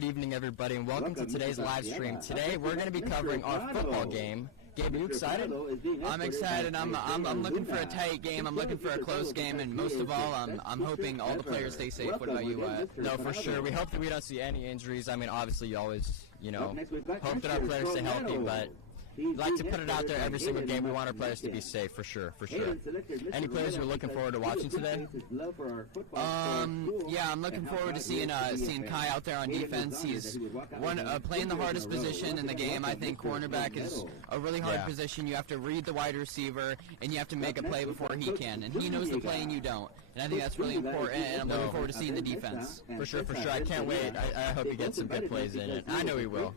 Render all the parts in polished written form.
Good evening, everybody, and welcome to today's live stream. Today, we're going to be covering our football game. Gabe, are you excited? I'm excited. I'm looking for a tight game. I'm looking for a close game, and most of all, I'm hoping all the players stay safe. What about you? No, for sure. We hope that we don't see any injuries. I mean, obviously, you always, hope that our players stay healthy, but we'd like to put it out there every single game. We want our players to be safe, for sure, for sure. Any players you're looking forward to watching today? Yeah, I'm looking forward to seeing Kai out there on defense. He's playing the hardest position in the game. I think cornerback is a really hard position. You have to read the wide receiver, and you have to make a play before he can. And he knows the play, and you don't. And I think that's really important, and I'm looking forward to seeing the defense. For sure, for sure. I can't wait. I hope he gets some good plays in it. I know he will.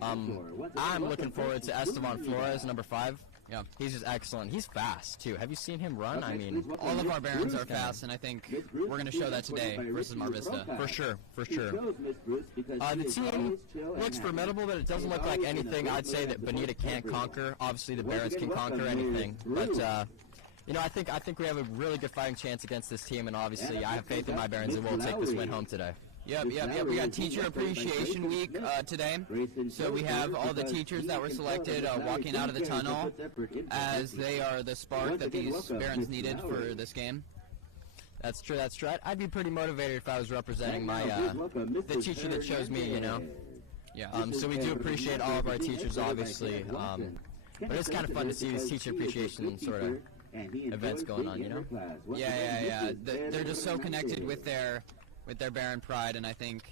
I'm looking forward to Esteban Flores, number 5. Yeah, he's just excellent. He's fast, too. Have you seen him run? I mean, all of our Barons are fast, and I think we're going to show that today versus Mar Vista. For sure, for sure. The team looks formidable, but it doesn't look like anything I'd say that Bonita can't conquer. Obviously, the Barons can conquer anything, but I think we have a really good fighting chance against this team, and obviously I have faith in my Barons, and we'll take this win home today. Yep. We got Teacher Appreciation Week today. So we have all the teachers that were selected walking out of the tunnel, as they are the spark that these Barons needed for this game. That's true, that's true. I'd be pretty motivated if I was representing my the teacher that chose me, Yeah. So we do appreciate all of our teachers, obviously. But it's kind of fun to see these teacher appreciation sort of events going on, Yeah. They're just so connected with their Baron pride, and I think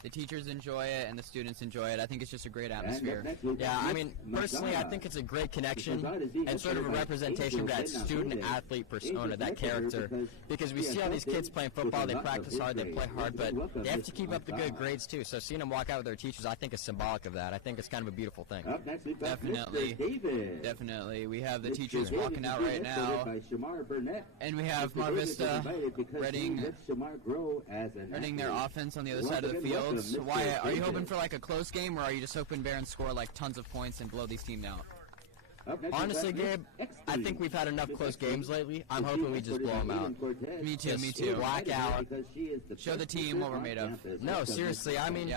the teachers enjoy it and the students enjoy it. I think it's just a great atmosphere. Yeah, I mean, personally, I think it's a great connection and sort of a representation of that student-athlete persona, that character. Because we see all these kids playing football, they practice hard, they play hard, but they have to keep up the good grades, too. So seeing them walk out with their teachers, I think is symbolic of that. I think it's kind of a beautiful thing. Definitely. We have the teachers walking out right now. And we have Mar Vista readying their offense on the other side of the field. Wyatt, are you hoping for like a close game, or are you just hoping Barons score like tons of points and blow these teams out? Honestly, Gabe, I think we've had enough close games lately. I'm hoping we just blow them out. Me too. Black out. Show the team what we're made of. No, seriously, I mean,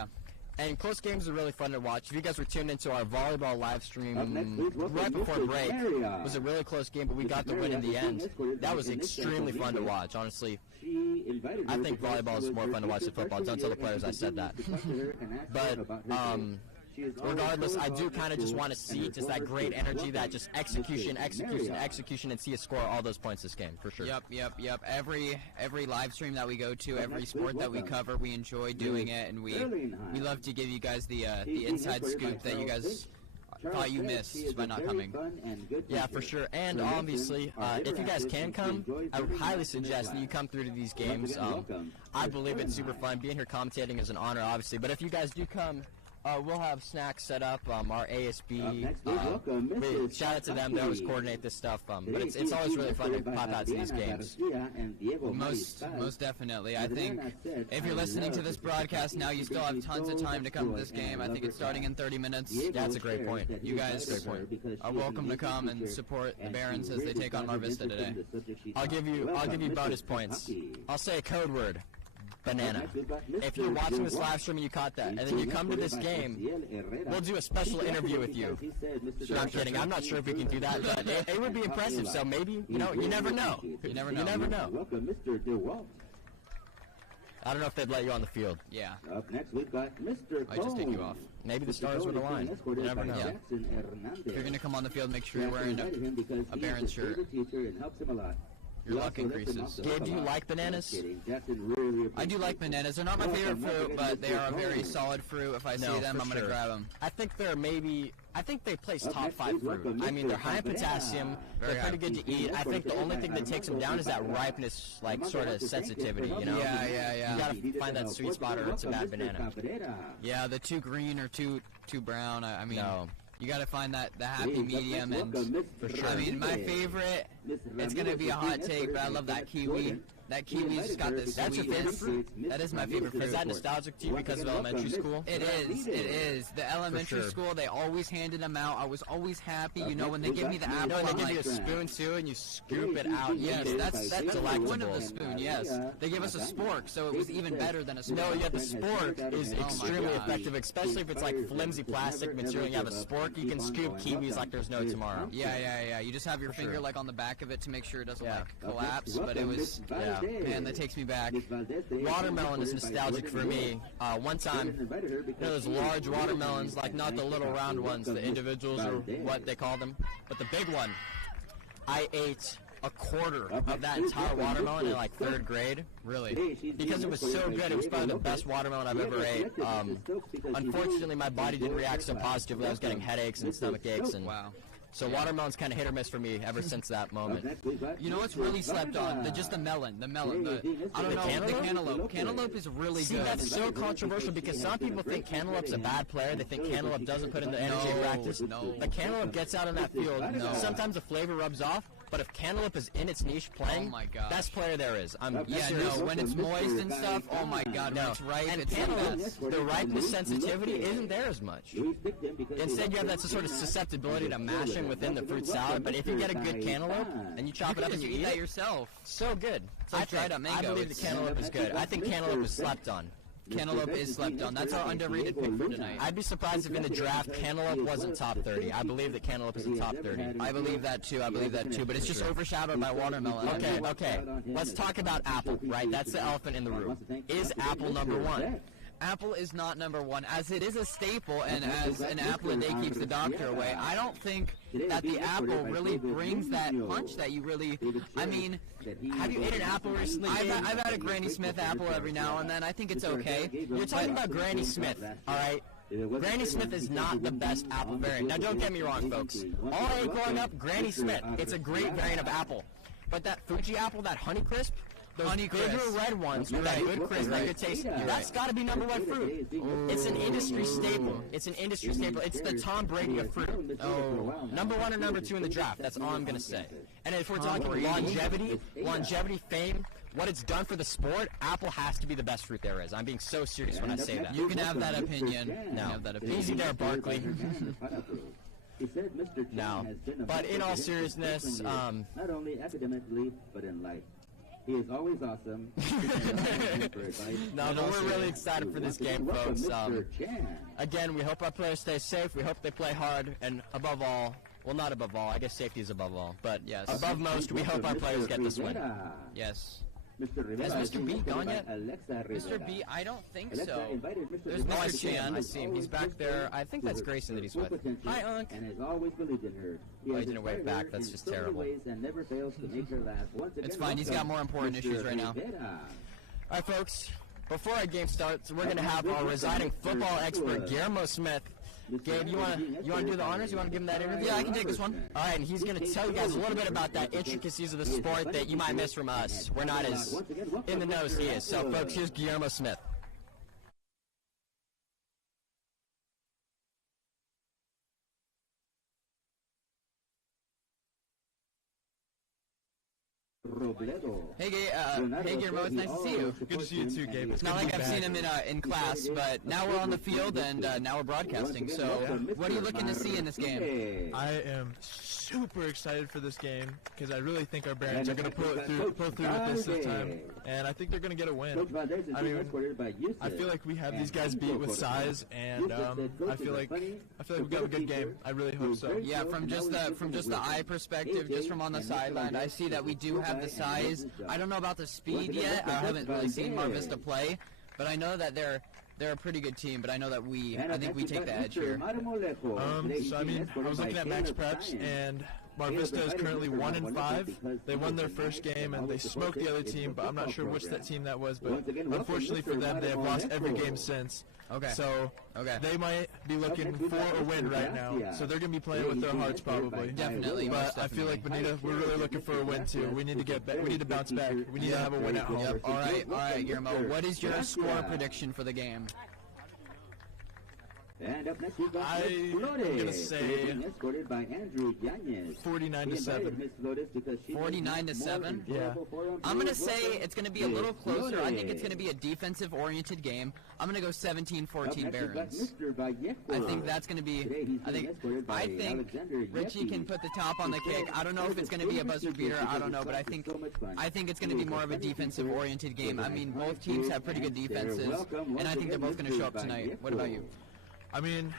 and close games are really fun to watch. If you guys were tuned into our volleyball live stream right before break, it was a really close game, but we got the win in the end. That was extremely fun to watch, honestly. I think volleyball is more fun to watch than football. Don't tell the players I said that. But regardless, I do kind of just want to see just that great energy, that just execution, and see us score all those points this game, for sure. Yep. Every live stream that we go to, every sport that we cover, we enjoy doing it, and we love to give you guys the inside scoop that you guys thought you missed by not coming. Yeah, for sure. And obviously, if you guys can come, I would highly suggest that you come through to these games. I believe it's super fun. Being here commentating is an honor, obviously. But if you guys do come, we'll have snacks set up. Our ASB, shout out to them. They always coordinate this stuff. But it's always really fun to pop out to these games. Most definitely. I think if you're listening to this broadcast now, you still have tons of time to come to this game. I think it's starting in 30 minutes. Yeah, that's a great point. You guys are welcome to come and support the Barons as they take on Mar Vista today. I'll give you bonus points. I'll say a code word. Banana. If you're watching this live stream and you caught that, and then you come to this game, we'll do a special interview with you. I'm kidding. I'm not sure if we can do that, but it would be impressive. So maybe, you never know. You never know. I don't know if they'd let you on the field. Yeah. Up next, we've got Mr. Might just take you off. Maybe the stars would align. You never know. Yeah. If you're going to come on the field, make sure you're wearing a Barons shirt. Your luck increases. Gabe, do you like bananas? I do like bananas. They're not my favorite fruit, but they are a very solid fruit. If I see them, I'm going to grab them. I think they place top 5 fruit. I mean, they're high in potassium. They're pretty good to eat. I think the only thing that takes them down is that ripeness, like, sort of sensitivity, Yeah. You got to find that sweet spot or it's a bad banana. Yeah, the too green or too brown. I mean, you got to find the happy medium. And for sure. I mean, my favorite, it's going to be a hot take, but I love that kiwi. That kiwi's got this That's your favorite fruit? That is my favorite fruit. Is that nostalgic to you because of elementary school? It is. The elementary school, they always handed them out. I was always happy, you know, when they give me the apple. No, and they I'm give like, you a spoon too, and you scoop it out. Yes, that's delightful. one of the spoon, yes. They gave us a spork, so it was even better than a spork. No, yeah, the spork is extremely effective, especially if it's like flimsy plastic material. You have a spork, you can scoop kiwis like there's no tomorrow. Yeah. You just have your finger like on the back of it to make sure it doesn't like collapse, but it was, man, that takes me back. Watermelon is nostalgic for me. One time, you know those large watermelons, like not the little round ones, the individuals or what they call them, but the big one. I ate a quarter of that entire watermelon in like 3rd grade. Really? Because it was so good. It was probably the best watermelon I've ever ate. Unfortunately, my body didn't react so positively. I was getting headaches and stomach aches. And so watermelon's kind of hit or miss for me ever since that moment. You know what's really slept on? Just the melon. I don't know, the cantaloupe. Cantaloupe is really good. See, that's so controversial because some people think Cantaloupe's a bad player. They think Cantaloupe doesn't put in the energy in practice. No. But Cantaloupe gets out in that field. Sometimes the flavor rubs off. But if Cantaloupe is in its niche playing, oh my gosh, best player there is. When it's moist and stuff, oh my god, when it's ripe, and it's Cantaloupe, the ripeness sensitivity isn't there as much. Instead, you have that sort of susceptibility to mashing within the fruit salad. But if you get a good cantaloupe and you chop it up and you eat that it yourself, so good. I tried a mango. I believe the cantaloupe is good. I think cantaloupe is slept on. Cantaloupe is slept on. That's our underrated pick for tonight. I'd be surprised if in the draft Cantaloupe wasn't top 30. I believe that Cantaloupe is in top 30. I believe that too. But it's just overshadowed by watermelon. Okay. Let's talk about apple, right? That's the elephant in the room. Is apple number 1? Apple is not number 1, as it is a staple, and as an apple a day keeps the doctor away. I don't think that the apple really brings that punch that you really. I mean, have you ate an apple recently? I've had a Granny Smith apple every now and then. I think it's okay. You're talking about Granny Smith, all right? Granny Smith is not the best apple variant. Now, don't get me wrong, folks. All I ate growing up, Granny Smith. It's a great variant of apple. But that Fuji apple, that Honeycrisp, those bigger red ones with that good crisp, that good taste, that's got to be number 1 fruit. It's an industry staple. It's the Tom Brady of fruit. Number 1 or number 2 in the draft. That's all I'm going to say. And if we're talking longevity, fame, what it's done for the sport, apple has to be the best fruit there is. I'm being so serious when I say that. You can have that opinion. No. Easy there, Barkley. No. But in all seriousness, not only academically, but in life. He is always awesome. No, but we're really excited for this game, folks. Again, we hope our players stay safe. We hope they play hard. And above all, well, not above all. I guess safety is above all. But yes, above most, we hope our players get this win. Yes. Has Mr. B gone yet? Mr. B, I don't think so. There's Mr. Chan. I see him. He's back there. I think that's Grayson that he's with. Hi, Unc. Oh, he didn't wave back. That's just terrible. It's fine. He's got more important issues right now. All right, folks. Before our game starts, we're going to have our residing football expert, Guillermo Smith. Gabe, you want to do the honors? You want to give him that interview? Yeah, I can take this one. All right, and he's going to tell you guys a little bit about that intricacies of the sport that you might miss from us. We're not as in the know as he is. So, folks, here's Guillermo Smith. Hey, Guillermo, it's nice to see you. Good to see you too, Gabe. It's not like I've seen him in class, but now we're on the field and now we're broadcasting. So, what are you looking to see in this game? I am super excited for this game because I really think our Barons are going to pull through with this time, and I think they're going to get a win. I mean, I feel like we have these guys beat with size, and I feel like we got a good game. I really hope so. Yeah, from just the eye perspective, just from on the sideline, I see that we do have the size. I don't know about the speed yet. I haven't really seen Vista play, but I know that they're a pretty good team. But I know that I think we take the edge here. So I mean, I was looking at Max Preps, and Mar Vista is currently 1-5. They won their first game and they smoked the other team, but I'm not sure which that team that was. But unfortunately for them, they have lost every game since. Okay. So they might be looking for a win right now. So they're going to be playing with their hearts probably. Definitely. But I feel like Bonita, we're really looking for a win too. We need to get back. We need to bounce back. We need to have a win at home. Yep. All right, Guillermo. What is your score prediction for the game? And up next, we've got I'm gonna say escorted by Andrew Yanez. 49-7. 49-7. Yeah. I'm gonna say it's gonna be a little closer. I think it's gonna be a defensive-oriented game. I'm gonna go 17-14 Barons. I think that's gonna be. I think Richie can put the top on the kick. I don't know if it's gonna be a buzzer beater. I don't know, but I think it's gonna be more of a defensive-oriented game. I mean, both teams have pretty good defenses, and I think they're both gonna show up tonight. What about you? I mean,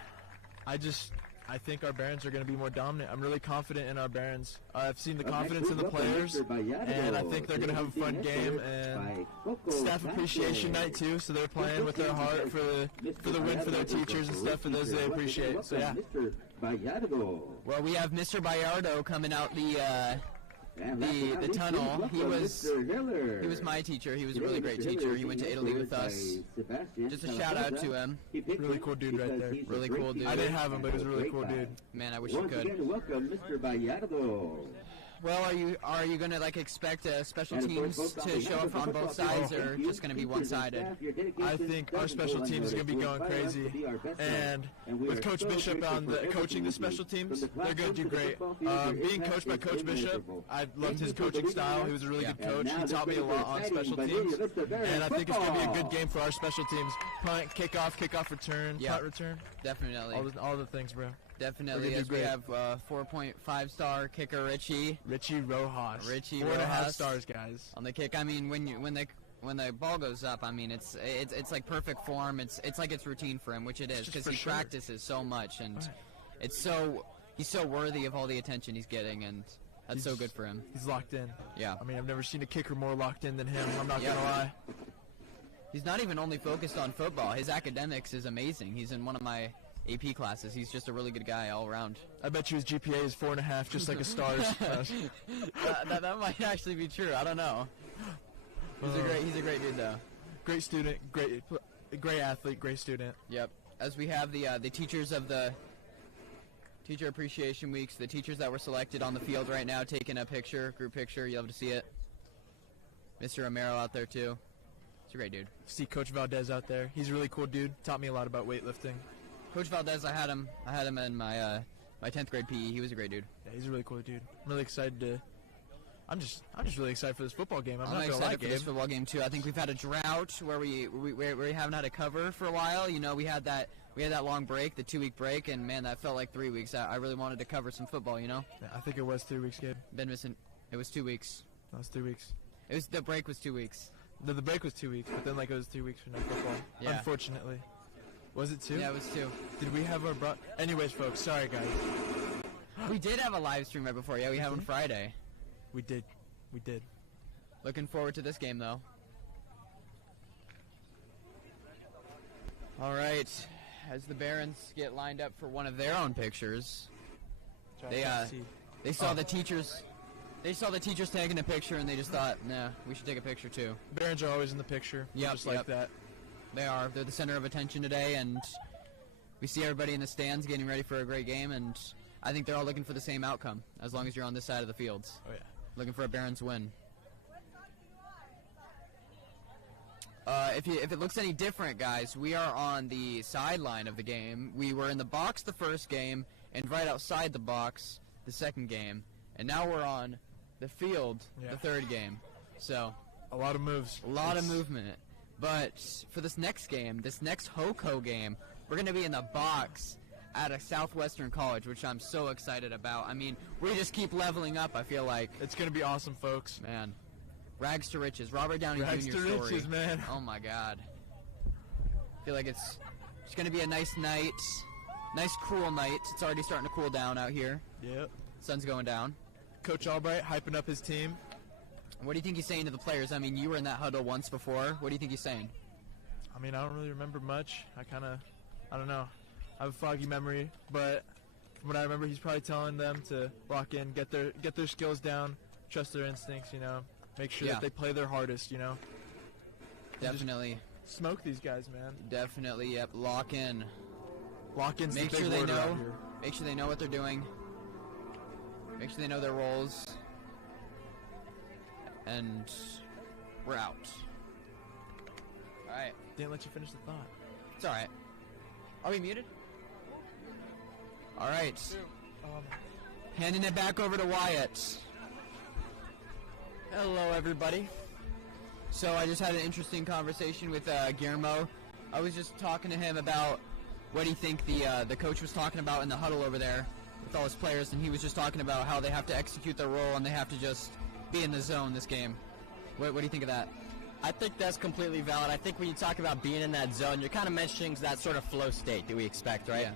I think our Barons are going to be more dominant. I'm really confident in our Barons. I've seen the confidence in the players, and I think they're going to have a fun game and staff appreciation night too. So they're playing with their heart for the win for their teachers and stuff for those they appreciate. So yeah. Well, we have Mr. Bayardo coming out the tunnel. He was my teacher. He was a really great teacher. He went to Italy with us. Just a shout out to him. Really cool dude right there. Really cool dude. I didn't have him, but he was a really cool dude. Man, I wish you could. Welcome, Mr. Bayardo. Well, are you gonna expect special teams to show up on both sides, or just gonna be one-sided? I think our special teams is gonna be going crazy, and with Coach Bishop coaching the special teams, they're gonna do great. Being coached by Coach Bishop, I loved his coaching style. He was a really good coach. He taught me a lot on special teams, and I think it's gonna be a good game for our special teams. Punt, kickoff return, punt return. Definitely. All the things, bro. Definitely, as we have 4.5-star kicker Richie Rojas. 4.5 stars, guys. On the kick. I mean, when the ball goes up, I mean, it's like perfect form. It's like it's routine for him, which it is, because he practices so much, and he's so worthy of all the attention he's getting, and that's so good for him. He's locked in. Yeah. I mean, I've never seen a kicker more locked in than him. I'm not gonna lie. He's not even only focused on football. His academics is amazing. He's in one of my AP classes. He's just a really good guy all around. I bet you his GPA is 4.5, just like a star's. that might actually be true. I don't know. He's a great dude though. Great student, great athlete, great student. Yep. As we have the teachers of the Teacher Appreciation Weeks, the teachers that were selected on the field right now, taking a group picture. You'll have to see it. Mr. Romero out there too. He's a great dude. See Coach Valdez out there. He's a really cool dude. Taught me a lot about weightlifting. Coach Valdez, I had him in my 10th grade PE. He was a great dude. Yeah, he's a really cool dude. I'm really excited to. I'm just really excited for this football game. I'm not excited for this football game too. I think we've had a drought where we haven't had a cover for a while. You know, we had that long break, the 2-week break, and man, that felt like 3 weeks. I really wanted to cover some football. You know. Yeah, I think it was 3 weeks, Gabe. Been missing. It was 2 weeks. That was 3 weeks. The break was 2 weeks. The break was 2 weeks, but then it was 3 weeks for no football. Yeah. Unfortunately. Was it 2? Yeah, it was 2. Did we have our Anyways, folks, sorry, guys. We did have a live stream right before. Yeah, we had on Friday. We did. Looking forward to this game, though. All right. As the Barons get lined up for one of their own pictures, they saw the teachers. They saw the teachers taking a picture, and they just thought, nah, we should take a picture, too. Barons are always in the picture. Just like that. They are. They're the center of attention today, and we see everybody in the stands getting ready for a great game, and I think they're all looking for the same outcome, as long as you're on this side of the fields. Oh, yeah. Looking for a Barons win. If it looks any different, guys, we are on the sideline of the game. We were in the box the first game, and right outside the box the second game, and now we're on the field the third game. So a lot of moves. A lot of movement. But for this next game, this next HOCO game, we're going to be in the box at a Southwestern college, which I'm so excited about. I mean, we just keep leveling up, I feel like. It's going to be awesome, folks. Man. Rags to riches. Robert Downey Rags Jr. to story. riches, man. Oh, my God. I feel like it's going to be a nice night. Nice, cool night. It's already starting to cool down out here. Yep. Sun's going down. Coach Albright hyping up his team. What do you think he's saying to the players? I mean, you were in that huddle once before. What do you think he's saying? I mean, I don't really remember much. I don't know. I have a foggy memory, but from what I remember, he's probably telling them to lock in, get their skills down, trust their instincts, you know, make sure that they play their hardest, you know. Definitely. Smoke these guys, man. Definitely, yep. Lock in. Lock in's Make the sure big they word around know. here. Make sure they know what they're doing. Make sure they know their roles. And we're out. All right. Didn't let you finish the thought. It's all right. Are we muted? All right. Handing it back over to Wyatt. Hello, everybody. So I just had an interesting conversation with Guillermo. I was just talking to him about what he think the coach was talking about in the huddle over there with all his players, and he was just talking about how they have to execute their role and they have to just be in the zone this game. What do you think of that? I think that's completely valid. I think when you talk about being in that zone, you're kind of mentioning that sort of flow state that we expect, right? Yeah.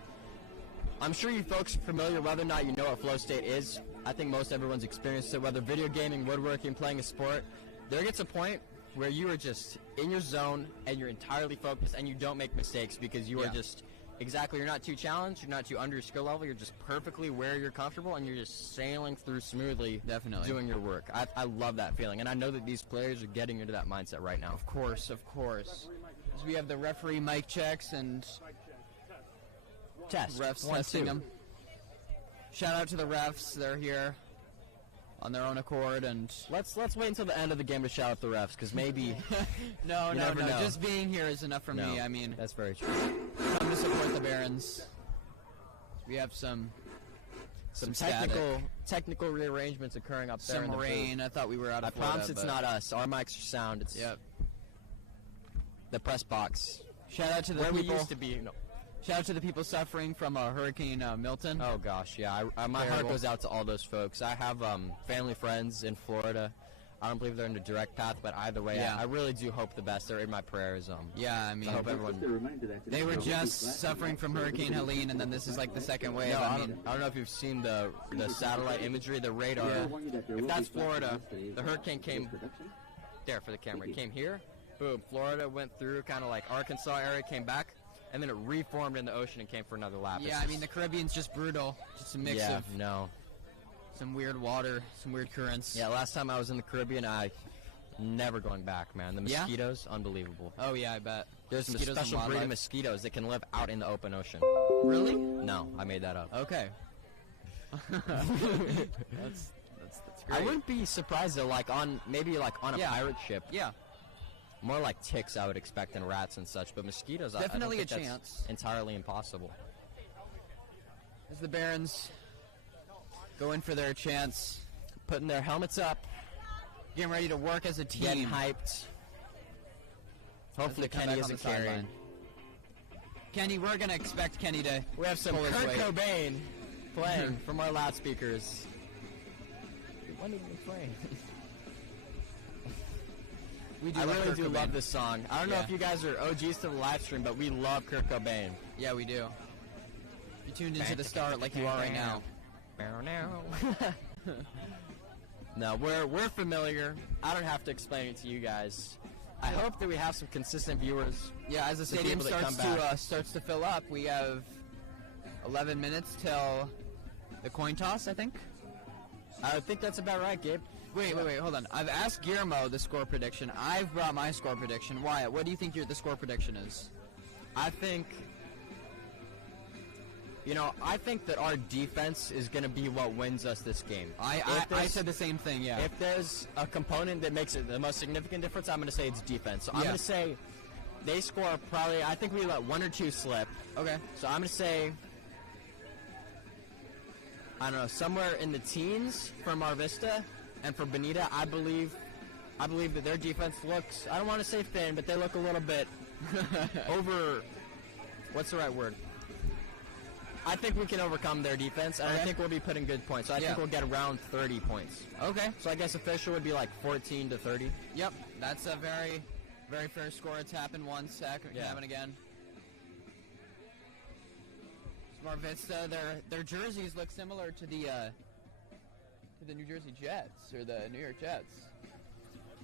I'm sure you folks are familiar, whether or not you know what flow state is. I think most everyone's experienced it, whether video gaming, woodworking, playing a sport. There gets a point where you are just in your zone and you're entirely focused and you don't make mistakes because you are just exactly, you're not too challenged, you're not too under your skill level, you're just perfectly where you're comfortable and you're just sailing through smoothly, definitely doing your work. I love that feeling, and I know that these players are getting into that mindset right now. Of course. So we have the referee mic checks and Test. refs 1, testing 2. them. Shout out to the refs. They're here on their own accord, and Let's wait until the end of the game to shout out the refs, because maybe no. never know. Just being here is enough for me. I mean, that's very true. come to support the Barons. We have some technical rearrangements occurring up there. some in the rain. booth. I thought we were out I of Florida, promise it's but not us. Our mics are sound. It's the press box. Shout out to the Where we people. used to be. No. Shout out to the people suffering from Hurricane Milton. Oh gosh, yeah. My heart Terrible. goes out to all those folks. I have family friends in Florida. I don't believe they're in the direct path, but either way, Yeah. I really do hope the best. They're in my prayers. Yeah, I mean, I hope everyone. they were just suffering from Hurricane Helene, and then this is like the second wave. No, I I mean, don't know if you've seen the satellite imagery, the radar. If that's Florida, the hurricane came there for the camera. It came here, boom. Florida went through kind of like Arkansas area, came back, and then it reformed in the ocean and came for another lap. yeah, I mean, the Caribbean's just brutal. Just a mix of some weird water, some weird currents. Yeah, last time I was in the Caribbean, I never going back, man. The mosquitoes, unbelievable. Oh yeah, I bet. There's some Mosquitoes and special breed of wildlife. mosquitoes that can live out in the open ocean. Really? No, I made that up. Okay. that's great. I wouldn't be surprised though, like on a pirate ship. Yeah. More like ticks, I would expect, and rats and such. But mosquitoes, Definitely I don't think a that's chance. entirely impossible. As the Barons go in for their chance, Putting their helmets up, getting ready to work as a team. getting hyped. Hopefully As they come Kenny back on isn't the carrying. sideline. Kenny, we're gonna expect Kenny to. We have some pull his Kurt weight. Cobain playing from our loudspeakers. When did we play? We do I love really Kurt do Cobain. love this song. I don't know Yeah. if you guys are OGs to the live stream, but we love Kurt Cobain. Yeah, we do. You tuned into the start like you are right now. No, we're familiar. I don't have to explain it to you guys. I hope that we have some consistent viewers. Yeah, as the Some stadium people that starts come back. starts to fill up, we have 11 minutes till the coin toss, I think. I think that's about right, Gabe. Wait, hold on. I've asked Guillermo the score prediction. I've brought my score prediction. Wyatt, what do you think the score prediction is? I think that our defense is going to be what wins us this game. I said the same thing, yeah. If there's a component that makes it the most significant difference, I'm going to say it's defense. So I'm going to say they score probably, I think we let 1 or 2 slip. Okay. So I'm going to say, I don't know, somewhere in the teens from our Vista. And for Bonita, I believe that their defense looks, I don't want to say thin, but they look a little bit over, what's the right word? I think we can overcome their defense, and I think we'll be putting good points. So I think we'll get around 30 points. Okay. So I guess official would be like 14 to 30. Yep. That's a very, very fair score. It's happened once. It can happen again. Smart Vista, their jerseys look similar to the New Jersey Jets or the New York Jets.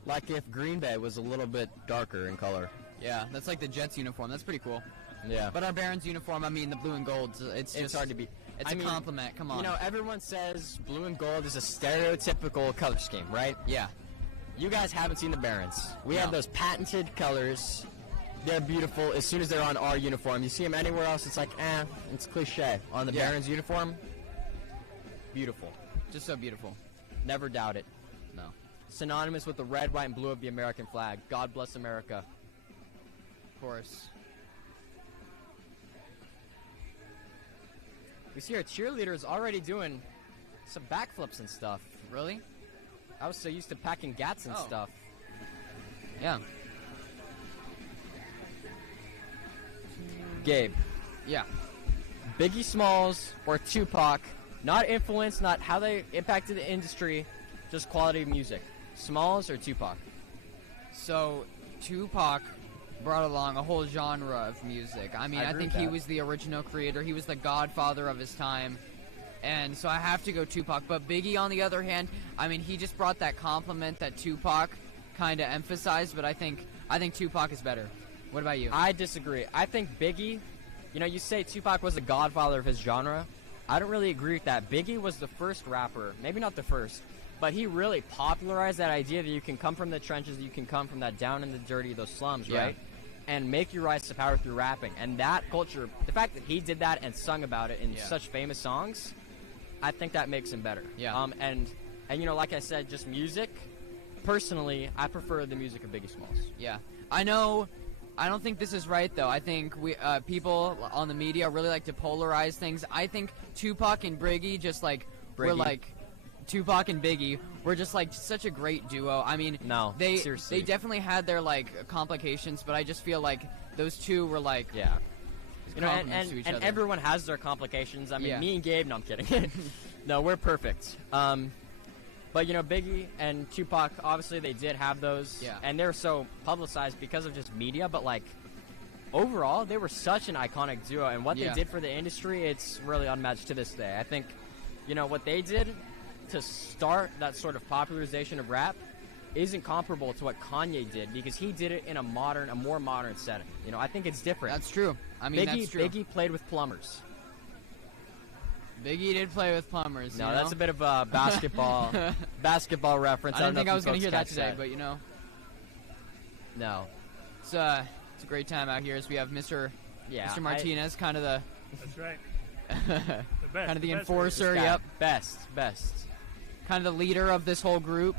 Like if Green Bay was a little bit darker in color. Yeah, that's like the Jets uniform. That's pretty cool. Yeah. But our Barons uniform, I mean the blue and gold, it's hard to beat. It's a compliment. Come on. You know, everyone says blue and gold is a stereotypical color scheme, right? Yeah. You guys haven't seen the Barons. We have those patented colors. They're beautiful as soon as they're on our uniform. You see them anywhere else, it's like, it's cliche. On the Barons uniform, beautiful. Just so beautiful. Never doubt it. No. Synonymous with the red, white, and blue of the American flag. God bless America. Of course. We see our cheerleaders already doing some backflips and stuff. Really? I was so used to packing gats and stuff. Yeah. Gabe. Yeah. Biggie Smalls or Tupac, not influence, not how they impacted the industry, just quality of music. Smalls or Tupac? So, Tupac brought along a whole genre of music. I mean, I think he was the original creator. He was the godfather of his time. And so I have to go Tupac. But Biggie, on the other hand, I mean, he just brought that compliment that Tupac kind of emphasized, but I think Tupac is better. What about you? I disagree. I think Biggie, you know, you say Tupac was the godfather of his genre. I don't really agree with that. Biggie was the first rapper, maybe not the first, but he really popularized that idea that you can come from the trenches, that you can come from that down in the dirty, those slums, right? And make your rise to power through rapping. And that culture, the fact that he did that and sung about it in such famous songs, I think that makes him better. Yeah. And you know, like I said, just music, personally, I prefer the music of Biggie Smalls. Yeah. I don't think this is right, though. I think people on the media really like to polarize things. I think Tupac and Biggie just like we're like Tupac and Biggie were just like such a great duo. I mean, no, they seriously. They definitely had their like complications, but I just feel like those two were like you know, and everyone has their complications. I mean, me and Gabe, no, I'm kidding. No, we're perfect. But, you know, Biggie and Tupac, obviously they did have those. Yeah. And they're so publicized because of just media. But, like, overall, they were such an iconic duo. And what they did for the industry, it's really unmatched to this day. I think, you know, what they did to start that sort of popularization of rap isn't comparable to what Kanye did. Because he did it in a more modern setting. You know, I think it's different. That's true. I mean, that's true. Biggie played with plumbers. Biggie did play with plumbers. No, you know? That's a bit of a basketball reference. I didn't think I was going to hear that today, but you know. No. It's a great time out here as we have Mr. Martinez, kind of the. That's right. The best, kind of the enforcer. Yep. Best. Kind of the leader of this whole group,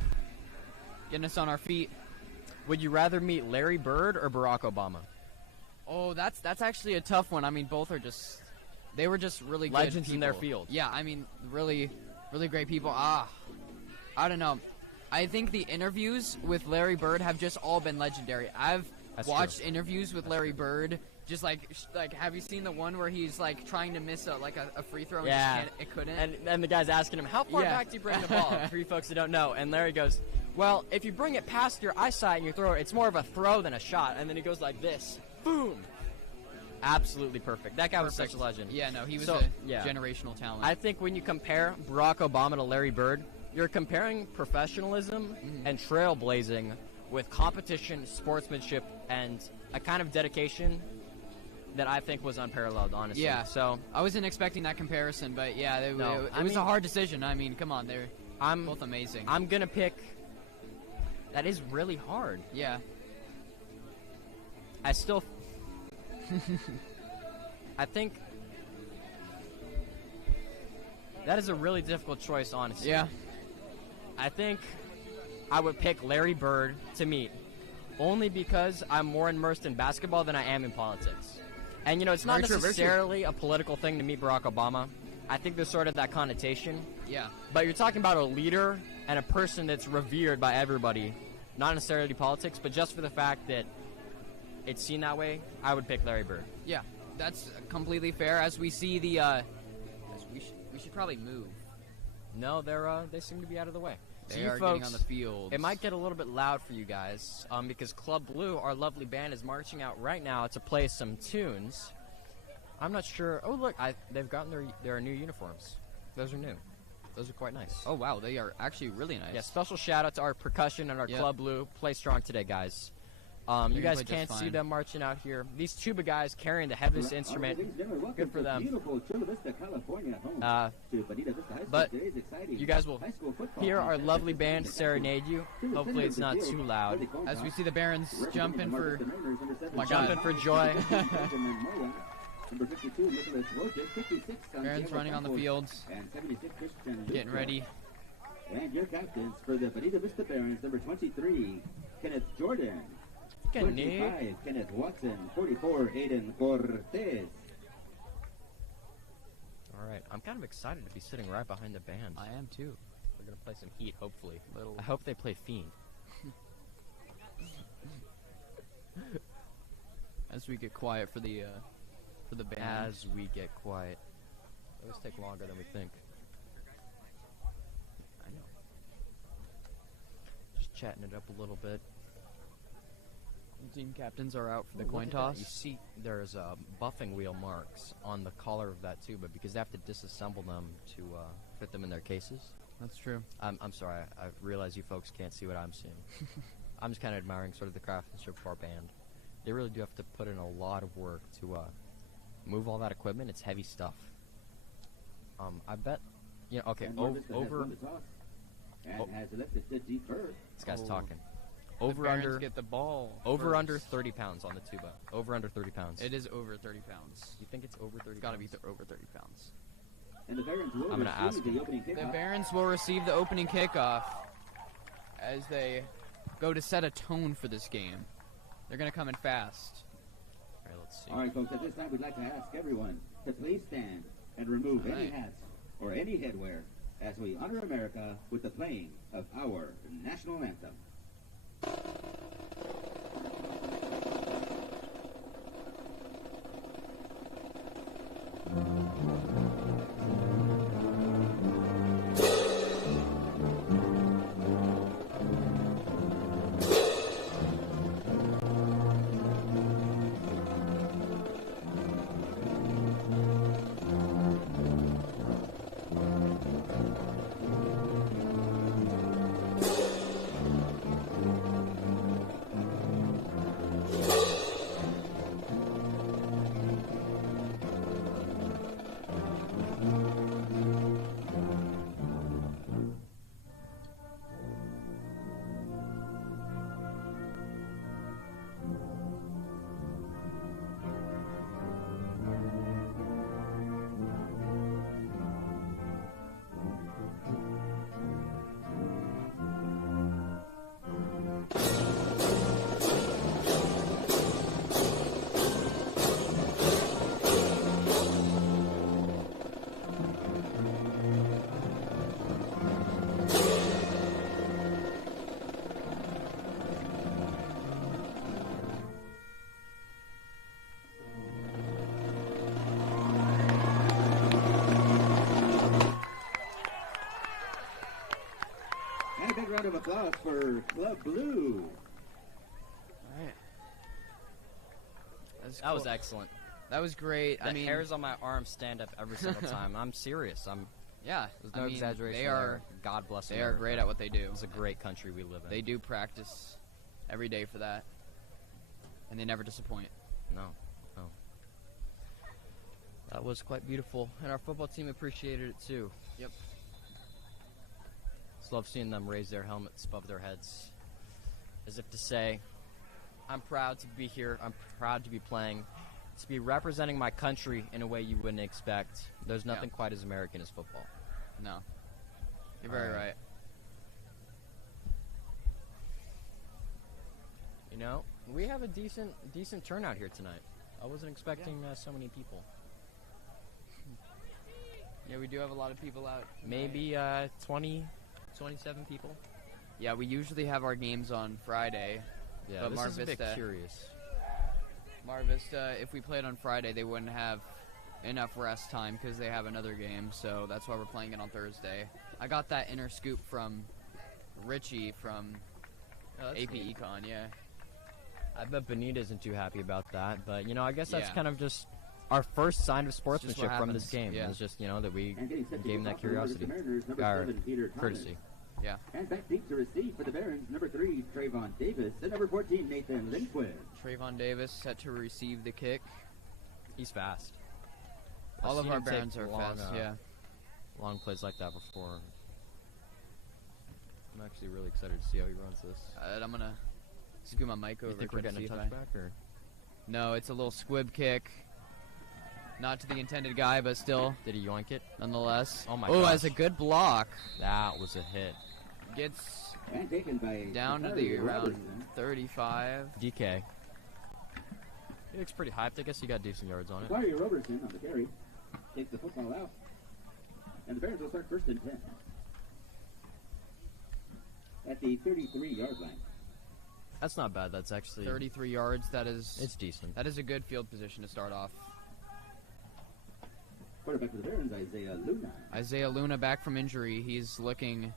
getting us on our feet. Would you rather meet Larry Bird or Barack Obama? Oh, that's actually a tough one. I mean, both are just. They were just really good legends people. in their field. Yeah, I mean, really, really great people. I don't know. I think the interviews with Larry Bird have just all been legendary. I've watched interviews with Larry Bird. Just like, have you seen the one where he's like trying to miss a free throw? And it couldn't. And the guy's asking him, how far back do you bring the ball? For you folks who don't know. And Larry goes, well, if you bring it past your eyesight and you throw it, it's more of a throw than a shot. And then he goes like this, boom. Absolutely perfect. That guy was such a legend. Yeah, no, he was a generational talent. I think when you compare Barack Obama to Larry Bird, you're comparing professionalism and trailblazing with competition, sportsmanship, and a kind of dedication that I think was unparalleled, honestly. Yeah. So I wasn't expecting that comparison, but it was a hard decision. I mean, come on, they're both amazing. I'm gonna pick. That is really hard. Yeah. I still. I think that is a really difficult choice, honestly. Yeah. I think I would pick Larry Bird to meet, only because I'm more immersed in basketball than I am in politics. And, you know, it's not necessarily a political thing to meet Barack Obama. I think there's sort of that connotation. Yeah. But you're talking about a leader and a person that's revered by everybody, not necessarily politics, but just for the fact that it's seen that way, I would pick Larry Bird. Yeah, that's completely fair. As we see the, we should probably move. No, they seem to be out of the way. They are getting on the field. It might get a little bit loud for you guys, because Club Blue, our lovely band, is marching out right now to play some tunes. I'm not sure. Oh, look, they've gotten their new uniforms. Those are new. Those are quite nice. Oh wow, they are actually really nice. Yeah, special shout out to our percussion and our Club Blue. Play strong today, guys. You guys can't see them marching out here. These tuba guys carrying the heaviest instrument. Good for them. But you guys will hear our lovely band serenade you. Hopefully it's not too loud. As we see the Barons jumping for joy. Barons running on the fields. Getting ready. And your captains for the Bonita Vista Barons, number 23, Kenneth Jordan. 25, Kenneth Watson. 44, Aiden Cortez. All right. I'm kind of excited to be sitting right behind the band. I am too. We're gonna play some Heat, hopefully. Little. I hope they play Fiend. As we get quiet for the band. As we get quiet. It always take longer than we think. I know. Just chatting it up a little bit. Team captains are out for the coin toss. You see, there's buffing wheel marks on the collar of that too, but because they have to disassemble them to fit them in their cases. That's true. I'm sorry, I realize you folks can't see what I'm seeing. I'm just kind of admiring sort of the craftsmanship of our band. They really do have to put in a lot of work to move all that equipment. It's heavy stuff. I bet, you know, okay, over. This guy's talking. Over under get the ball. Over first. under 30 pounds on the tuba. Over under 30 pounds. It is over 30 pounds. You think it's over 30? It's got to be over 30 pounds. And the Barons will I'm gonna ask him. The Barons will receive the opening kickoff as they go to set a tone for this game. They're going to come in fast. All right, let's see. All right, folks, at this time we'd like to ask everyone to please stand and remove any hats or any headwear as we honor America with the playing of our national anthem. Round of applause for Club Blue. All right. That was excellent. That was great. The hairs on my arm stand up every single time. I'm serious. Yeah. There's no exaggeration. They are. There. God bless them. They are great at what they do. It's a great country we live in. They do practice every day for that, and they never disappoint. No. That was quite beautiful, and our football team appreciated it too. Yep. Just love seeing them raise their helmets above their heads, as if to say, I'm proud to be here, I'm proud to be playing, to be representing my country in a way you wouldn't expect. There's nothing quite as American as football. No. You're very right. You know, we have a decent turnout here tonight. I wasn't expecting so many people. Yeah, we do have a lot of people out tonight. Maybe 27 people. Yeah, we usually have our games on Friday. Yeah, but this Mar is a bit curious. Mar Vista, if we played on Friday, they wouldn't have enough rest time because they have another game, so that's why we're playing it on Thursday. I got that inner scoop from Richie from AP Econ, yeah. I bet Bonita isn't too happy about that, but, you know, I guess that's kind of just our first sign of sportsmanship from this game. Yeah. It's just, you know, that we gave him that curiosity. Courtesy. Yeah. And back deep to receive for the Barons, number 3, Trayvon Davis, and number 14, Nathan Lindquist. Trayvon Davis set to receive the kick. He's fast. All of our Barons are fast, yeah. Long plays like that before. I'm actually really excited to see how he runs this. I'm going to scoot my mic over. You think we're getting a touchback? Or? No, it's a little squib kick. Not to the intended guy, but still. Did he yoink it? Nonetheless. Oh, my God. Oh, that's a good block. That was a hit. Gets and taken by down to the around 35. DK. He looks pretty hyped. I guess he got decent yards on it. Mario Robertson on the carry. Takes the football out. And the Barons will start 1st and 10. At the 33-yard line. That's not bad. That's actually 33 yards. It's decent. That is a good field position to start off. Quarterback for the Barons, Isaiah Luna. Isaiah Luna back from injury. He's looking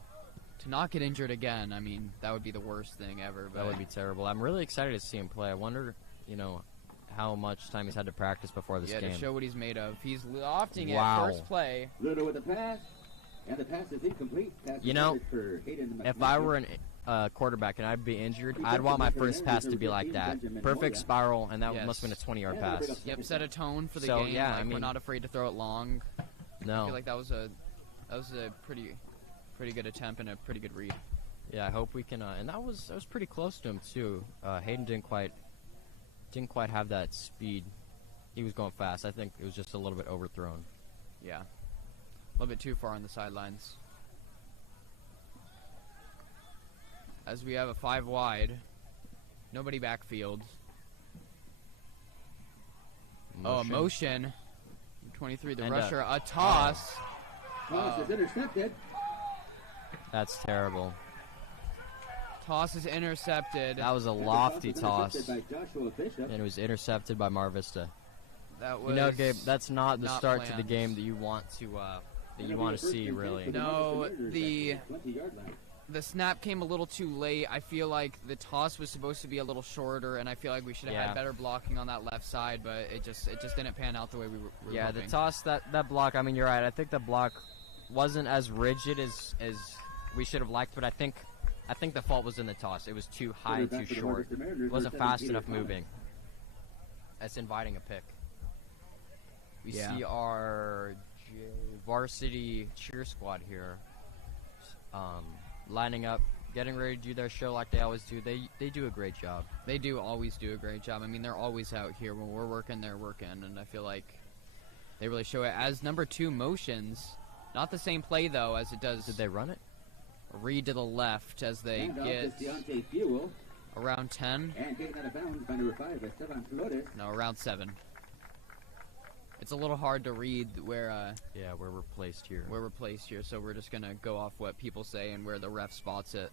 to not get injured again. I mean, that would be the worst thing ever. But That would be terrible. I'm really excited to see him play. I wonder, how much time he's had to practice before this game. Yeah, to show what he's made of. He's lofting it Wow. first play. Luna with the pass. And the pass is incomplete. Pass for Hayden If I were a quarterback and I'd be injured, I'd want my first pass to be like that. Perfect spiral, and that must have been a 20-yard pass. Yep, set a tone for the So, game. yeah, like, I mean- we're not afraid to throw it long. I No. feel like that was a pretty good attempt and a pretty good read. Yeah, I hope we can. And that was pretty close to him too. Hayden didn't quite have that speed. He was going fast. I think it was just a little bit overthrown. Yeah. A little bit too far on the sidelines. As we have a 5 wide. Nobody backfield. Oh, a motion. 23, the And, rusher. A toss. Toss is intercepted. That's terrible. Toss is intercepted. That was a lofty toss, Intercepted by Joshua Bishop. and it was intercepted by Mar Vista. That was Gabe, that's not the start to the planned. game that you want to see, really. No, the 20-yard line. the snap came a little too late. I feel like the toss was supposed to be a little shorter, and I feel like we should have had better blocking on that left side, but it just didn't pan out the way we were Yeah, hoping. the toss, that block, I mean, you're right. I think the block wasn't as rigid as we should have liked, but I think the fault was in the toss. It was too high, too short. It wasn't fast enough moving. That's inviting a pick. We see our varsity cheer squad here lining up, getting ready to do their show like they always do. They do a great job. They do always do a great job. I mean, they're always out here. When we're working, they're working, and I feel like they really show it. As number 2 motions, not the same play, though, as it does. Did they run it? Read to the left as they get Deontay Fuel. around 10. And taken out of bounds by number 5, Esteban Flores. No, around 7. It's a little hard to read where we're placed here. we're placed here, so we're just gonna go off what people say and where the ref spots it.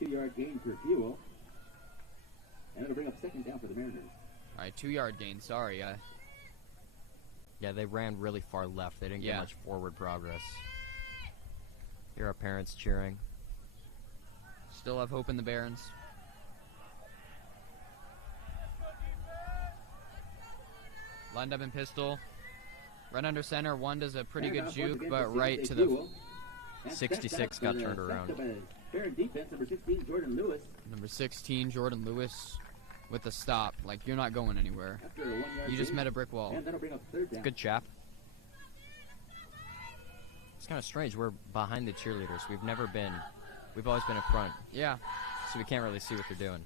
2-yard gain for Fuel. And it'll bring up 2nd down for the Mariners. All right, 2-yard gain. Sorry. Yeah, they ran really far left. They didn't get much forward progress. Here are parents cheering. Still have hope in the Barons. Lined up in pistol. Right under center. One does a pretty good juke, but right to the 66 got turned around. Baron defense, number 16, Jordan Lewis. number 16, Jordan Lewis, with a stop. Like, you're not going anywhere. After a 1-yard You just gain, met a brick wall. And that'll bring up 3rd down. Good chap. It's kind of strange. We're behind the cheerleaders. We've always been in front, Yeah. so we can't really see what they're doing.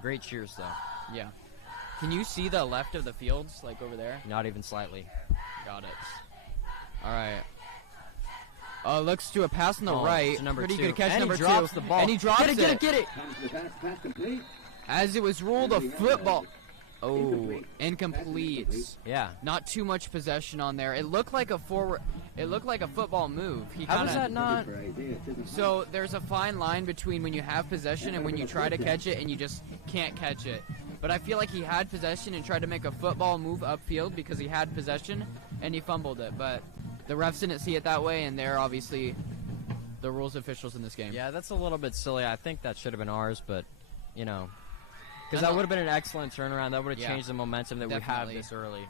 Great cheers, though. Yeah. Can you see the left of the fields, like over there? Not even slightly. Got it. All right. Looks to a pass on the right. to number Pretty 2. good catch, And number he drops 2. the ball. And he drops it. Get it. Comes to the pass complete. As it was ruled a football. Oh, Incomplete. incomplete. Yeah. Not too much possession on there. It looked like a forward. It looked like a football move. How was that not? For Isaiah Chisholm. So there's a fine line between when you have possession and when you try to catch it and you just can't catch it. But I feel like he had possession and tried to make a football move upfield because he had possession and he fumbled it. But the refs didn't see it that way, and they're obviously the rules officials in this game. Yeah, that's a little bit silly. I think that should have been ours, but, because that would have been an excellent turnaround. That would have changed the momentum that we have this early.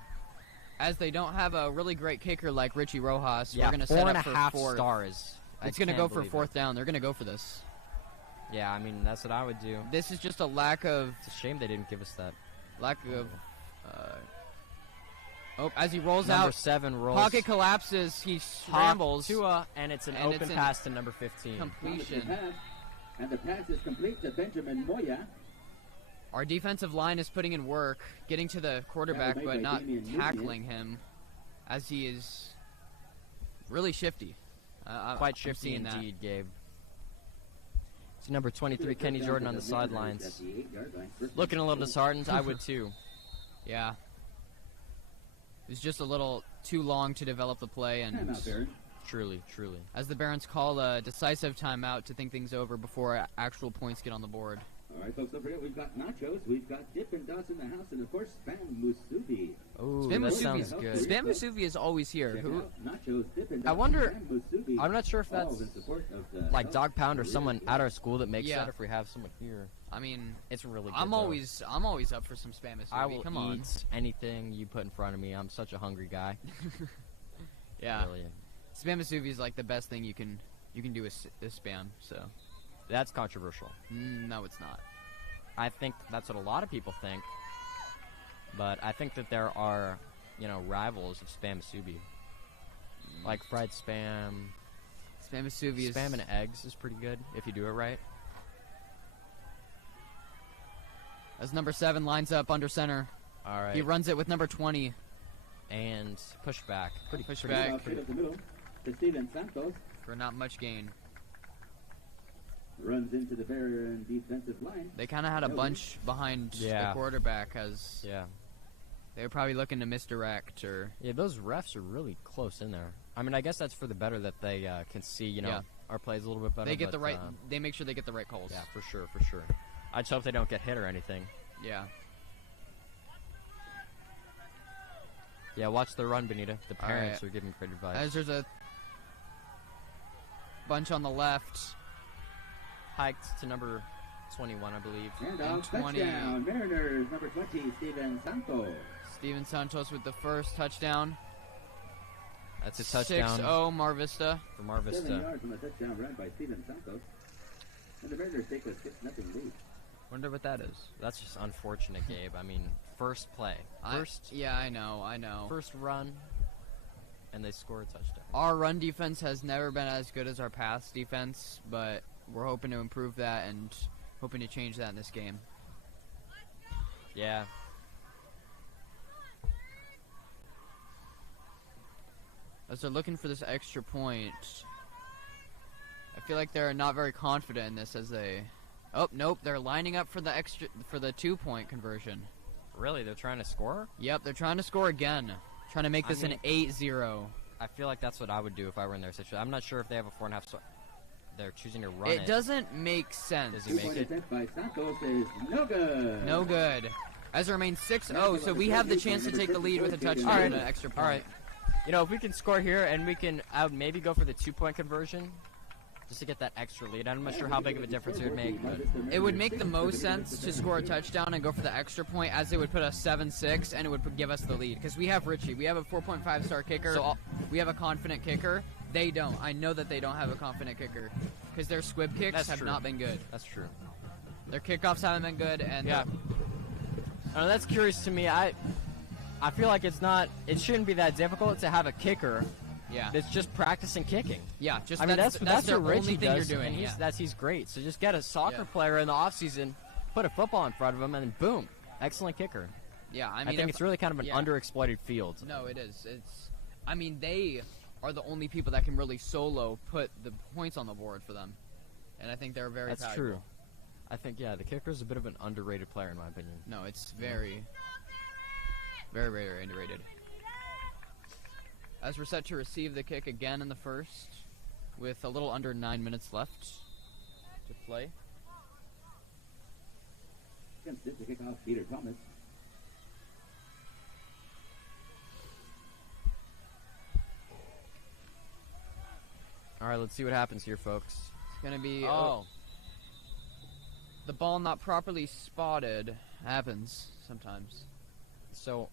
As they don't have a really great kicker like Richie Rojas, Yeah, we're going to set up for 4.5 fourth. stars. It's going to go for 4th down. They're going to go for this. Yeah, I mean, that's what I would do. This is just a lack of It's a shame they didn't give us that. as he rolls Number out, 7 rolls. pocket collapses, he scrambles. Tua, and it's an And open it's an pass to number 15. Completion. Pass, and the pass is complete to Benjamin Moya. Our defensive line is putting in work, getting to the quarterback, That was but made by not Damian tackling him, as he is really shifty. Quite I'm shifty seeing that. indeed, Gabe. See number 23, Kenny Jordan, on the sidelines. Looking a little disheartened. I would too. Yeah. It was just a little too long to develop the play, and Truly, truly. as the Barons call a decisive timeout to think things over before actual points get on the board. All right, folks, don't forget we've got nachos, we've got Dippin' Dots in the house, and of course, Spam Musubi. Oh, Spam that Musubi sounds good. Spam Musubi is always here. Check Who? out nachos, Dippin' Dots, I wonder- and Spam Musubi, I'm not sure if all that's in support of the like health Dog Pound or of someone the at our school that makes Yeah. that. If we have someone here, I mean, it's really good. I'm though. always up for some Spam Musubi. I will Come eat on. anything you put in front of me. I'm such a hungry guy. Yeah. Really. Spam Musubi is like the best thing you can do with Spam. So, That's controversial. no, it's not. I think that's what a lot of people think. But I think that there are, rivals of Spam Musubi. Like fried spam. Spam Musubi is Spam and eggs is pretty good if you do it right. as number 7 lines up under center. All right. He runs it with number 20. And push back. Pretty Push pretty back. Ball straight up the middle to Steven Santos. For not much gain. Runs into the Baron defensive line. They kind of had a bunch behind Yeah. the quarterback as Yeah. they were probably looking to misdirect or. Yeah, those refs are really close in there. I mean, I guess that's for the better that they can see, Yeah. our plays a little bit better. They get but, the right. They make sure they get the right calls. Yeah, for sure, for sure. I just hope they don't get hit or anything. Yeah. Yeah, watch the run, Bonita. The All parents right. are giving great advice. As there's a bunch on the left. Hiked to number 21, I believe. Handoff, 20. touchdown, Mariners, number 20, Steven Santos. Steven Santos with the first touchdown. That's a touchdown 6-0 Mar Vista. for Mar 7 Vista. yards on the touchdown run by Steven Santos. And the Mariners take a 6-0 lead. Wonder what that is. That's just unfortunate, Gabe. I mean, first play. Yeah, I know. First run, and they score a touchdown. Our run defense has never been as good as our pass defense, but we're hoping to improve that and hoping to change that in this game. Yeah. As they're looking for this extra point, I feel like they're not very confident in this as they... Oh, nope, they're lining up for the 2-point conversion. Really? They're trying to score? Yep, they're trying to score again. Trying to make this an 8-0. I feel like that's what I would do if I were in their situation. I'm not sure if they have a 4.5, so they're choosing to run it. It doesn't make sense. Does he make 2-point it? attempt by Santos is no good. No good. As it remains 6-0, so we have the chance to take the lead with a touchdown All right. and an extra point. All right. If we can score here and I would maybe go for the 2-point conversion just to get that extra lead. I'm not sure how big of a difference it would make, but It would make the most sense to score a touchdown and go for the extra point, as it would put us 7-6 and it would give us the lead. Because we have Richie. We have a 4.5-star kicker. So we have a confident kicker. They don't. I know that they don't have a confident kicker because their squib kicks That's have true. not been good. that's true. Their kickoffs haven't been good. And Yeah. That's curious to me. I feel like it shouldn't be that difficult to have a kicker yeah. that's just practicing kicking. Yeah, just I mean, that's their what Richie only thing does, you're doing. and Yeah. he's great. So just get a soccer Yeah. player in the offseason, put a football in front of him, and then boom, excellent kicker. Yeah, I I mean, think it's really kind of an yeah. underexploited field. No, it is. I mean, they are the only people that can really solo put the points on the board for them, and I think they're very. That's valuable. true. I think the kicker's a bit of an underrated player in my opinion. No, it's very, very, very underrated. As we're set to receive the kick again in the first, with a little under 9 minutes left to play. Against it to kick off Peter Thomas. All right, let's see what happens here, folks. It's gonna be the ball not properly spotted. Happens sometimes. So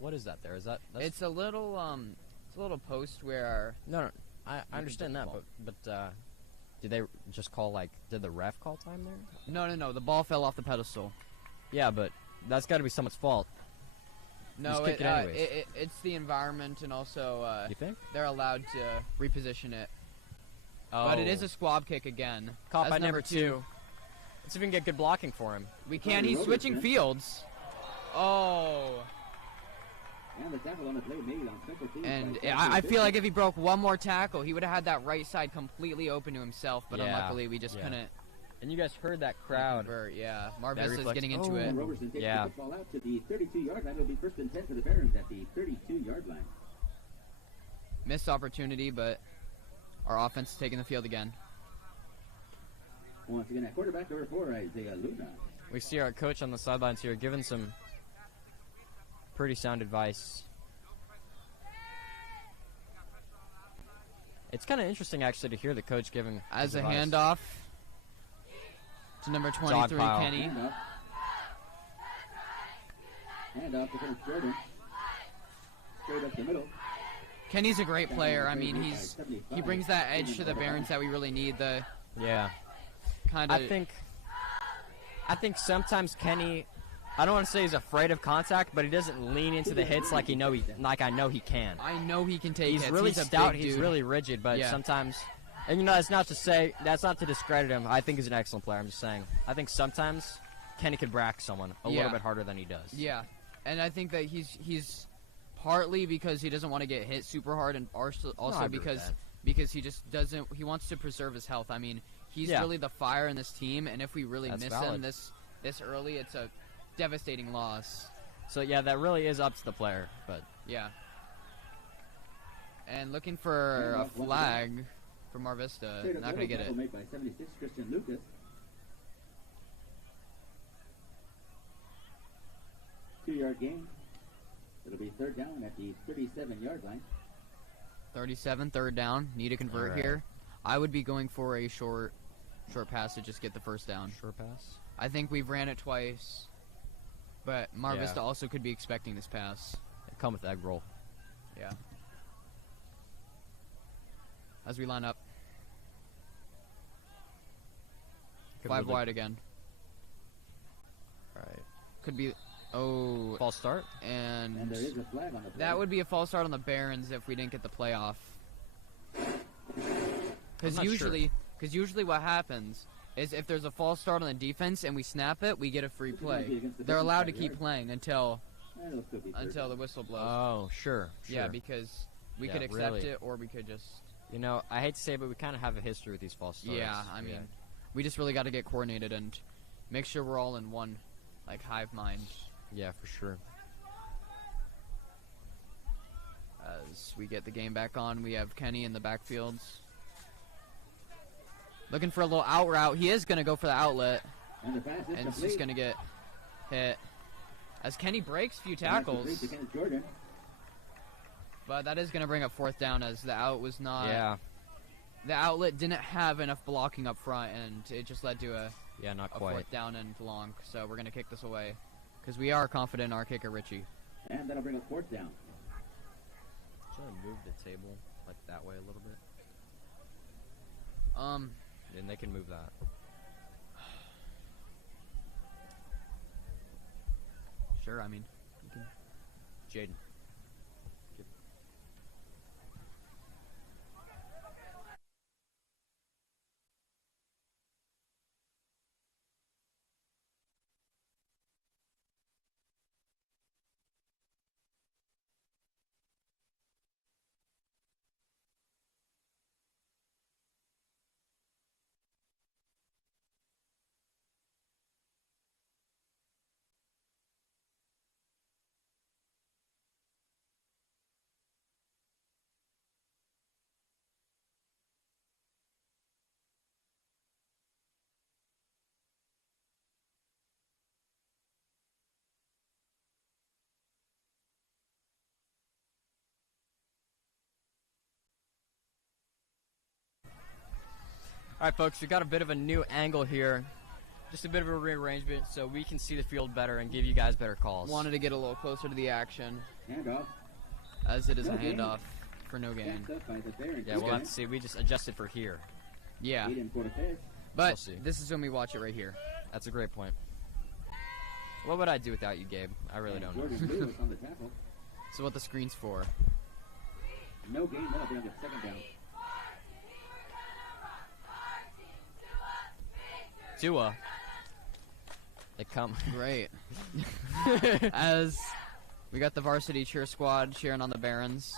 what is that there? Is that's It's a little post where no, I understand that, but did they just call did the ref call time there? no, the ball fell off the pedestal. Yeah, but that's got to be someone's fault. No, kick it anyways. it's the environment, and also You think? they're allowed to reposition it. Oh. But it is a squab kick again. Caught As by number 2. Let's see if we can get good blocking for him. We can. He's switching fields. Oh. And the tackle on the play made on special teams. And by I feel like if he broke one more tackle, he would have had that right side completely open to himself. But Yeah, unluckily, we just yeah. couldn't And you guys heard that crowd. Yeah, Mar Vista's getting into it. Roberson takes Yeah. the football out to the 32-yard line. It'll be 1st and 10 for the Barons at the 32-yard line. Missed opportunity, but our offense is taking the field again. Once again, at quarterback number 4, Isaiah Luna. We see our coach on the sidelines here giving some pretty sound advice. It's kind of interesting, actually, to hear the coach giving As a advice. handoff to number 23, pile. Kenny. Handoff to Curtis Jordan. Straight up the middle. Kenny's a great player. I mean, he brings that edge to the Barons that we really need. The Yeah. kind of. I think sometimes Kenny, I don't want to say he's afraid of contact, but he doesn't lean into the hits like I know he can. I know he can take He's hits. really a stout. big He's dude. really rigid, but Yeah. sometimes, and that's not to discredit him. I think he's an excellent player. I'm just saying. I think sometimes Kenny could brack someone a little bit harder than he does. Yeah, and I think that he's partly because he doesn't want to get hit super hard, and also I agree with because he just doesn't. He wants to preserve his health. I mean, he's really the fire in this team, and if we really That's miss valid. him this early, it's a devastating loss. So yeah, that really is up to the player. But Yeah. And looking for a flag for Mar Vista. Straight up Not going to middle, get tackle it. made by 76, Christian Lucas. 2-yard gain. It'll be 3rd down at the 37-yard line. 37, 3rd down. Need to convert here. I would be going for a short pass to just get the 1st down. short pass. I think we've ran it twice, but Mar Vista also could be expecting this pass. They come with egg roll. Yeah. As we line up. Could 5 really- wide again. All right. Could be. Oh. False start. And And there is a flag on the play. that would be a false start on the Barons if we didn't get the playoff. Because not usually what happens is if there's a false start on the defense and we snap it, we get a free play. They're allowed to keep playing until And it'll still be 3rd the down. whistle blows. Oh, sure. Yeah, because we Yeah, could accept really. it or we could just. You know, I hate to say it, but we kind of have a history with these false starts. Yeah, I mean, we just really got to get coordinated and make sure we're all in one, like, hive mind. Yeah, for sure. As we get the game back on, we have Kenny in the backfields. Looking for a little out route. He is going to go for the outlet, And the pass is and it's complete. just going to get hit. As Kenny breaks a few Pass complete tackles, to Kenneth Jordan. but that is going to bring up 4th down as the out was not. Yeah. The outlet didn't have enough blocking up front, and it just led to a Yeah, not a quite. 4th down and long. So we're going to kick this away because we are confident in our kicker, Richie. And that'll bring up 4th down. Should I move the table like that way a little bit? And they can move that. Sure, I mean, you can. Jaden. All right, folks, we got a bit of a new angle here. Just a bit of a rearrangement so we can see the field better and give you guys better calls. Wanted to get a little closer to the action, Handoff. as it is No a gain. handoff for no gain. Snapped up by the Barons. Yeah, we'll have to see. We just adjusted for here. Yeah, 8 in for the pass. but We'll see. this is when we watch it right here. That's a great point. What would I do without you, Gabe? I really And don't know. Jordan Lewis on the tackle. So what the screen's for? No gain. That'll bring up 2nd down. Tua. They come. Great. As we got the varsity cheer squad cheering on the Barons.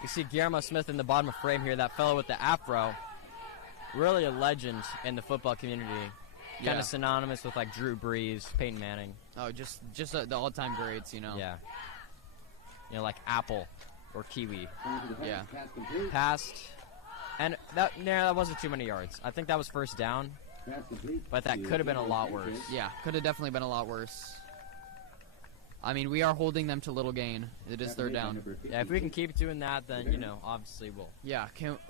You see Guillermo Smith in the bottom of frame here, that fellow with the afro. really a legend in the football community. Kind of synonymous with like Drew Brees, Peyton Manning. Oh, just the all-time greats, you know. Yeah. You know, like Apple or Kiwi. Yeah. Passed. And that wasn't too many yards. I think that was first down. But that could have been a lot worse. Yeah, could have definitely been a lot worse. I mean, we are holding them to little gain. It is third down. Yeah, if we can keep doing that, then, you know, obviously we'll. Yeah,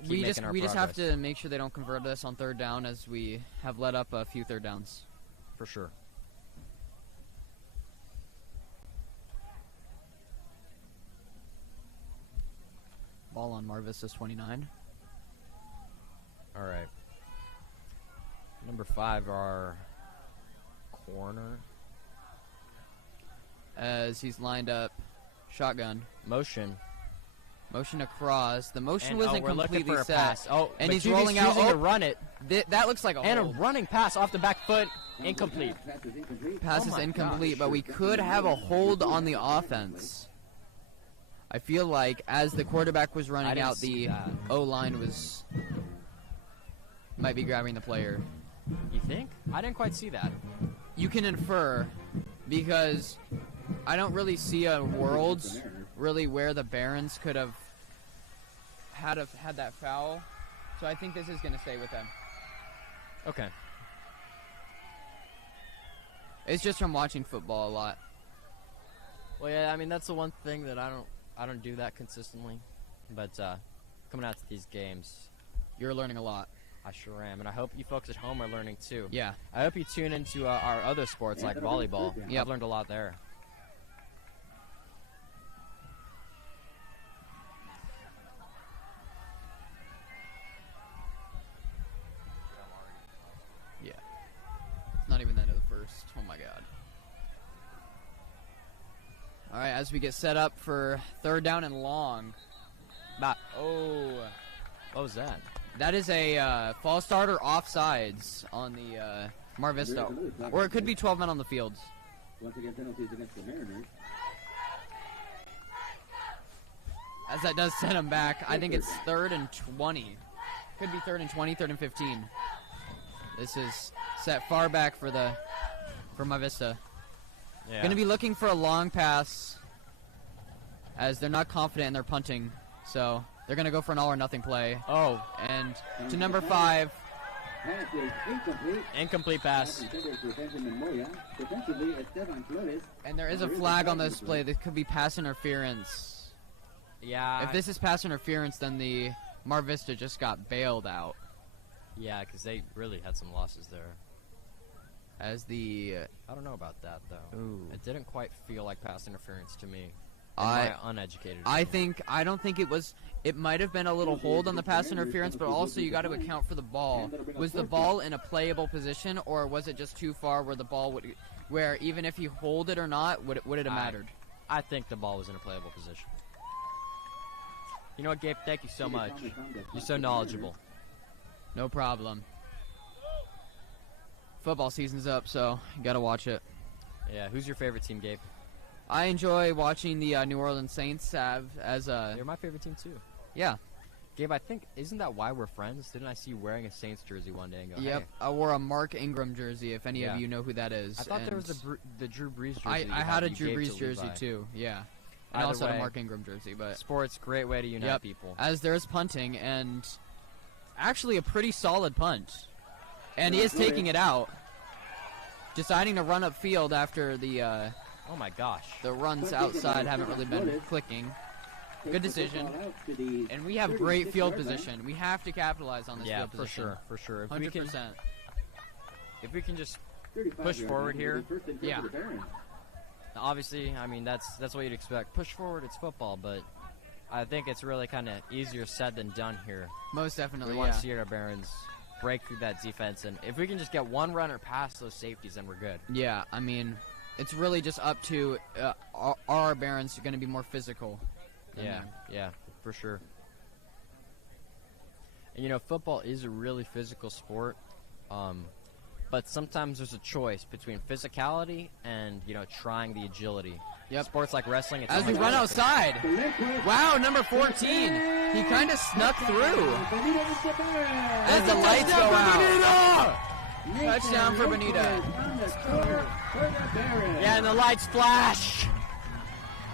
we just have to make sure they don't convert us on third down, as we have let up a few third downs. For sure. Ball on Mar Vista's 29. All right. Number 5, our corner. As he's lined up, shotgun. Motion across. The motion and, wasn't we're completely looking for a set. Pass. Oh, and he's GV's rolling out to run it. That looks like a and hold. A running pass off the back foot, incomplete. Pass is incomplete, but we could have a hold on the offense. I feel like as the quarterback was running out, the O-line might be grabbing the player. You think? I didn't quite see that. You can infer, because I don't really see a world really where the Barons could have had that foul. So I think this is going to stay with them. Okay. It's just from watching football a lot. Well, yeah, I mean, that's the one thing that I don't do that consistently. But coming out to these games, you're learning a lot. I sure am, and I hope you folks at home are learning too. Yeah. I hope you tune into our other sports like volleyball. Yep. I've learned a lot there. Yeah. It's not even the end of the first. Oh my God. All right, as we get set up for third down and long. What was that? That is a false start or offsides on the Mar Vista. Or it could be 12 men on the field. Once again, penalties against the Mariners. As that does send him back. I think it's 3rd and 20. Could be 3rd and 20, 3rd and 15. This is set far back for Mar Vista. Yeah. Going to be looking for a long pass, as they're not confident in their punting. So they're going to go for an all or nothing play. Oh. And to number 5. Incomplete pass. And there is a flag on this play. This could be pass interference. Yeah. If this is pass interference, then the Mar Vista just got bailed out. Yeah, because they really had some losses there. As the... I don't know about that, though. Ooh. It didn't quite feel like pass interference to me. My uneducated opinion. I don't think it was. It might have been a little hold on the pass interference, but also you got to account for the ball. Was the ball in a playable position, or was it just too far where the ball would, where even if you hold it or not, would it have mattered? I think the ball was in a playable position. You know what, Gabe? Thank you so much. You're so knowledgeable. No problem. Football season's up, so you got to watch it. Yeah. Who's your favorite team, Gabe? I enjoy watching the New Orleans Saints as a... They're my favorite team, too. Yeah. Gabe, I think, isn't that why we're friends? Didn't I see you wearing a Saints jersey one day and go, Yep. hey. I wore a Mark Ingram jersey, if any of you know who that is. I thought there was the Drew Brees jersey. I had a Drew Brees jersey, too, yeah. And I also had a Mark Ingram jersey, but... Sports, great way to unite people. As there's punting, and actually a pretty solid punt. And he is taking it out. Deciding to run upfield after the... oh my gosh. The runs outside haven't really been clicking. Good decision. And we have great field position. We have to capitalize on this field position. Yeah, for sure. 100%. If we can just push forward here. Yeah. Obviously, I mean, that's what you'd expect. Push forward, it's football, but I think it's really kind of easier said than done here. Most definitely, We want to see our Barons break through that defense, and if we can just get one runner past those safeties, then we're good. Yeah, I mean... It's really just up to our Barons going to be more physical. Yeah, for sure. And you know, football is a really physical sport, but sometimes there's a choice between physicality and trying the agility. Yep. Sports like wrestling. It's as we run outside. Wow, number 14. He kind of snuck through. As the lights go out. Touchdown for Bonita. Yeah, and the lights flash.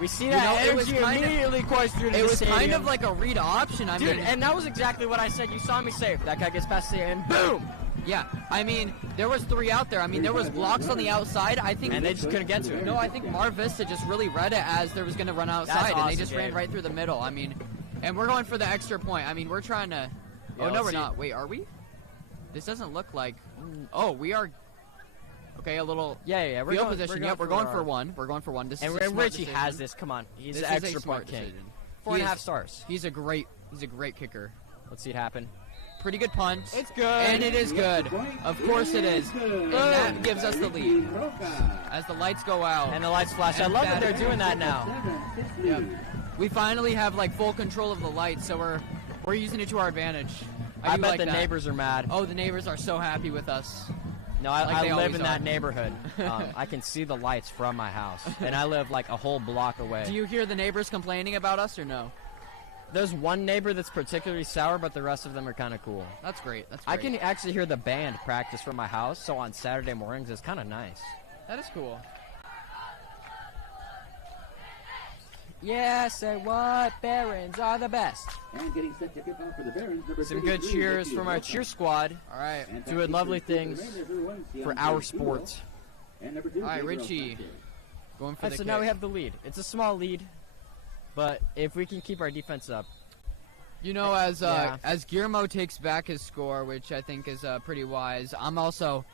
We see that energy immediately course through the stadium. Kind of like a read option. I mean, and that was exactly what I said. You saw me say, if that guy gets past the and boom. Yeah, I mean, there was 3 out there. I mean, there was blocks on the outside. I think, and they just couldn't get to it. No, I think Vista just really read it as there was going to run outside, and they just ran right through the middle. I mean, and we're going for the extra point. I mean, we're trying to. Oh no, we're not. Wait, are we? This doesn't look like. Oh, we are. Okay, a little. Yeah. We're field position. Yep, we're going for one. We're going for one. This and is Richie has this. Come on, he's an extra point king. 4.5 stars. He's a great kicker. Let's see it happen. Pretty good punch. It's good. And it is good. Of course it is. And that gives us the lead. As the lights go out. And the lights flash. I love that they're doing that now. Yep. We finally have like full control of the lights, so we're using it to our advantage. I bet the neighbors are mad. Oh, the neighbors are so happy with us. No, I live in that neighborhood. I can see the lights from my house. And I live like a whole block away. Do you hear the neighbors complaining about us or no? There's one neighbor that's particularly sour, but the rest of them are kind of cool. That's great. I can actually hear the band practice from my house, so on Saturday mornings it's kind of nice. That is cool. Yeah, say what? Barons are the best. And getting set to kick off for the Barons. Some good cheers from our cheer squad. All right. Doing lovely things for our sport. All right, Richie. Going for the so kick. now we have the lead. It's a small lead. But if we can keep our defense up. You know, as Guillermo takes back his score, which I think is pretty wise, I'm also,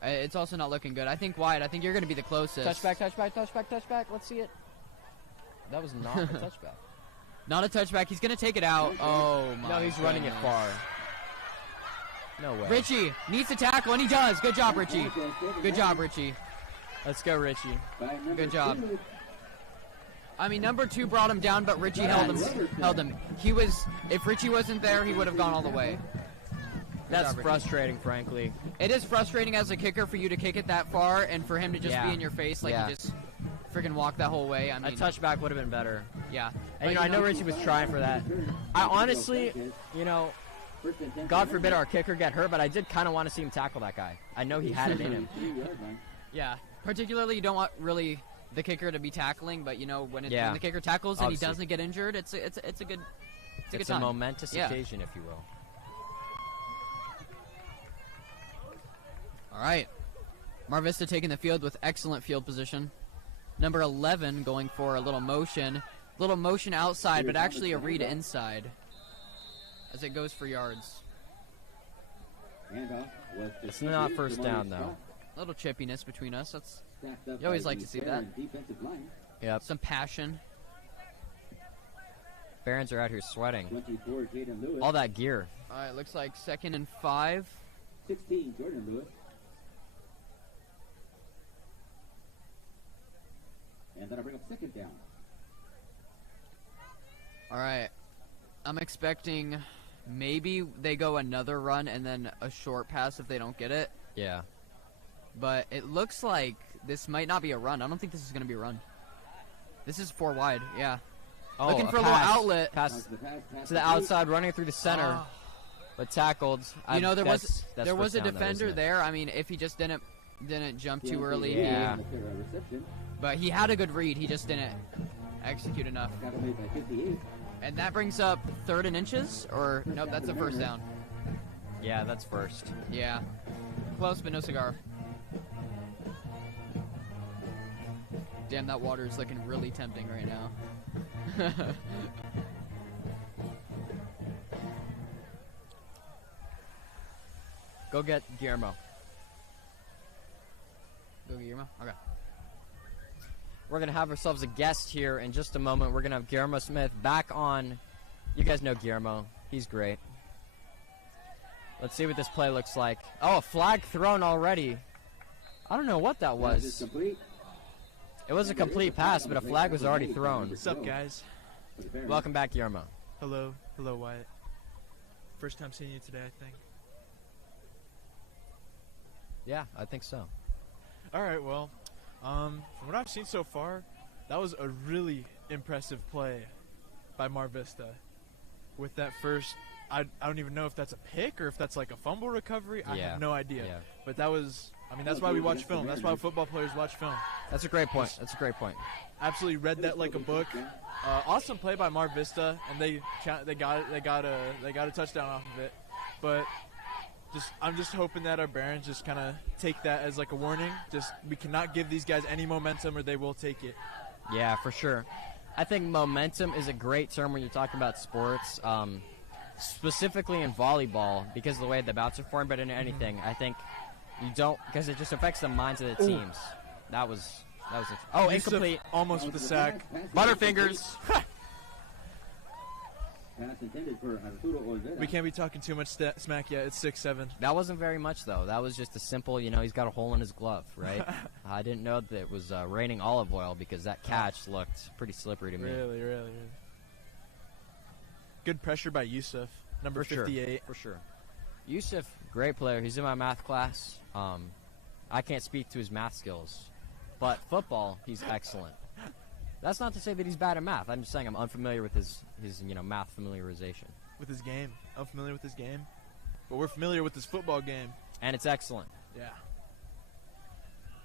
it's also not looking good. I think Wyatt, I think you're going to be the closest. Touchback. Let's see it. That was not a touchback. Not a touchback. He's going to take it out. Oh, my No, he's running it far. No way. Richie needs to tackle, and he does. Good job, Richie. Good job, Richie. Let's go, Richie. Good job. I mean, number 2 brought him down, but Richie held him. If Richie wasn't there, he would have gone all the way. That's frustrating, frankly. It is frustrating as a kicker for you to kick it that far and for him to just be in your face like he just freaking walked that whole way. I mean, a touchback would have been better. Yeah. And I know Richie was trying for that. I honestly, God forbid our kicker get hurt, but I did kind of want to see him tackle that guy. I know he had it in him. Yeah. Particularly, you don't want really the kicker to be tackling, but when the kicker tackles and he doesn't get injured, it's a good time. It's a momentous occasion, if you will. All right, Vista taking the field with excellent field position. Number 11 going for a little motion outside, but actually a read inside as it goes for yards. It's not first down though. A little chippiness between us. You always like to see that. Yep. Some passion. Barons are out here sweating. All that gear. All right, looks like 2nd and 5. 16, Jordan Lewis. And that'll bring up 2nd down. All right. I'm expecting maybe they go another run and then a short pass if they don't get it. Yeah. But it looks like this might not be a run. I don't think this is going to be a run. This is 4 wide, yeah. Oh, looking for a little outlet. Pass to the outside, running through the center. But tackled. There was a defender there. I mean, if he just didn't jump too early. Yeah. But he had a good read. He just didn't execute enough. And that brings up 3rd and inches? Or, nope, that's a first down. Yeah, that's first. Yeah. Close, but no cigar. Damn, that water is looking really tempting right now. Go get Guillermo. Go Guillermo? Okay. We're going to have ourselves a guest here in just a moment. We're going to have Guillermo Smith back on. You guys know Guillermo. He's great. Let's see what this play looks like. Oh, a flag thrown already. I don't know what that was. It was a complete pass, but a flag was already thrown. What's up, guys? Welcome back, Guillermo. Hello, Wyatt. First time seeing you today, I think. Yeah, I think so. All right, well, from what I've seen so far, that was a really impressive play by Vista. with that first. I don't even know if that's a pick or if that's like a fumble recovery. I have no idea. Yeah. But that was. I mean, that's why we watch film. That's why football players watch film. That's a great point. That's a great point. Absolutely read that like a book. Awesome play by Vista, and they got a touchdown off of it. But I'm just hoping that our Barons just kind of take that as like a warning. We cannot give these guys any momentum, or they will take it. Yeah, for sure. I think momentum is a great term when you're talking about sports, specifically in volleyball, because of the way the bouts are formed. But in anything, I think you don't, because it just affects the minds of the teams. That was incomplete. Almost with the sack. Butterfingers. We can't be talking too much smack yet. It's 6-7. That wasn't very much, though. That was just a simple, he's got a hole in his glove, right? I didn't know that it was raining olive oil because that catch looked pretty slippery to me. Really. Good pressure by Yusuf, number 58. For sure. Yusuf, great player. He's in my math class. I can't speak to his math skills, but football, he's excellent. That's not to say that he's bad at math. I'm just saying I'm unfamiliar with his math familiarization. With his game. Unfamiliar with his game. But we're familiar with his football game. And it's excellent. Yeah.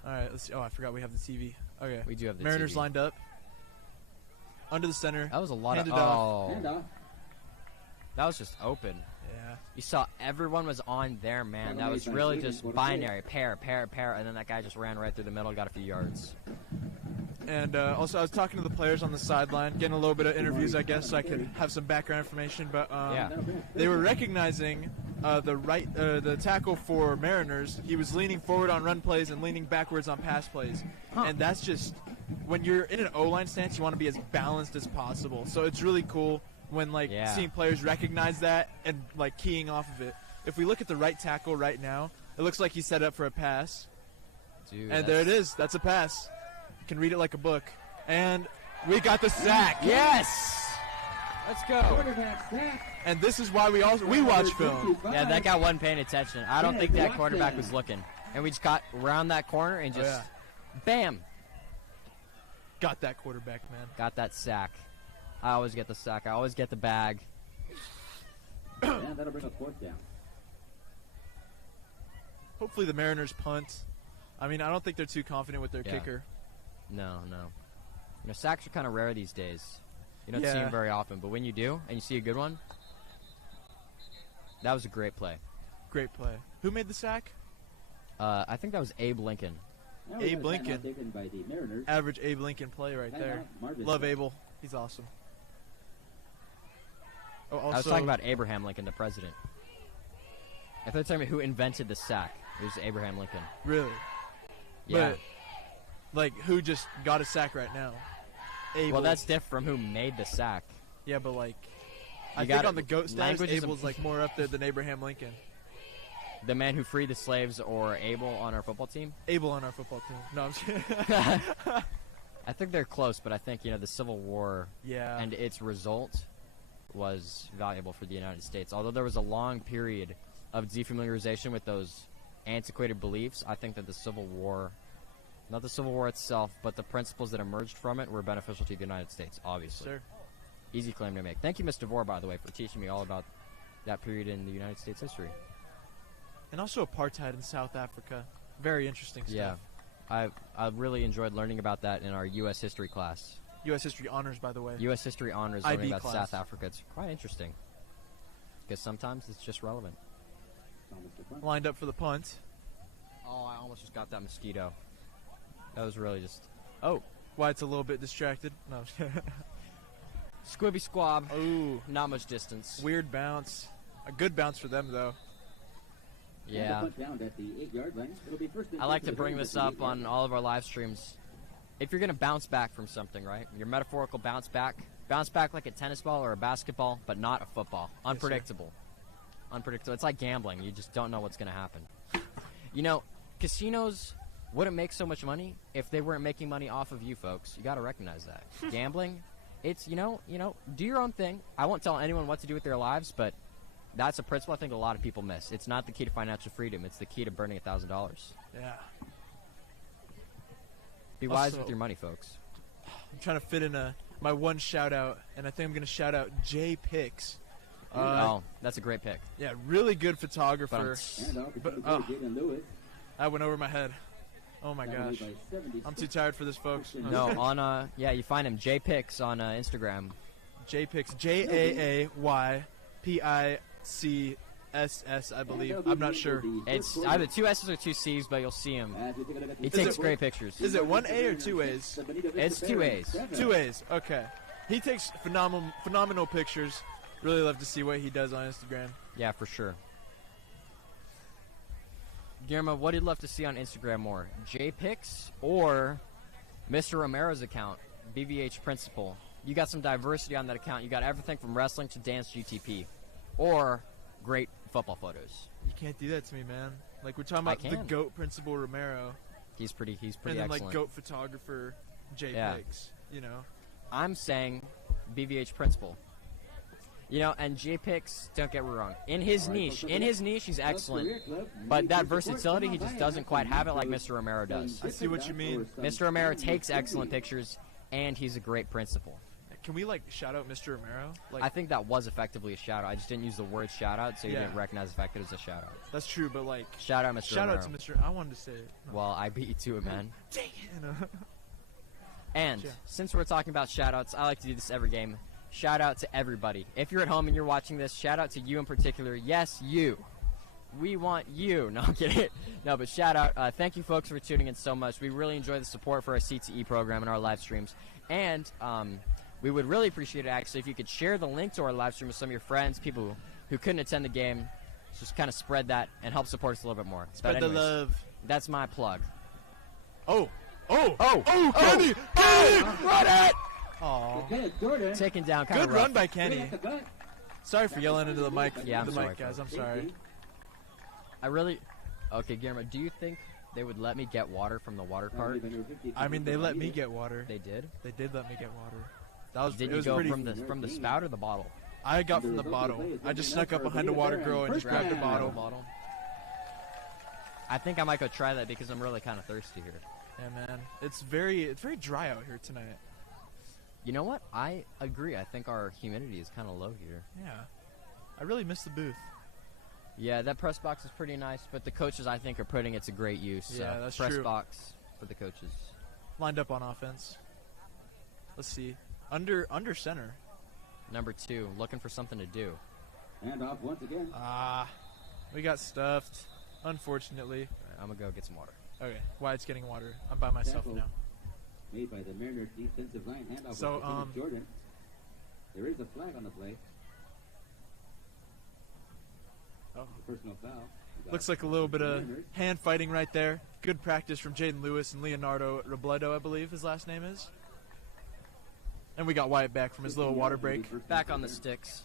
All right, let's see. Oh, I forgot we have the TV. Okay. We do have the Mariners TV. lined up. Under the center. That was a lot Handed of... off. That was just open. Yeah. You saw everyone was on there, man. That was really just binary. Pair. And then that guy just ran right through the middle, got a few yards. And also, I was talking to the players on the sideline, getting a little bit of interviews, I guess, so I could have some background information. But they were recognizing the tackle for Mariners. He was leaning forward on run plays and leaning backwards on pass plays. And that's just, when you're in an O-line stance, you want to be as balanced as possible. So it's really cool when seeing players recognize that and keying off of it. If we look at the right tackle right now, it looks like he's set up for a pass. Dude, and there it is. That's a pass. Can read it like a book. And we got the sack. Yes! Let's go. And this is why we watch film. Yeah, that guy wasn't paying attention. I don't think that quarterback was looking. And we just got around that corner and just bam. Got that quarterback, man. Got that sack. I always get the sack. I always get the bag. And that'll bring a fourth down. Hopefully the Mariners punt. I mean, I don't think they're too confident with their kicker. No. Sacks are kind of rare these days. You don't see them very often, but when you do, and you see a good one, that was a great play. Great play. Who made the sack? I think that was Abe Lincoln. Abe Lincoln. Average Abe Lincoln play right there. Love Abel. He's awesome. Oh, also, I was talking about Abraham Lincoln, the president. If they're telling me who invented the sack, it was Abraham Lincoln. Really? Yeah. But, who just got a sack right now? Abel. Well, that's different from who made the sack. Yeah, but, I think on the GOAT status, Abel's, more up there than Abraham Lincoln. The man who freed the slaves or Abel on our football team? Abel on our football team. No, I'm just kidding. I think they're close, but I think, the Civil War and its result was valuable for the United States. Although there was a long period of defamiliarization with those antiquated beliefs, I think that the Civil War, not the Civil War itself, but the principles that emerged from it were beneficial to the United States, obviously. Sure. Easy claim to make. Thank you, Ms. DeVore, by the way, for teaching me all about that period in the United States history. And also apartheid in South Africa. Very interesting stuff. Yeah. I really enjoyed learning about that in our U.S. history class. U.S. history honors, by the way. U.S. history honors learning about class. South Africa. It's quite interesting. Because sometimes it's just relevant. Lined up for the punt. Oh, I almost just got that mosquito. That was really just... Oh. Wyatt's a little bit distracted. No. Squibby squab. Ooh. Not much distance. Weird bounce. A good bounce for them, though. Yeah. I like to bring this up on all of our live streams. If you're going to bounce back from something, right? Your metaphorical bounce back like a tennis ball or a basketball, but not a football. Unpredictable. Unpredictable. It's like gambling. You just don't know what's going to happen. Casinos wouldn't make so much money if they weren't making money off of you folks. You got to recognize that. Gambling, it's, do your own thing. I won't tell anyone what to do with their lives, but that's a principle I think a lot of people miss. It's not the key to financial freedom. It's the key to burning $1,000. Yeah. Be wise with your money, folks. I'm trying to fit in my one shout-out, and I think I'm going to shout out Jay Picks, That's a great pick. Yeah, really good photographer. But, that went over my head. Oh my gosh. I'm too tired for this, folks. No, on you find him JPix on Instagram. JPix, JAAYPICSS, I believe. I'm not sure. It's either 2 S's or 2 C's, but you'll see him. He takes great pictures. Is it 1 A or 2 A's? It's 2 A's. 2 A's. Okay. He takes phenomenal pictures. Really love to see what he does on Instagram. Yeah, for sure. Guillermo, what do you love to see on Instagram more? JPix or Mr. Romero's account, BVH Principal? You got some diversity on that account. You got everything from wrestling to dance GTP. Or great football photos. You can't do that to me, man. Like, we're talking about the GOAT Principal Romero. He's pretty and then, excellent. Like, GOAT photographer JPix, you know? I'm saying BVH Principal. You know, and JPix, don't get me wrong, in his niche, he's excellent. But that versatility, he just doesn't quite have it like Mr. Romero does. I see what you mean. Mr. Romero takes excellent pictures, and he's a great principal. Can we, like, shout out Mr. Romero? Like, I think that was effectively a shout-out. I just didn't use the word shout-out, so you didn't recognize the fact that it was a shout-out. That's true, but, like... Shout out, Mr. Romero. Shout out to Mr. I wanted to say it. No. Well, I beat you to it, man. Dang it. And since we're talking about shout-outs, I like to do this every game. Shout out to everybody. If you're at home and you're watching this, shout out to you in particular. Yes, you. We want you. No, I'm kidding. No, but shout out. Thank you, folks, for tuning in so much. We really enjoy the support for our CTE program and our live streams. And we would really appreciate it, actually, if you could share the link to our live stream with some of your friends, people who couldn't attend the game. Just kind of spread that and help support us a little bit more. Spread the love. That's my plug. Oh, Kenny! Run it! Aww. Taken down kind of Good run by Kenny. Sorry for yelling into the mic. Yeah, I'm sorry, guys. I'm sorry. Okay, Guillermo, do you think they would let me get water from the water cart? I mean, they let me get water. They did? They did let me get water. That was. Did you go from the spout or the bottle? I got from the bottle. I just snuck up behind a water girl and just grabbed the bottle. I think I might go try that because I'm really kind of thirsty here. Yeah, man. It's very dry out here tonight. You know what? I agree. I think our humidity is kind of low here. Yeah. I really miss the booth. Yeah, that press box is pretty nice, but the coaches, I think, are putting it to great use. Yeah, that's press true. box for the coaches. Lined up on offense. Let's see. Under center. Number 2, looking for something to do. And off once again. We got stuffed, unfortunately. Right, I'm going to go get some water. Okay, Wyatt's getting water. I'm by myself now. Made by the Mariners defensive line. Handoff So, Jordan. There is a flag on the play. Oh. Personal foul. Looks like a little bit of hand fighting right there. Good practice from Jaden Lewis and Leonardo Robledo, I believe his last name is. And we got Wyatt back from his little water break. Back on the sticks.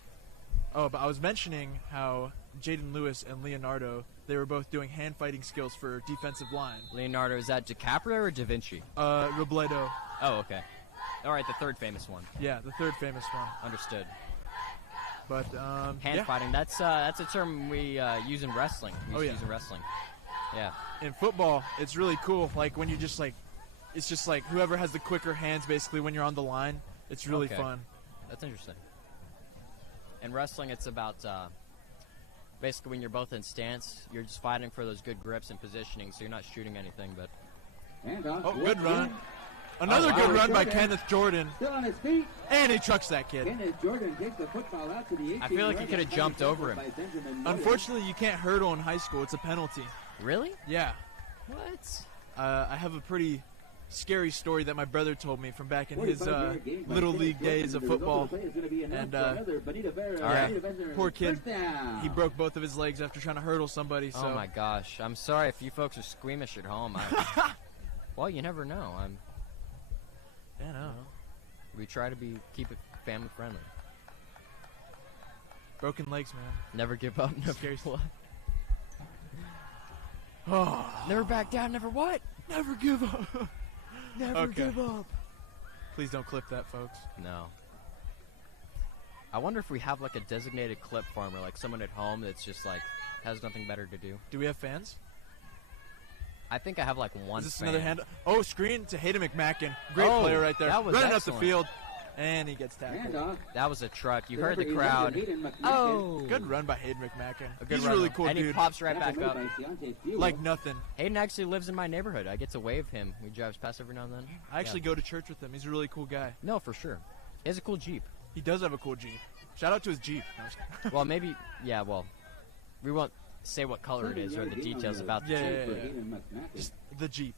Oh, but I was mentioning how Jaden Lewis and Leonardo, they were both doing hand fighting skills for defensive line. Leonardo, is that DiCaprio or Da Vinci? Robledo. Oh, okay. All right, the third famous one. Yeah, the third famous one. Understood. But hand fighting, that's a term we use in wrestling. Use in wrestling. Yeah. In football, it's really cool. Like when you just like, it's just like whoever has the quicker hands, basically when you're on the line. It's really fun. That's interesting. In wrestling, it's about basically when you're both in stance, you're just fighting for those good grips and positioning, so you're not shooting anything. But good run. Another good run by Kenneth Jordan. Still on his feet. And he trucks that kid. Kenneth Jordan takes the football out to the 18. I feel like he could have jumped over him. Unfortunately, you can't hurdle in high school. It's a penalty. Really? Yeah. What? I have a pretty scary story that my brother told me from back in his little league days of football. And poor kid, he broke both of his legs after trying to hurdle somebody. So. Oh my gosh! I'm sorry if you folks are squeamish at home. Well, you never know. Yeah, no. We try to keep it family friendly. Broken legs, man. Never give up. Never Oh. Never back down. Never what? Never give up. Never give up. Please don't clip that, folks. No. I wonder if we have like a designated clip farmer, like someone at home that's just like has nothing better to do. Do we have fans? I think I have like one. Is this fan. another hand? Oh, screen to Hayden McMackin. Great player right there. That was running up the field. And he gets tackled. That was a truck. You heard the crowd. Oh! Good run by Hayden McMacken. He's run. really cool, and dude. And he pops right back up. Like nothing. Hayden actually lives in my neighborhood. I get to wave him. He drives past every now and then. I actually go to church with him. He's a really cool guy. No, for sure. He has a cool Jeep. He does have a cool Jeep. Shout out to his Jeep. Well, maybe, yeah, well, we won't say what color it is or the details about the Jeep. Yeah. Just the Jeep.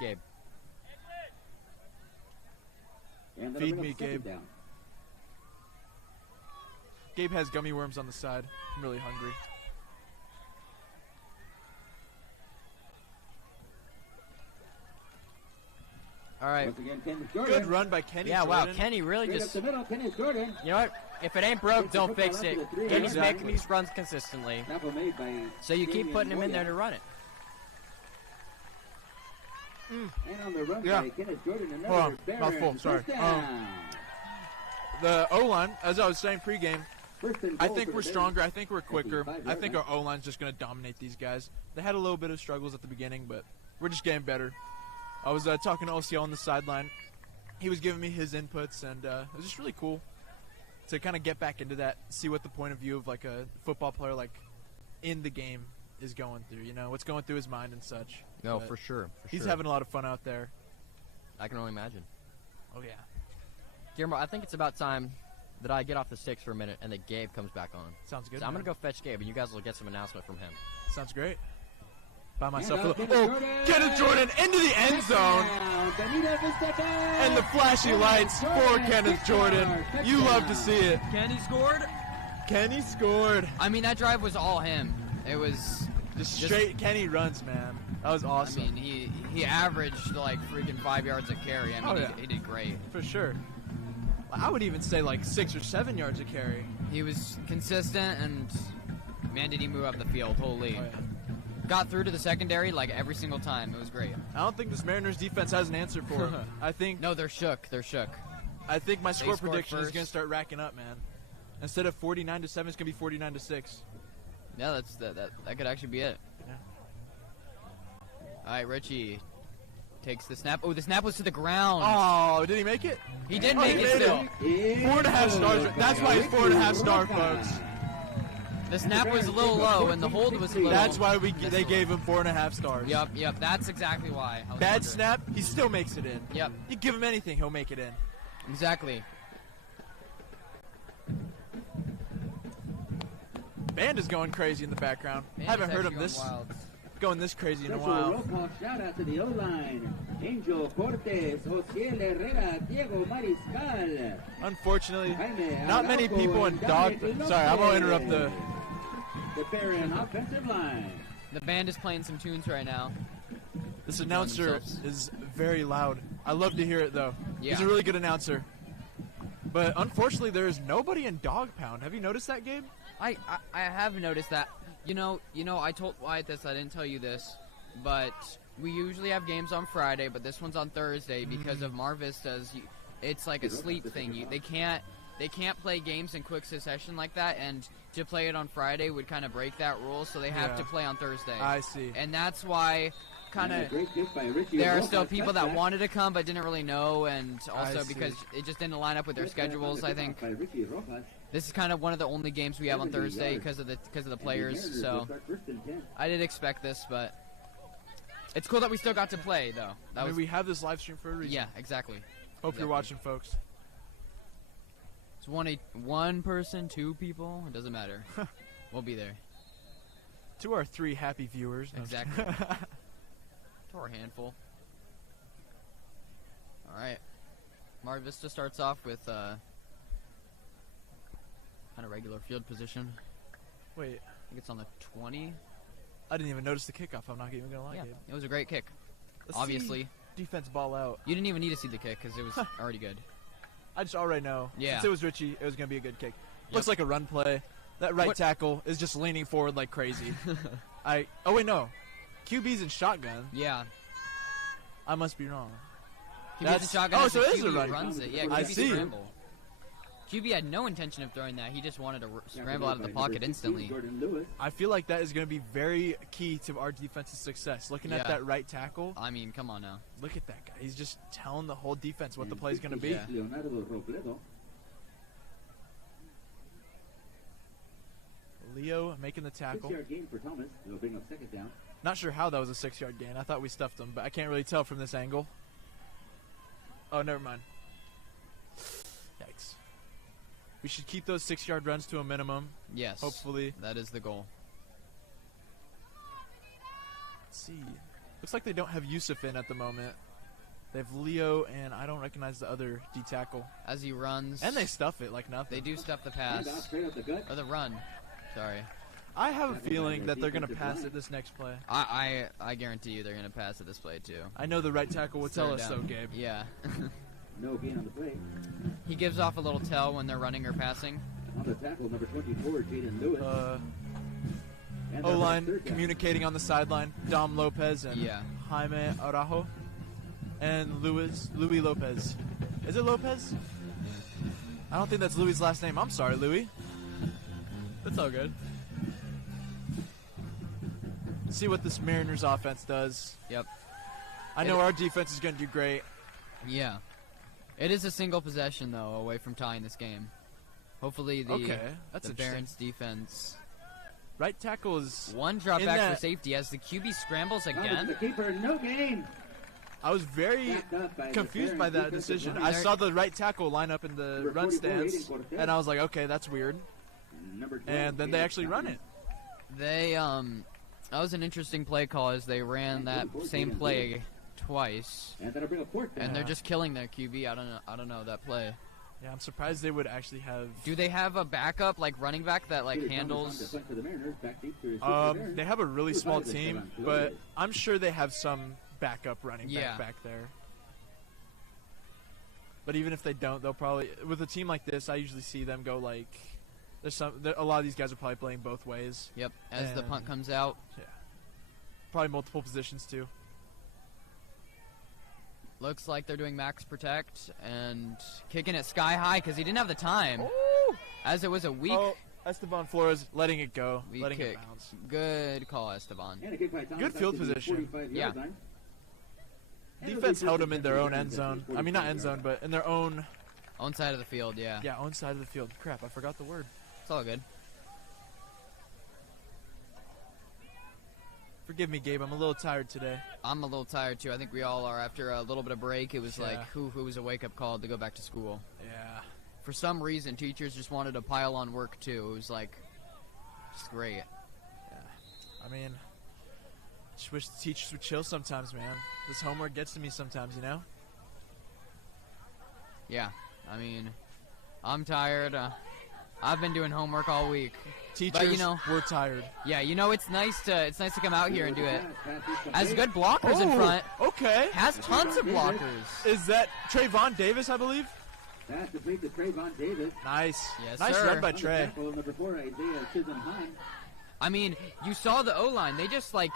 Gabe. Feed me, Gabe. Gabe has gummy worms on the side. I'm really hungry. All right. Good run by Kenny Jordan. Wow, Kenny really just... You know what? If it ain't broke, don't fix it. Kenny's making these runs consistently. So you keep putting him in there to run it. Yeah. Hold on, mouthful, sorry. The O-line, as I was saying pregame, I think we're stronger. I think we're quicker. I think our O-line's just going to dominate these guys. They had a little bit of struggles at the beginning, but we're just getting better. I was talking to OCL on the sideline. He was giving me his inputs, and it was just really cool to kind of get back into that, see what the point of view of like a football player like in the game is going through, you know, what's going through his mind and such. No, but for sure. He's having a lot of fun out there. I can only imagine. Oh, yeah. Guillermo, I think it's about time that I get off the sticks for a minute and that Gabe comes back on. Sounds good. So I'm going to go fetch Gabe, and you guys will get some announcement from him. Sounds great. By myself. Kenneth Jordan into the end zone. And the flashy lights for Kenneth Jordan. You love to see it. Kenny scored? Kenny scored. I mean, that drive was all him. It was just straight Kenny runs, man. That was awesome. I mean, he averaged like freaking 5 yards a carry. I mean, he did great. For sure. I would even say like 6 or 7 yards a carry. He was consistent, and man, did he move up the field. Holy. Oh, yeah. Got through to the secondary like every single time. It was great. I don't think this Mariners defense has an answer for him. I think... No, they're shook. They're shook. I think my score prediction is going to start racking up, man. Instead of 49-7, it's going to be 49-6. Yeah, that could actually be it. Yeah. All right, Richie takes the snap. Oh, the snap was to the ground. Oh, did he make it? He did make it still. 4.5 stars. That's why he's 4.5 star, folks. The snap was a little low, and the hold was a little... That's why they gave him 4.5 stars. Yep, that's exactly why. Bad snap, he still makes it in. Yep. You give him anything, he'll make it in. Exactly. Band is going crazy in the background. Haven't heard him going this crazy in a while. Shout out to the O-line. Angel Cortes, Josiel Herrera, Diego Mariscal. Unfortunately, not many people in dog... Sorry, I'm going to interrupt the Barron offensive line. The band is playing some tunes right now. This announcer is very loud. I love to hear it, though. Yeah. He's a really good announcer. But unfortunately, there's nobody in Dog Pound. Have you noticed that, Gabe? I have noticed that. You know, I told Wyatt this. I didn't tell you this, but we usually have games on Friday, but this one's on Thursday because of Mar Vista's. It's like a sleep thing. They can't play games in quick succession like that, and to play it on Friday would kind of break that rule, so they have to play on Thursday. I see. And that's why kind of there are still people that wanted to come but didn't really know, and also because it just didn't line up with their schedules. I think this is kind of one of the only games we have on Thursday because of the players. So I didn't expect this, but it's cool that we still got to play, though. I mean, we have this live stream for a reason. Yeah, exactly. Hope you're watching, folks. It's one person, 2 people. It doesn't matter. We'll be there. To our 3 happy viewers. No, exactly. To our handful. All right. Mar Vista starts off with kind of regular field position. Wait. I think it's on the 20. I didn't even notice the kickoff. I'm not even going to lie, Gabe. It was a great kick. Let's obviously. Defense ball out. You didn't even need to see the kick because it was already good. I just already know. Yeah. Since it was Richie, it was going to be a good kick. Looks like a run play. That right tackle is just leaning forward like crazy. Oh, wait, no. QB's in shotgun. Yeah. I must be wrong. QB's in shotgun. Oh, so it is a run. Runs it. Yeah, I see. Scramble. QB had no intention of throwing that. He just wanted to scramble out of the pocket instantly. I feel like that is going to be very key to our defense's success. Looking at that right tackle. I mean, come on now. Look at that guy. He's just telling the whole defense what the play is going to be. Yeah. Leo making the tackle. 6-yard gain for Thomas. It'll bring up second down. Not sure how that was a 6-yard gain. I thought we stuffed him, but I can't really tell from this angle. Oh, never mind. Yikes. We should keep those 6-yard runs to a minimum. Yes. Hopefully. That is the goal. Let's see. Looks like they don't have Yusuf in at the moment. They have Leo, and I don't recognize the other D tackle. As he runs. And they stuff it like nothing. They do stuff the pass. Or the run. Sorry. I have a feeling that they're going to pass it this next play. I guarantee you they're going to pass it this play, too. I know the right tackle will tell us so, Gabe. Yeah. No gain on the play. He gives off a little tell when they're running or passing. On the tackle, number 24, Jaden Lewis. O-line communicating on the sideline. Dom Lopez and Jaime Araujo. And Louis Lopez. Is it Lopez? I don't think that's Louis' last name. I'm sorry, Louis. That's all good. See what this Mariners offense does. Yep. I know our defense is going to do great. Yeah. It is a single possession, though, away from tying this game. Hopefully the Barons defense. Right tackle is one drop back for safety as the QB scrambles again. The keeper, no gain. I was very confused by that decision. I saw the right tackle line up in the run stance, and I was like, okay, that's weird. And then they actually run it. They, that was an interesting play call as they ran that same play twice. And they're just killing their QB. I don't know that play. Yeah, I'm surprised they would actually have. Do they have a backup, like running back, that like handles? They have a really small team, but I'm sure they have some backup running back there. But even if they don't, they'll probably, with a team like this, I usually see them go like, a lot of these guys are probably playing both ways. Yep, as the punt comes out. Yeah. Probably multiple positions too. Looks like they're doing max protect and kicking it sky high because he didn't have the time. Ooh. As it was a weak. Oh, Esteban Flores letting it go. Letting kick. It bounce. Good call, Esteban. Good field position. Yeah. Defense held them in their own end zone. I mean, not end zone, but in their own. Own side of the field, yeah. Yeah, own side of the field. Crap, I forgot the word. It's all good. Forgive me, Gabe. I'm a little tired today. I'm a little tired, too. I think we all are. After a little bit of break, it was like, who was a wake-up call to go back to school. Yeah. For some reason, teachers just wanted to pile on work, too. It was like, just great. Yeah. I mean, just wish the teachers would chill sometimes, man. This homework gets to me sometimes, you know? Yeah. I mean, I'm tired. I've been doing homework all week. Teachers, but, we're tired. Yeah, it's nice to come out here and do it. Has good blockers in front. Okay. Has tons of blockers. Is that Trayvon Davis, I believe? Pass complete to Trayvon Davis. Nice. Yes, nice sir. run by Trey. Number 4, Isaiah Chisholm-Hine. I mean, you saw the O-line. They just like,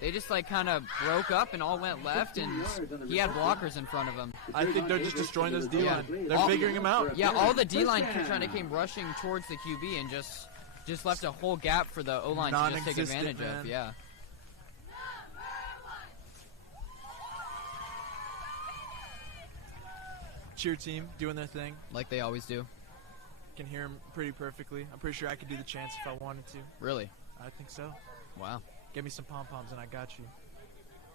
they just like kind of broke up and all went left, and he had blockers in front of him. I think they're just destroying this D-line. They're figuring him out. Yeah, all the D-line came rushing towards the QB and just left a whole gap for the O-line to just take advantage of. Yeah. Cheer team doing their thing. Like they always do. Can hear him pretty perfectly. I'm pretty sure I could do the chants if I wanted to. Really? I think so. Wow. Give me some pom-poms and I got you.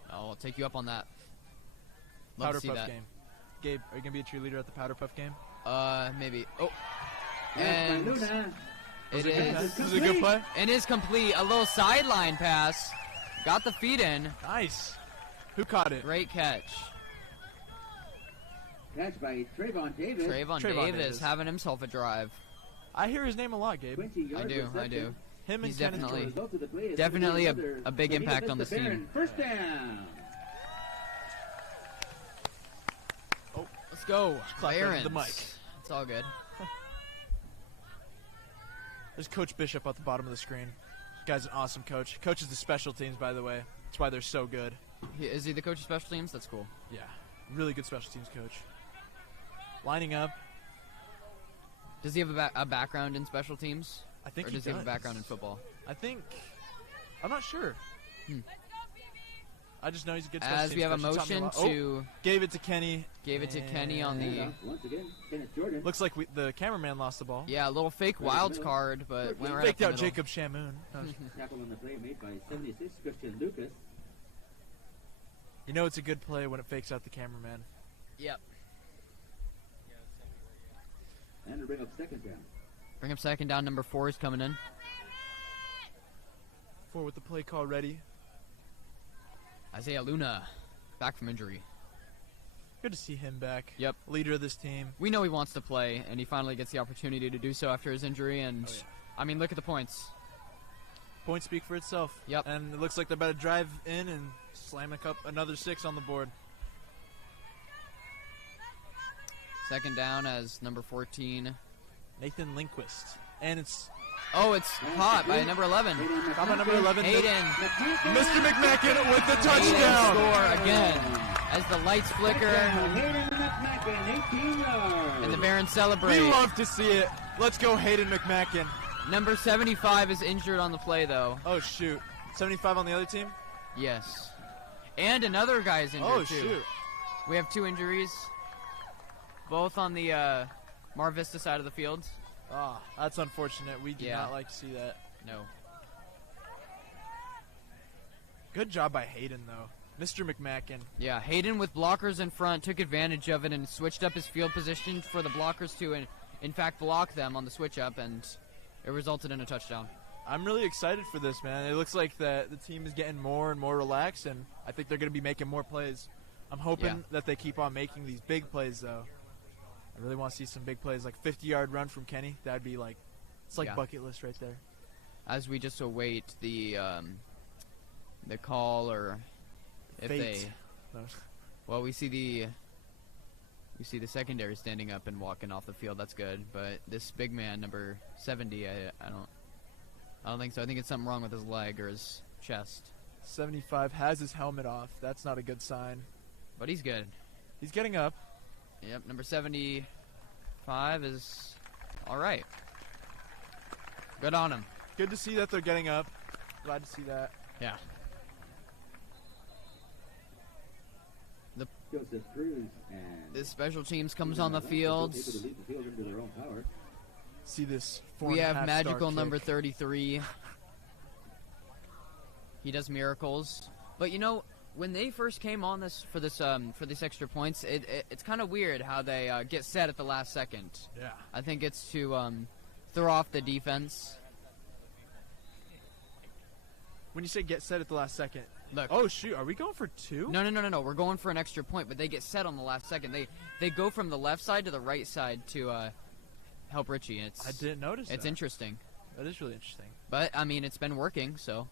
I'll take you up on that. Love Powder to see Puff that. game. Gabe, are you going to be a cheerleader at the Powder Puff game? Maybe. Oh. And it is. This is a good play? It is complete. A little sideline pass. Got the feet in. Nice. Who caught it? Great catch. Catch by Trayvon Davis. Trayvon Davis having himself a drive. I hear his name a lot, Gabe. I do. Him and He's Kenneth definitely a big impact on this team. First down. Oh, let's go. Barons. The mic. It's all good. There's Coach Bishop at the bottom of the screen. This guy's an awesome coach. Coaches the special teams, by the way. That's why they're so good. Is he the coach of special teams? That's cool. Yeah. Really good special teams coach. Lining up. Does he have a background in special teams? I think or he does he have a background in football? I'm not sure. I just know he's a good special As teams we have a coach. He taught me motion lot. to... Gave it to Kenny. Gave it to Kenny on the... Once again, Kenneth Jordan. Looks like the cameraman lost the ball. Yeah, a little fake wild card, but went right Faked up out the middle. Jacob Shamoon. Tackle on the play made by 76, Christian Lucas. You know it's a good play when it fakes out the cameraman. Yep. And to bring up second down. Bring up second down. Number 4 is coming in. 4 with the play call ready. Isaiah Luna, back from injury. Good to see him back. Yep. Leader of this team. We know he wants to play, and he finally gets the opportunity to do so after his injury. And I mean, look at the points. Points speak for itself. Yep. And it looks like they're about to drive in and slam another 6 on the board. Second down as number 14. Nathan Lindquist. And it's... Oh, it's caught by number 11. Caught by number 11. Hayden. Mr. McMacken with the Hayden touchdown. score again as the lights flicker and the Barons celebrate. We love to see it. Let's go Hayden McMacken. Number 75 is injured on the play, though. Oh, shoot. 75 on the other team? Yes. And another guy is injured, Oh, too. shoot. We have 2 injuries, both on the Mar Vista side of the field. Ah, that's unfortunate. We do not like to see that. No. Good job by Hayden, though. Mr. McMacken. Yeah, Hayden with blockers in front took advantage of it and switched up his field position for the blockers to, in fact, block them on the switch up, and it resulted in a touchdown. I'm really excited for this, man. It looks like the team is getting more and more relaxed, and I think they're going to be making more plays. I'm hoping that they keep on making these big plays, though. I really want to see some big plays, like 50-yard run from Kenny. That'd be like, it's like bucket list right there. As we just await the call, or if Fate. well, we see the secondary standing up and walking off the field. That's good, but this big man, number 70, I don't think so. I think it's something wrong with his leg or his chest. 75 has his helmet off. That's not a good sign. But he's good. He's getting up. Yep, number 75 is all right. Good on him. Good to see that they're getting up. Glad to see that. Yeah. Joseph Cruz and the special teams comes on the field. See this. We have magical number 33. He does miracles. But you know, when they first came on for this extra points, it's kind of weird how they get set at the last second. Yeah. I think it's to throw off the defense. When you say get set at the last second, look. Oh shoot, are we going for 2? No. We're going for an extra point, but they get set on the last second. They go from the left side to the right side to help Richie. I didn't notice. It's interesting. That is really interesting. But I mean, it's been working, so.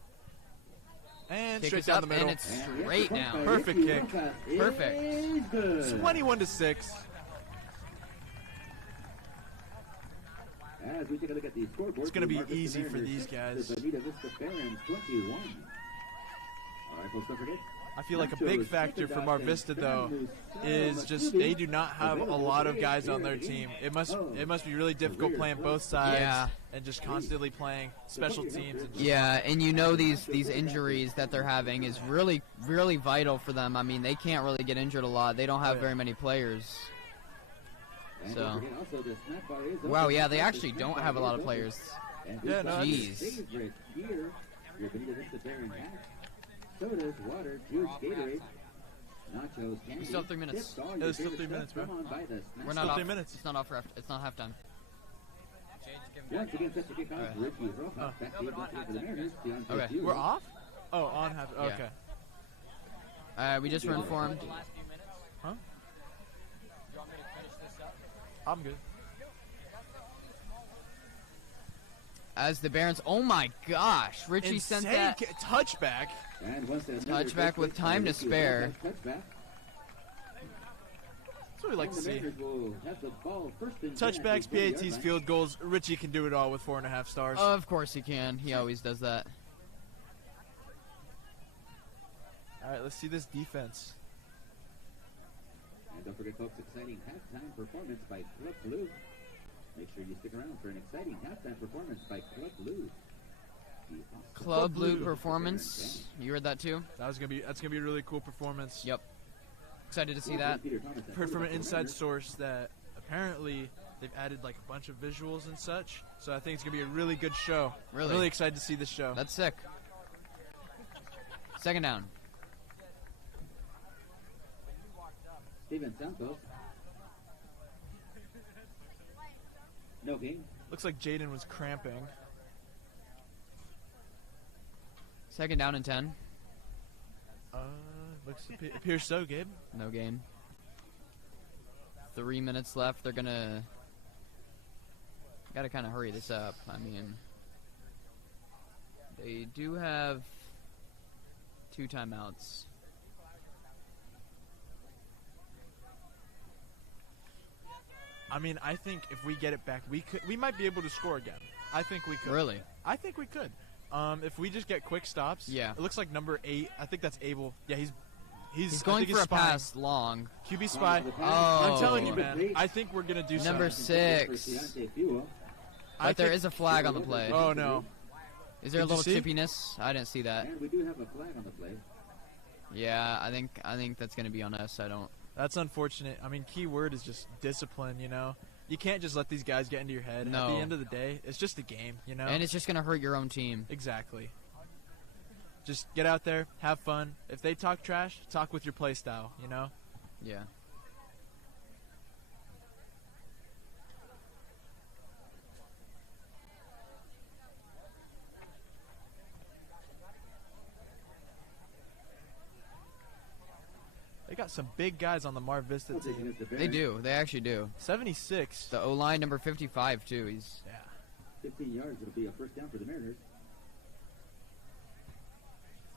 And kick straight down the middle. And it's straight down. Perfect kick. Perfect. 21-6. As we take a look at the scoreboard, it's going to be easy for these guys. Bonita Vista Barons 21. All right, folks, don't forget. I feel like a big factor for Mar Vista, though, is just they do not have a lot of guys on their team. It must be really difficult playing both sides and just constantly playing special teams. Yeah, and you know these injuries that they're having is really, really vital for them. I mean, they can't really get injured a lot. They don't have very many players. So, wow, yeah, they actually don't have a lot of players. Yeah, no, jeez. Sodas, water, juice, Gatorade, nachos, candy. We still have 3 minutes. Yeah, there's still 3 minutes, bro. We're not still off. 3 minutes. It's not off. It's not halftime. Once again, set to kick off. Richie Rojas back to for the Mariners. Okay, we're off? Oh, on half. Okay. We just were informed. Huh? I'm good. As the Barons, oh my gosh, Richie sent that touchback. Touchback with time to spare. That's what we like to see. Touchbacks, PATs, field goals. Richie can do it all with 4.5 stars. Of course he can. He always does that. All right, let's see this defense. And don't forget, folks, exciting halftime performance by Club Blue. Make sure you stick around for an exciting halftime performance by Club Blue. Club Blue performance. You heard that too? That's gonna be a really cool performance. Yep. Excited to see that. Heard from an inside source that apparently they've added like a bunch of visuals and such. So I think it's gonna be a really good show. Really? I'm really excited to see this show. That's sick. Second down. Steven Santos. No gain. Looks like Jaden was cramping. Second down and 10. Appears so, Gabe. No gain. 3 minutes left. They're gonna gotta kind of hurry this up. I mean, they do have 2 timeouts. I mean, I think if we get it back, we might be able to score again. I think we could. Really? I think we could. If we just get quick stops. Yeah. It looks like number 8. I think that's Abel. Yeah, he's going for a spying. pass long. QB spy. Oh. I'm telling you, man. I think we're gonna do something. Number 6. But there is a flag on the play. Oh no. Is there a Did you little see? chippiness? I didn't see that. And we do have a flag on the play. Yeah, I think that's gonna be on us. I don't. That's unfortunate. I mean, key word is just discipline, you know? You can't just let these guys get into your head. No. At the end of the day, it's just a game, you know? And it's just gonna hurt your own team. Exactly. Just get out there, have fun. If they talk trash, talk with your play style, you know? Yeah. They got some big guys on the Vista team. They do. They actually do. 76. The O-line, number 55, too. He's. Yeah. 15 yards. It'll be a first down for the Mariners.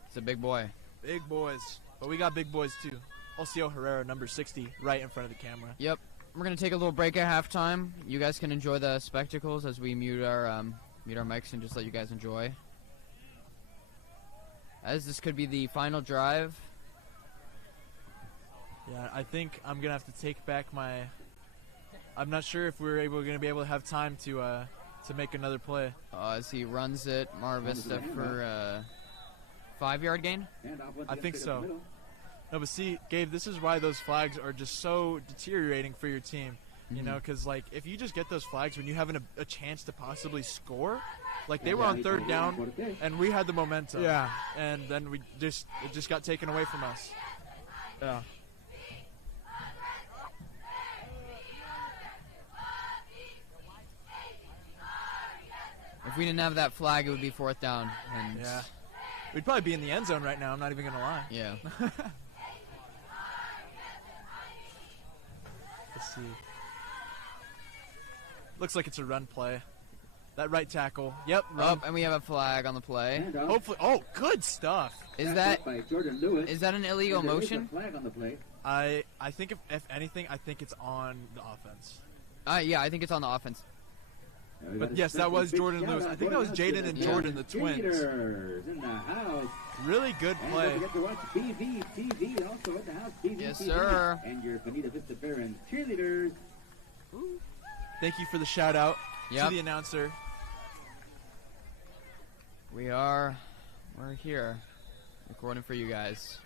It's a big boy. Big boys. But we got big boys, too. Alcio Herrera, number 60, right in front of the camera. Yep. We're going to take a little break at halftime. You guys can enjoy the spectacles as we mute our mics and just let you guys enjoy. As this could be the final drive. Yeah, I think I'm going to have to take back my... I'm not sure if we're going to be able to have time to make another play. As he runs it, Vista for 5-yard gain? I think so. No, but see, Gabe, this is why those flags are just so deteriorating for your team. You know, because, like, if you just get those flags when you have a chance to possibly score, like, they were on third down, and we had the momentum. Yeah. And then it just got taken away from us. Yeah. If we didn't have that flag, it would be 4th down. And yeah. We'd probably be in the end zone right now, I'm not even going to lie. Yeah. Let's see. Looks like it's a run play. That right tackle. Yep. Oh, and we have a flag on the play. Hopefully. Oh, good stuff. Is that an illegal motion? I think if anything, I think it's on the offense. Yeah, I think it's on the offense. But yes, that was Jordan Lewis. I think that was Jaden and Jordan, the twins. Really good play. Yes, sir. And your Bonita Vista Barons cheerleaders. Thank you for the shout out to the announcer. We're here, recording for you guys.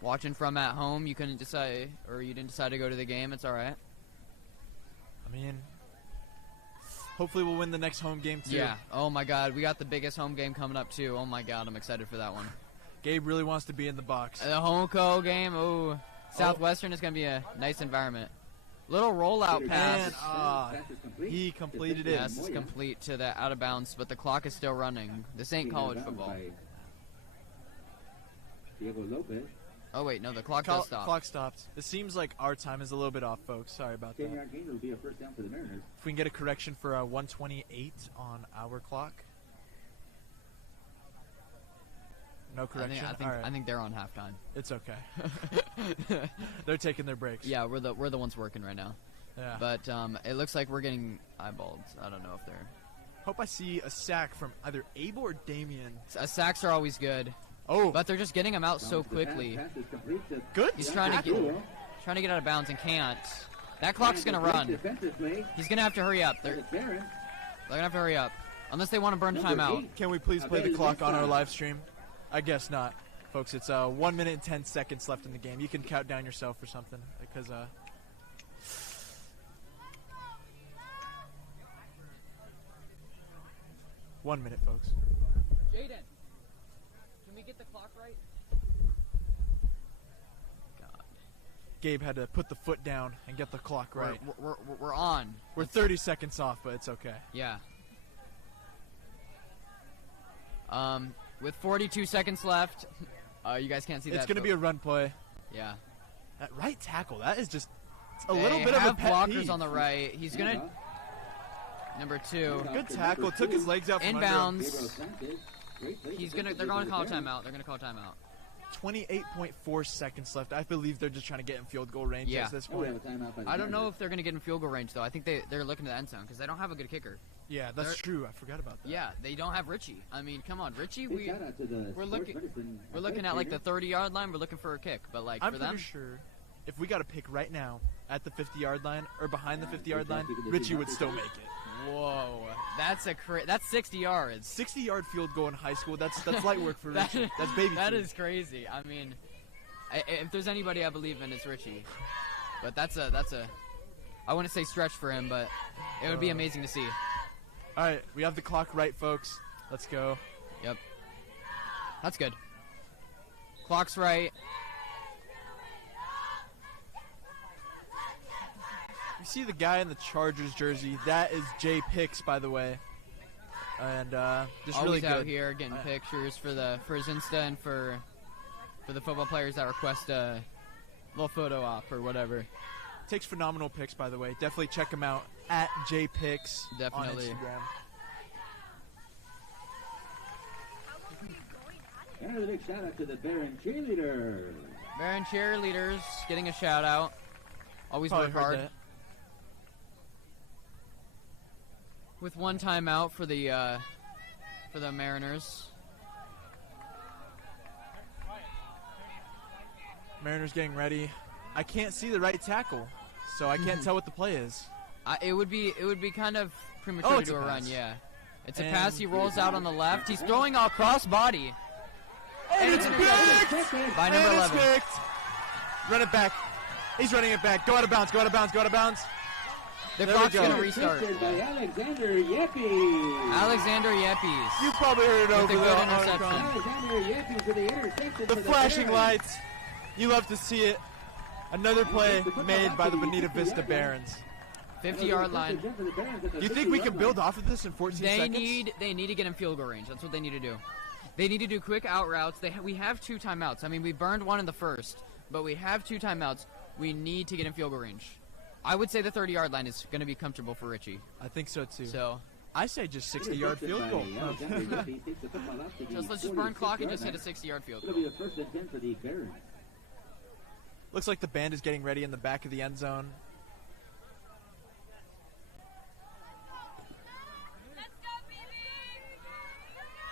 Watching from at home, you couldn't decide, or you didn't decide to go to the game. It's all right. I mean, hopefully we'll win the next home game too. Yeah. Oh my God, we got the biggest home game coming up too. Oh my God, I'm excited for that one. Gabe really wants to be in the box. The Homeco game. Ooh, Southwestern is gonna be a nice environment. Little rollout pass. He completed it. Yes, it's complete to the out of bounds, but the clock is still running. This ain't college football. Oh wait, no, the clock just stopped. Clock stopped. It seems like our time is a little bit off, folks. Sorry about that. 10-yard gain will be a first down for the Mariners. If we can get a correction for 1:28 on our clock. No correction. I think they're on halftime. It's okay. They're taking their breaks. Yeah, we're the ones working right now. Yeah. But it looks like we're getting eyeballed. I don't know if they're. Hope I see a sack from either Abel or Damien. Sacks are always good. Oh, but they're just getting them out so quickly. Good. He's trying to get out of bounds and can't. That clock's going to run. He's going to have to hurry up. They're going to have to hurry up. Unless they want to burn a timeout. Can we please play the clock on our live stream? I guess not. Folks, it's 1 minute and 10 seconds left in the game. You can count down yourself or something. Because, 1 minute, folks. Jaden, can we get the clock right? God. Gabe had to put the foot down and get the clock right. We're on. We're 30 seconds off, but it's okay. Yeah. With 42 seconds left, you guys can't see that. It's going to be a run play. Yeah. That right tackle, that is just a little bit of a pet blockers peeve. on the right. He's going to... Number 2. Good tackle. Took his legs out from inbounds. They're going to call a timeout. They're going to call a timeout. 28.4 seconds left. I believe they're just trying to get in field goal range at this point. I don't know if they're going to get in field goal range, though. I think they're looking to the end zone because they don't have a good kicker. Yeah, that's true. I forgot about that. Yeah, they don't have Richie. I mean, come on, Richie. We're looking at like the 30-yard line. We're looking for a kick, but like I'm for them, pretty sure if we got a pick right now at the 50-yard line or behind the 50-yard line, Richie would still make it. Whoa, that's 60 yards. 60-yard field goal in high school. That's light work for Richie. That's baby. That is crazy. I mean, if there's anybody I believe in, it's Richie. But that's a I wouldn't say stretch for him, but it would be amazing to see. All right, we have the clock right, folks. Let's go. Yep. That's good. Clock's right. You see the guy in the Chargers jersey? That is Jay Picks, by the way. And just Always really good. out here getting pictures for his Insta and for the football players that request a little photo op or whatever. Takes phenomenal pics, by the way. Definitely check him out at JPix Definitely. on Instagram. And another big shout out to the Baron cheerleaders. Baron cheerleaders getting a shout out. Always Probably work hard. that. With one timeout for the Mariners. Mariners getting ready. I can't see the right tackle, so I can't tell what the play is. It would be kind of premature to do a run, yeah. It's a pass. He rolls out on the left. He's throwing a cross body. And it's picked by number 11. Picked. Run it back. He's running it back. Go out of bounds. Go out of bounds. Go out of bounds. The clock's going to restart. By Alexander Yepes. Alexander Yepes. You probably heard it over With a there. good interception. Alexander Yepes with the interception. The flashing lights. You love to see it. Another play made by the Bonita Vista Barons. 50-yard line. You think we can build off of this in 14 seconds? They need to get in field goal range. That's what they need to do. They need to do quick out routes. We have 2 timeouts. I mean, we burned one in the first, but we have 2 timeouts. We need to get in field goal range. I would say the 30-yard line is going to be comfortable for Richie. I think so too. So I say just 60-yard field goal. let's just burn clock and just hit a 60-yard field goal. It'll be the first and 10 for the Barons. Looks like the band is getting ready in the back of the end zone.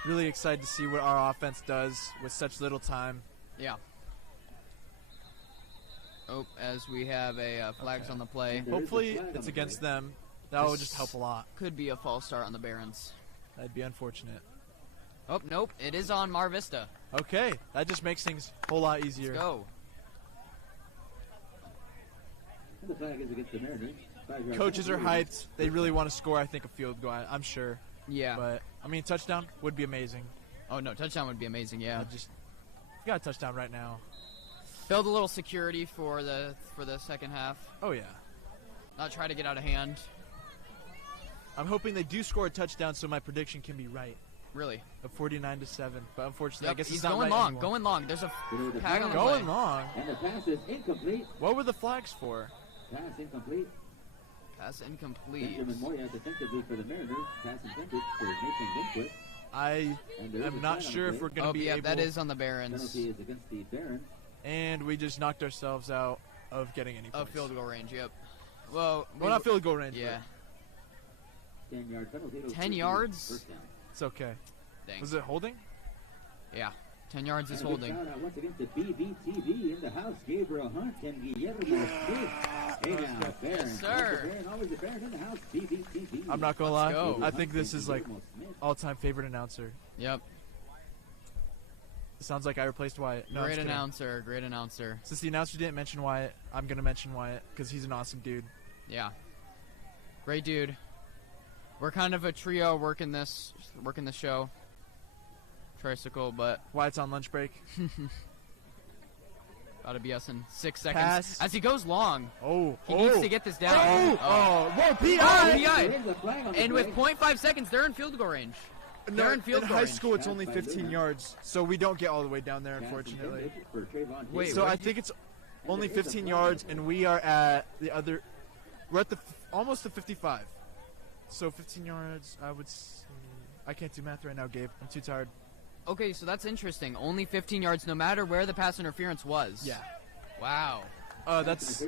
Really excited to see what our offense does with such little time. Yeah. Oh, as we have a flags on the play. Hopefully it's against them. That will just help a lot. Could be a false start on the Barons. That'd be unfortunate. Oh, nope. It is on Mar Vista. Okay, that just makes things a whole lot easier. Let's go. And the flag is against the Mariners. Coaches are hyped. They really want to score, I think, a field goal. I'm sure. Yeah. But, I mean, touchdown would be amazing. Oh, no. Touchdown would be amazing, yeah. We got a touchdown right now. Build a little security for the second half. Oh, yeah. Not try to get out of hand. I'm hoping they do score a touchdown so my prediction can be right. Really? Of 49-7. But unfortunately, Yep, I guess he's it's not going right long. anymore. Going long. There's a tag on the Going play. long. And the pass is incomplete. What were the flags for? Pass incomplete. Pass incomplete. Benjamin Moya defensively for the Mariners. Pass intended for Nathan Lindquist. I am not sure if we're going to be able... that is on the Barons. Penalty is against the Barons. And we just knocked ourselves out of getting any points. Of field goal range, yep. Well, not field goal range. yeah. 10-yard penalty. 10 yards? First down. It's okay. Dang. Was it holding? Yeah. 10 yards is holding. Once again to BVTV in the house, Gabriel Hunt and Guillermo Smith. Hey now, Baron. Yes, sir. Always the Baron in the house, BVTV. I'm not gonna lie. go. I think this is like all-time favorite announcer. Yep. It sounds like I replaced Wyatt. No, Great announcer. Great announcer. Since the announcer didn't mention Wyatt, I'm gonna mention Wyatt because he's an awesome dude. Yeah. Great dude. We're kind of a trio working this show. Tricycle, but Wyatt's on lunch break. About to be us in 6 seconds. Pass. As he goes long. He Oh. needs to get this down. Whoa, PI! PI! And with 0.5 seconds, they're in field goal range. They're in field in goal high range. school, it's only 15 yards, so we don't get all the way down there, unfortunately. Wait, So I think it's only 15 yards, and we are at the other. We're at the almost the 55. So 15 yards, I would. I can't do math right now, Gabe. I'm too tired. Okay, so that's interesting. Only 15 yards, no matter where the pass interference was. Yeah. Wow. That's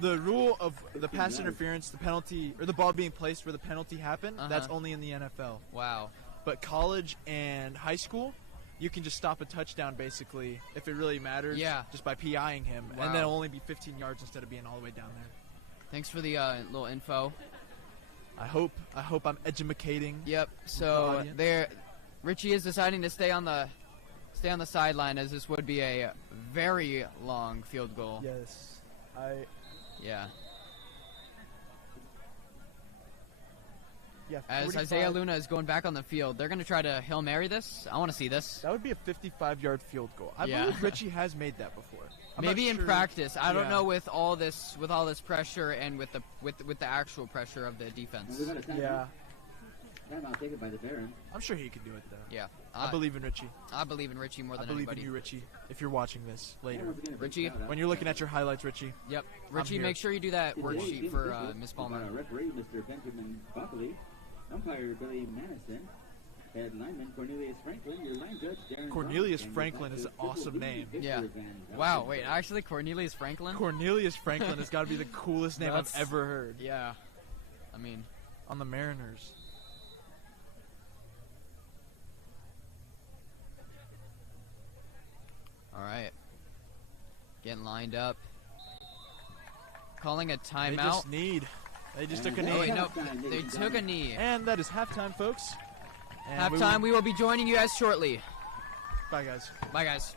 the rule of the pass interference, the penalty, or the ball being placed where the penalty happened. That's only in the NFL. Wow. But college and high school, you can just stop a touchdown basically if it really matters. Yeah. Just by PIing him, Wow. and then it'll only be 15 yards instead of being all the way down there. Thanks for the little info. I hope I'm educating. Yep. the So audience. there, Richie is deciding to stay on the sideline, as this would be a very long field goal. Yes. Yeah. Yeah. As 45. Isaiah Luna is going back on the field, they're going to try to Hail Mary this. I want to see this. That would be a 55-yard field goal. I Yeah. believe Richie has made that before. I'm Maybe not in sure. practice. I don't Yeah. know with all this pressure and with the actual pressure of the defense. Yeah. Timeout taken by the Baron. I'm sure he can do it though. Yeah. I believe in Richie. I believe in Richie more I than believe anybody. in you, Richie. If you're watching this later, Richie? when you're looking at your highlights, Richie. Yep. Richie, here. make sure you do that worksheet for Miss Palmer. Referee Mr. Benjamin Buckley, umpire Billy Madison, head lineman Cornelius Franklin, your line judge Darren Cornelius Brown, and Franklin is an Dr. awesome name. Yeah. Wow. Wait. Actually, Cornelius Franklin. Cornelius Franklin has got to be the coolest name I've That's- ever heard. Yeah. I mean. On the Mariners. All right. Getting lined up. Calling a They timeout. just need. They just took a Oh, knee. wait, no. They took a knee. And that is halftime, folks. And Halftime. We will be joining you guys shortly. Bye, guys. Bye, guys.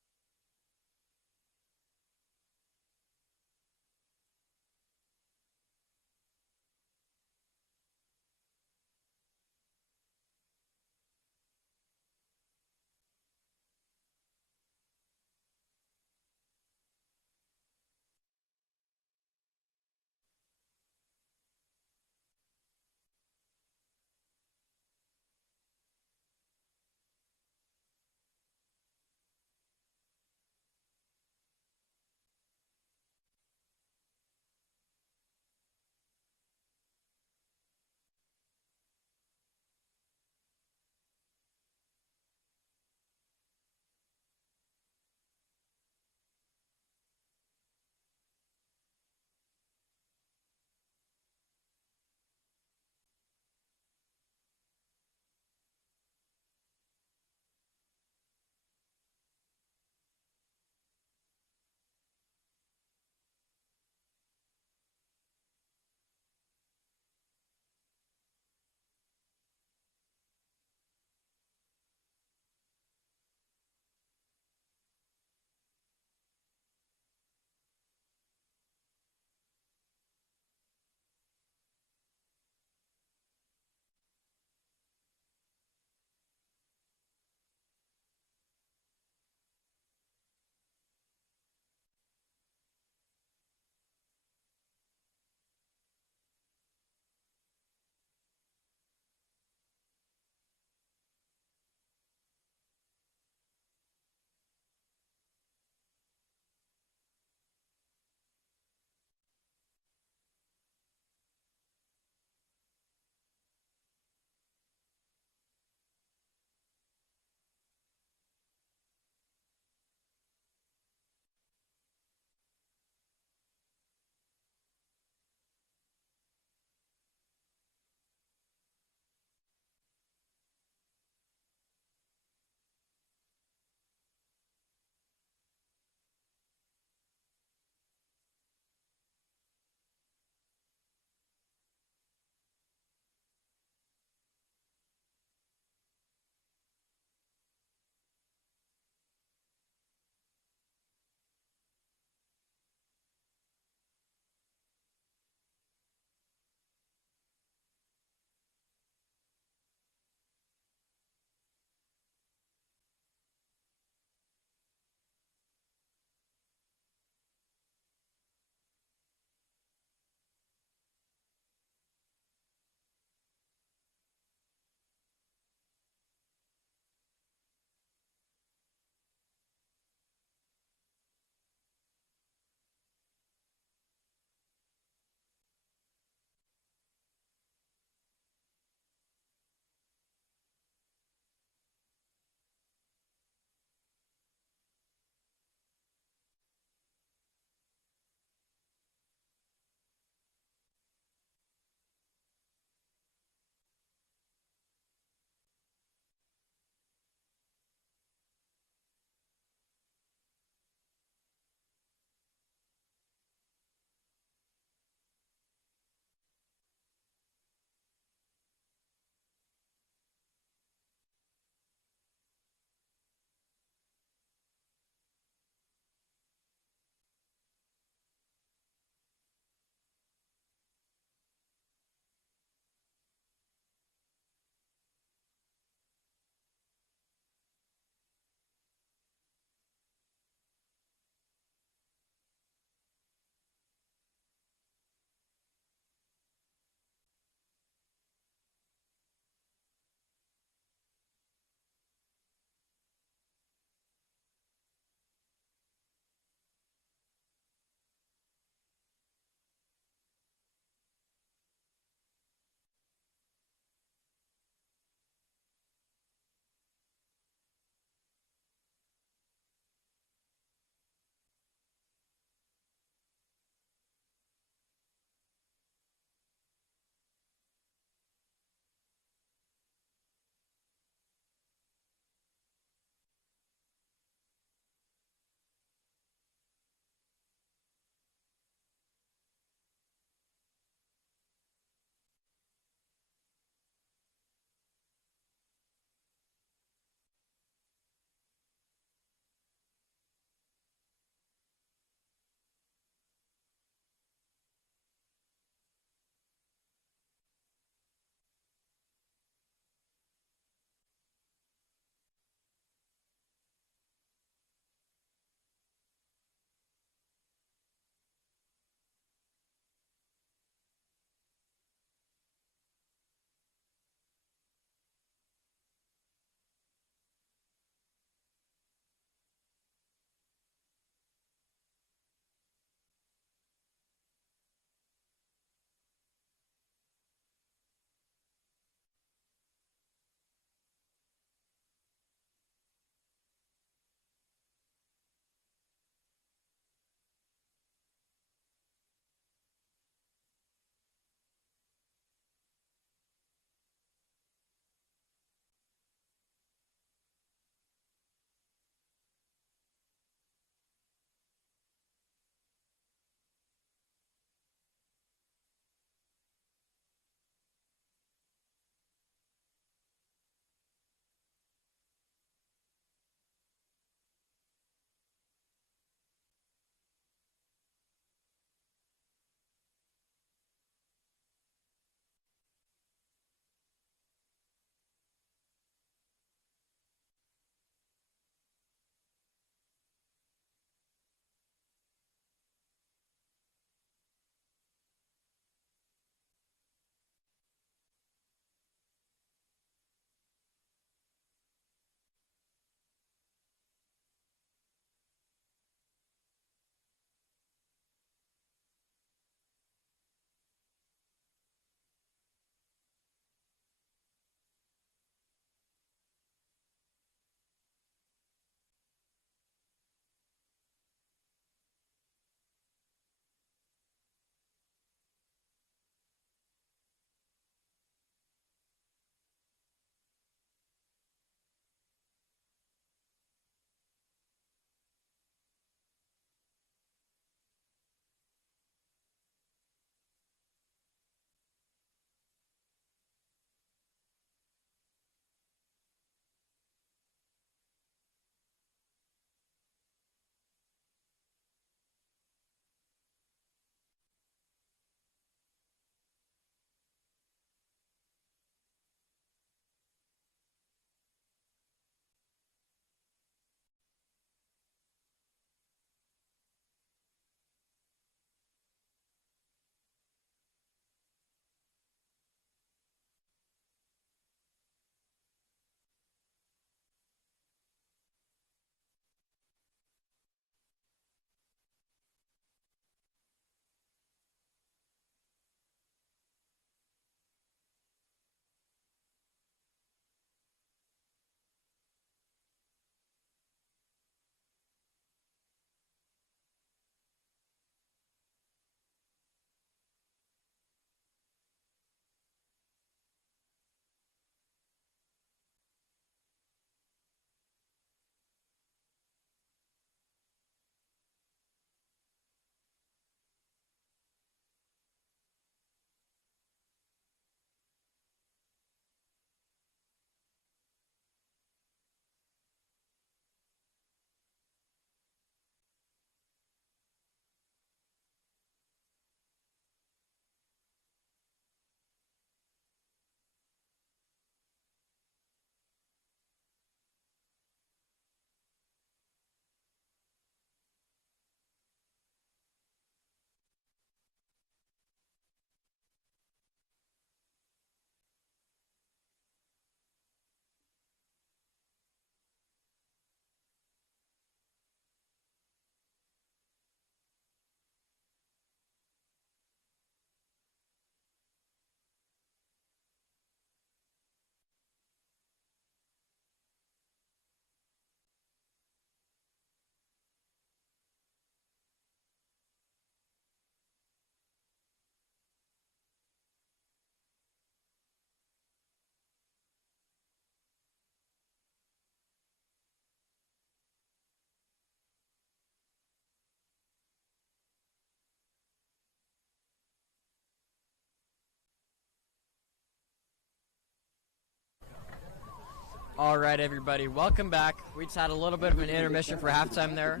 All right, everybody, welcome back. We just had a little bit of an intermission for halftime there,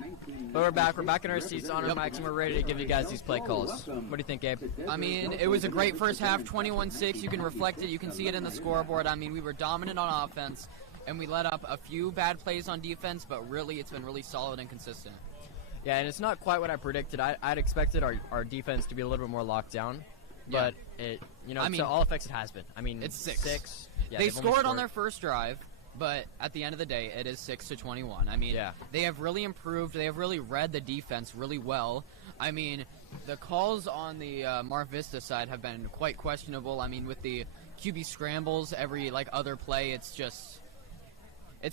but we're back. We're back in our seats on our mics, and we're ready to give you guys these play calls. What do you think, Gabe? I mean, it was a great first half, 21-6. You can reflect it. You can see it in the scoreboard. I mean, we were dominant on offense, and we let up a few bad plays on defense, but really, it's been really solid and consistent. Yeah, and it's not quite what I predicted. I'd expected our defense to be a little bit more locked down, but it, to all effects, it has been. I mean, it's 6. Yeah, they scored on their first drive. But at the end of the day, it is 6-21. I mean, they have really improved. They have really read the defense really well. I mean, the calls on the Mar Vista side have been quite questionable. I mean, with the QB scrambles, every other play, it's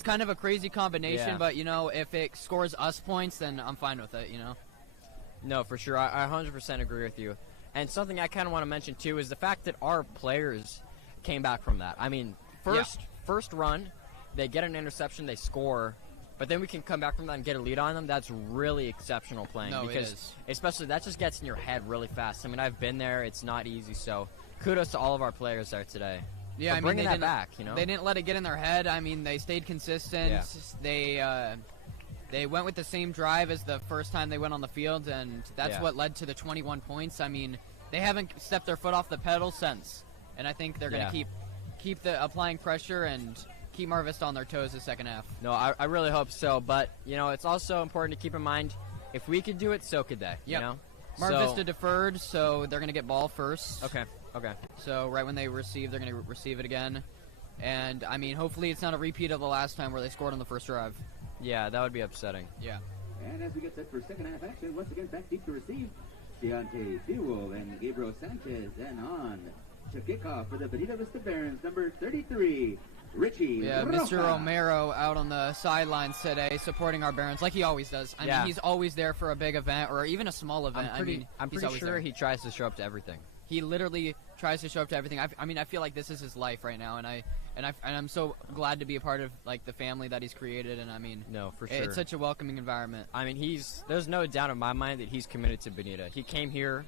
kind of a crazy combination. Yeah. But if it scores us points, then I'm fine with it. No, for sure. I 100% agree with you. And something I kind of want to mention too is the fact that our players came back from that. I mean, first run. They get an interception, they score, but then we can come back from that and get a lead on them. That's really exceptional playing. No, because it is. Especially that just gets in your head really fast. I mean, I've been there. It's not easy. So kudos to all of our players there today. Yeah, for bringing that back. They didn't let it get in their head. I mean, they stayed consistent. Yeah. They went with the same drive as the first time they went on the field, and that's what led to the 21 points. I mean, they haven't stepped their foot off the pedal since, and I think they're going to keep applying pressure and keep Mar Vista on their toes the second half. No, I really hope so. But, it's also important to keep in mind, if we could do it, so could they. Yep. Mar Vista deferred, so they're going to get ball first. Okay. So right when they receive, they're going to receive it again. And, I mean, hopefully it's not a repeat of the last time where they scored on the first drive. Yeah, that would be upsetting. Yeah. And as we get set for second half action, once again back deep to receive, Deontay Sewell and Gabriel Sanchez, and on to kickoff for the Bonita Vista Barons, number 33, Richie. Yeah, Mr. Romero out on the sidelines today supporting our Barons like he always does. I mean, he's always there for a big event or even a small event. I'm pretty sure he tries to show up to everything. He literally tries to show up to everything. I mean, I feel like this is his life right now, and I'm so glad to be a part of the family that he's created. And I mean, no, for sure, it's such a welcoming environment. I mean, there's no doubt in my mind that he's committed to Bonita. He came here,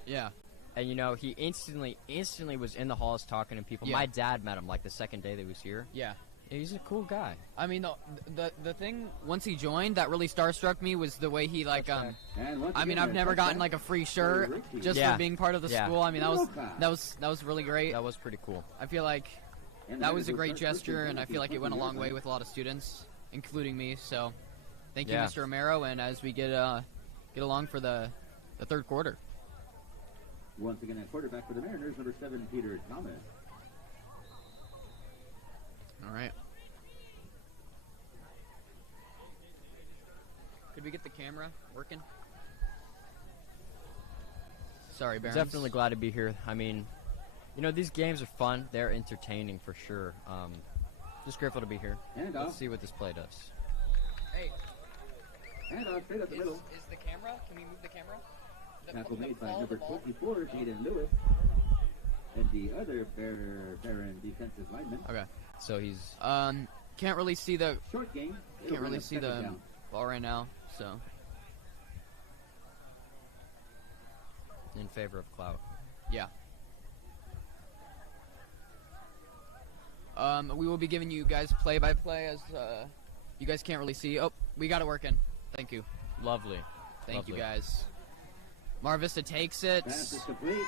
and he instantly was in the halls talking to people. My dad met him the second day that he was here. Yeah. He's a cool guy. I mean, the thing once he joined that really starstruck me was the way he I mean, I've never gotten a free shirt just for being part of the school. I mean, that was really great. That was pretty cool. I feel like that was a great gesture, and I feel like it went a long way with a lot of students, including me. So, thank you, Mr. Romero. And as we get along for the third quarter. Once again, at quarterback for the Mariners, number 7, Peter Thomas. All right. Could we get the camera working? Sorry, Barons. Definitely glad to be here. I mean, these games are fun. They're entertaining for sure. Just grateful to be here. Let's see what this play does. Hey. And straight up the middle. Is the camera? Can we move the camera? Tackle made by number 24, Jaden Lewis. And the other Baron defensive lineman. Okay. So he's can't really see the short game. Can't really see the ball right now. So in favor of Clout. Yeah. We will be giving you guys play-by-play as you guys can't really see. Oh, we got it working. Thank you. Lovely. Thank you guys. Mar Vista takes it Pass is complete.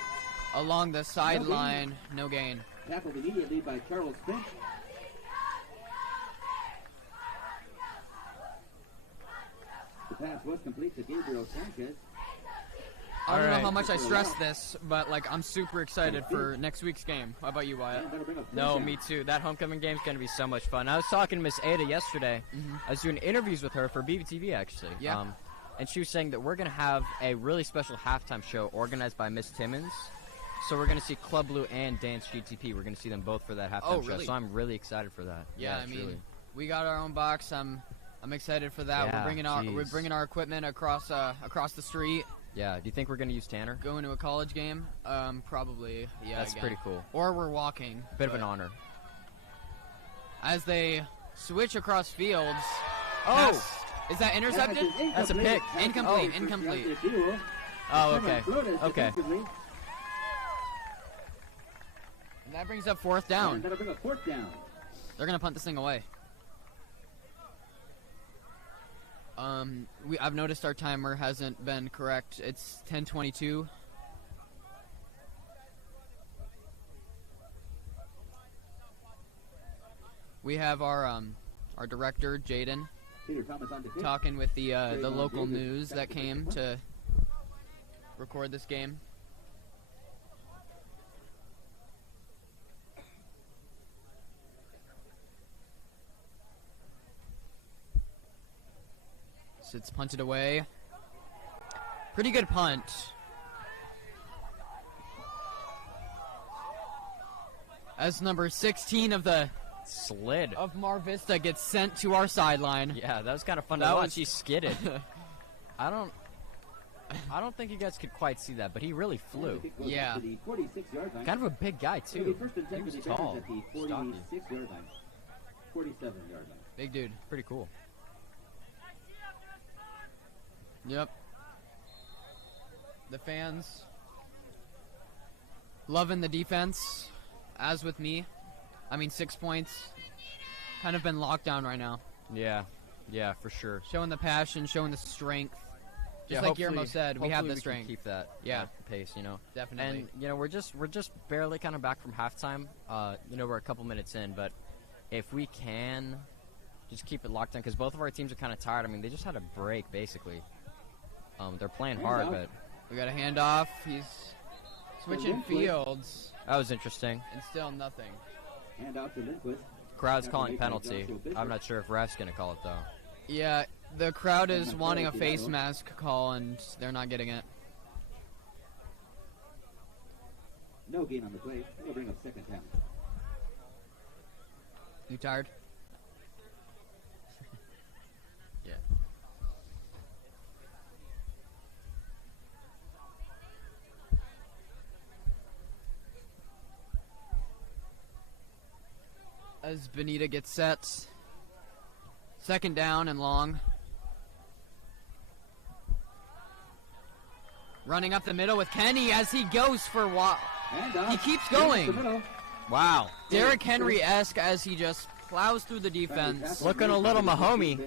Along the sideline. No gain. Tackled immediately by Charles Finch. The pass was complete to Gabriel Sanchez. I don't know how much I stress this, but I'm super excited for next week's game. How about you, Wyatt? No, me too. That homecoming game is going to be so much fun. I was talking to Miss Ada yesterday. I was doing interviews with her for BVTV, actually. Yeah. And she was saying that we're going to have a really special halftime show organized by Miss Timmons. So we're going to see Club Blue and Dance GTP. We're going to see them both for that halftime show. So I'm really excited for that. Yeah, I mean, we got our own box. I'm excited for that. Yeah, we're bringing our equipment across the street. Yeah. Do you think we're going to use Tanner? Going to a college game? Probably. Yeah. That's pretty cool. Or we're walking. Bit of an honor. As they switch across fields. Oh! Is that intercepted? That's a pick. Incomplete. Incomplete. Oh, okay. Okay. And that brings up fourth down. That'll bring up fourth down. They're going to punt this thing away. I've noticed our timer hasn't been correct. It's 10:22. We have our director, Jaden, talking with the local news that came to record this game. So it's punted away. Pretty good punt. As number 16 of the slid of Mar Vista gets sent to our sideline. Yeah, that was kind of fun to watch. He skidded. I don't think you guys could quite see that, but he really flew. Yeah. Kind of a big guy too. He was tall, stocky. 47-yard line. Big dude. Pretty cool. Yep. The fans loving the defense, as with me. I mean, 6 points. Kind of been locked down right now. Yeah, for sure. Showing the passion, showing the strength. Just like Guillermo said, we have the strength. Keep that pace, you know. Definitely. And you know, we're just barely kind of back from halftime. You know, we're a couple minutes in, but if we can just keep it locked in, because both of our teams are kind of tired. I mean, they just had a break basically. They're playing hard, but we got a handoff. He's switching fields. That was interesting. And still nothing. Handoff to Lindquist. Crowd's calling penalty. I'm not sure if ref's gonna call it though. Yeah, the crowd is wanting a face mask call, and they're not getting it. No gain on the play. We'll bring up second down. You tired? Yeah. As Bonita gets set. Second down and long. Running up the middle with Kenny as he goes for he keeps going. Wow. Derrick Henry-esque as he just plows through the defense. Looking a little Mahomey.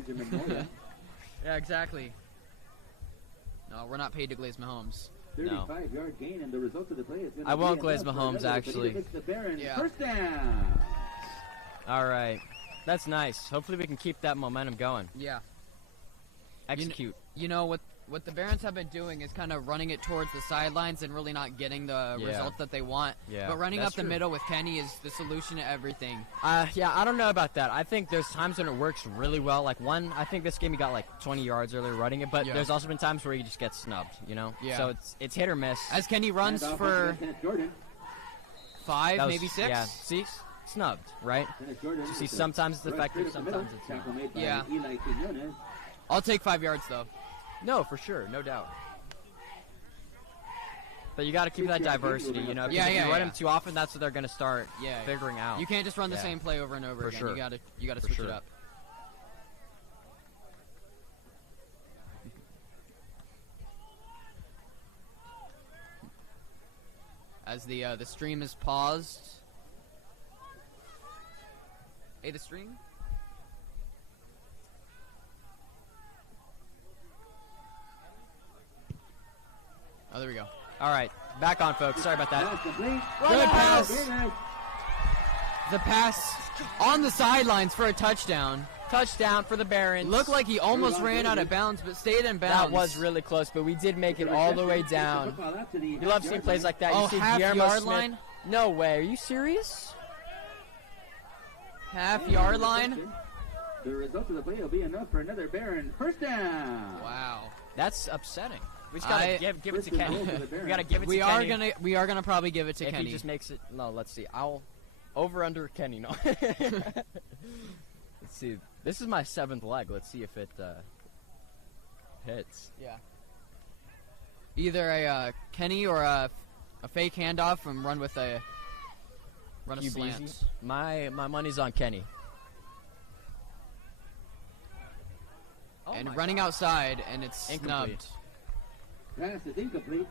Yeah, exactly. No, we're not paid to glaze Mahomes. 35-yard gain, and the result of the play is going to I won't glaze Mahomes, actually. Yeah. First down. All right. That's nice. Hopefully we can keep that momentum going. Yeah. Execute. You know, what the Barons have been doing is kind of running it towards the sidelines and really not getting the results that they want. Yeah, but running up the true. middle with Kenny is the solution to everything. Yeah, I don't know about that. I think there's times when it works really well. Like I think this game he got like 20 yards earlier running it, but there's also been times where he just gets snubbed, you know? Yeah. So it's hit or miss. As Kenny runs for 5, maybe 6. Yeah, see? Snubbed, right? You see, sometimes it's effective, sometimes it's not. Yeah. I'll take 5 yards, though. No, for sure, no doubt. But you got to keep that diversity, you know. If you run them too often, that's what they're going to start figuring out. You can't just run the same play over and over again. Sure. You got to switch it up. As the stream is paused. Hey, the stream? Oh, there we go. All right, back on, folks. Sorry about that. Good pass. The pass on the sidelines for a touchdown. Touchdown for the Barons. Looked like he almost ran out of bounds, but stayed in bounds. That was really close, but we did make it all the way down. You love seeing plays like that. You see half-yard line? No way. Are you serious? Half-yard line? The result of the play will be enough for another Baron. First down. Wow. That's upsetting. We just gotta give it to Kenny. We gotta give it to Kenny. We are gonna probably give it to Kenny. If he just makes it. No, let's see. I'll over under Kenny. No. Let's see. This is my 7th leg. Let's see if it hits. Yeah. Either a Kenny or a fake handoff and run with a slant. My money's on Kenny. And running outside, and it's incomplete. Snubbed. Pass is incomplete.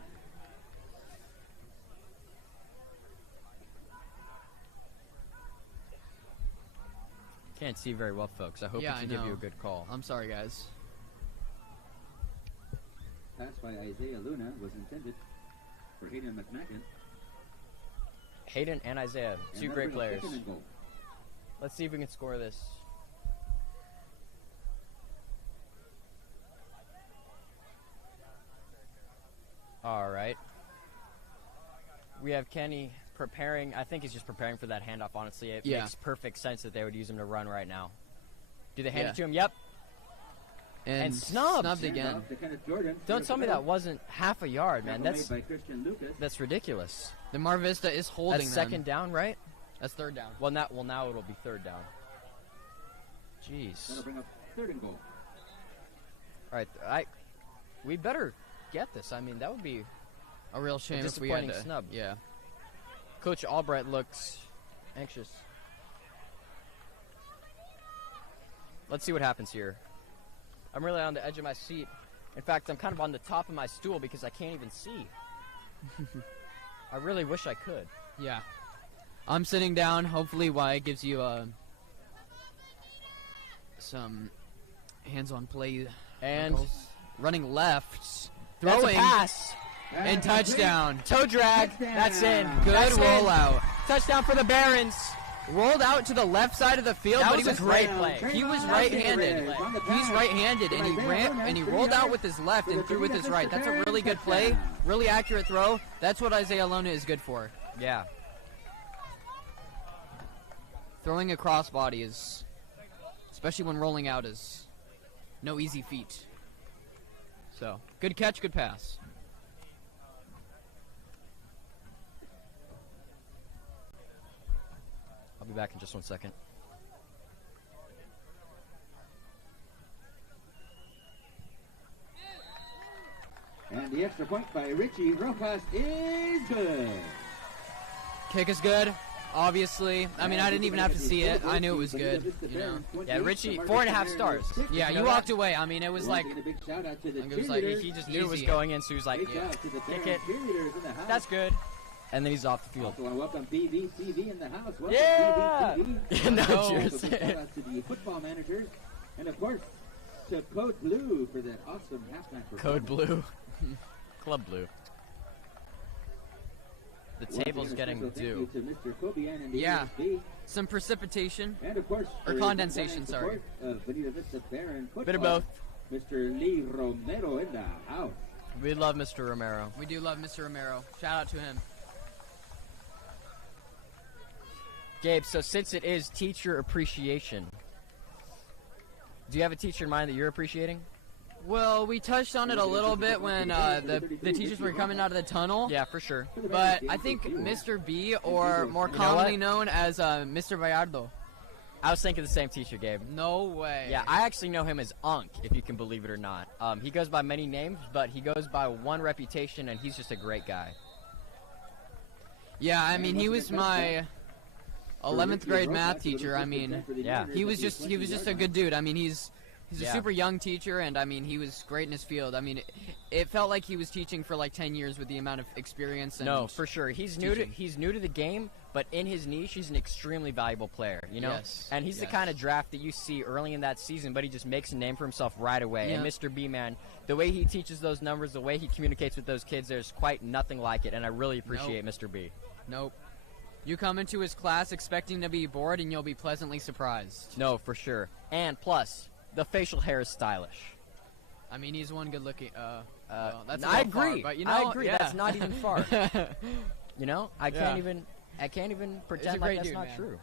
Can't see very well, folks. I hope it can give you a good call. I'm sorry, guys. pass by Isaiah Luna was intended for Hayden McMacken. Hayden and Isaiah, two great players. Let's see if we can score this. All right. We have Kenny preparing. I think he's just preparing for that handoff, honestly. It makes perfect sense that they would use him to run right now. Do they hand it to him? Yep. And snubbed again. Don't tell me that wasn't half a yard, man. That's ridiculous. The Mar Vista is holding That's second down, right? That's third down. Well, now it'll be third down. Jeez. That'll bring up 3rd and goal. All right, we better get this. I mean, that would be a real shame if we had to snub. Yeah. Coach Albright looks anxious. Let's see what happens here. I'm really on the edge of my seat. In fact, I'm kind of on the top of my stool because I can't even see. I really wish I could. Yeah. I'm sitting down. Hopefully Wyatt gives you some hands-on play. And running left. Throwing. That's a pass. And touchdown. Toe drag. That's in. Good rollout. Touchdown for the Barons. Rolled out to the left side of the field, but he was great play. He was right-handed. He's right-handed, and he ran and he rolled out with his left and threw with his right. That's a really good play, really accurate throw. That's what Isaiah Lona is good for. Yeah. Throwing a crossbody is, especially when rolling out, is no easy feat. So, good catch, good pass. I'll be back in just 1 second. And the extra point by Richie Rojas is good. Kick is good, obviously. I mean, I didn't even have to see it. I knew it was good. You know. Yeah, Richie, 4.5 stars. Yeah, you walked away. I mean, it was like, he just knew it was going in, so he was like, kick it. That's good. And then he's off the field. Also want to welcome BVTV in the house. Welcome Yeah! BVTV. No, cheers. Also big shout out to the football managers. And of course, to Code Blue for that awesome halftime performance. Code Blue. Club Blue. The table's getting due. Yeah. Some precipitation. And of course, or condensation, sorry. Bonita Vista Baron football, Bit of both. Mr. Lee Romero in the house. We love Mr. Romero. We do love Mr. Romero. Shout out to him. Gabe, so since it is Teacher Appreciation, do you have a teacher in mind that you're appreciating? Well, we touched on it a little bit when the teachers were coming out of the tunnel. Yeah, for sure. But I think Mr. B, or more commonly known as Mr. Vallardo. I was thinking the same teacher, Gabe. No way. Yeah, I actually know him as Unk, if you can believe it or not. He goes by many names, but he goes by one reputation, and he's just a great guy. Yeah, I mean, he was my 11th grade math teacher. I mean, yeah, he was just a good dude. I mean, he's a super young teacher, and I mean, he was great in his field. I mean, it felt like he was teaching for like 10 years with the amount of experience. And no, for sure, he's new to the game, but in his niche, he's an extremely valuable player. You know, yes. And he's the kind of draft that you see early in that season, but he just makes a name for himself right away. Yeah. And Mr. B, man, the way he teaches those numbers, the way he communicates with those kids, there's quite nothing like it, and I really appreciate Mr. B. Nope. You come into his class expecting to be bored, and you'll be pleasantly surprised. No, for sure. And plus, the facial hair is stylish. I mean, he's one good-looking. That's I agree. Far, but you know, I agree. Yeah. That's not even far. You know, I can't even pretend like that's dude, not man. true.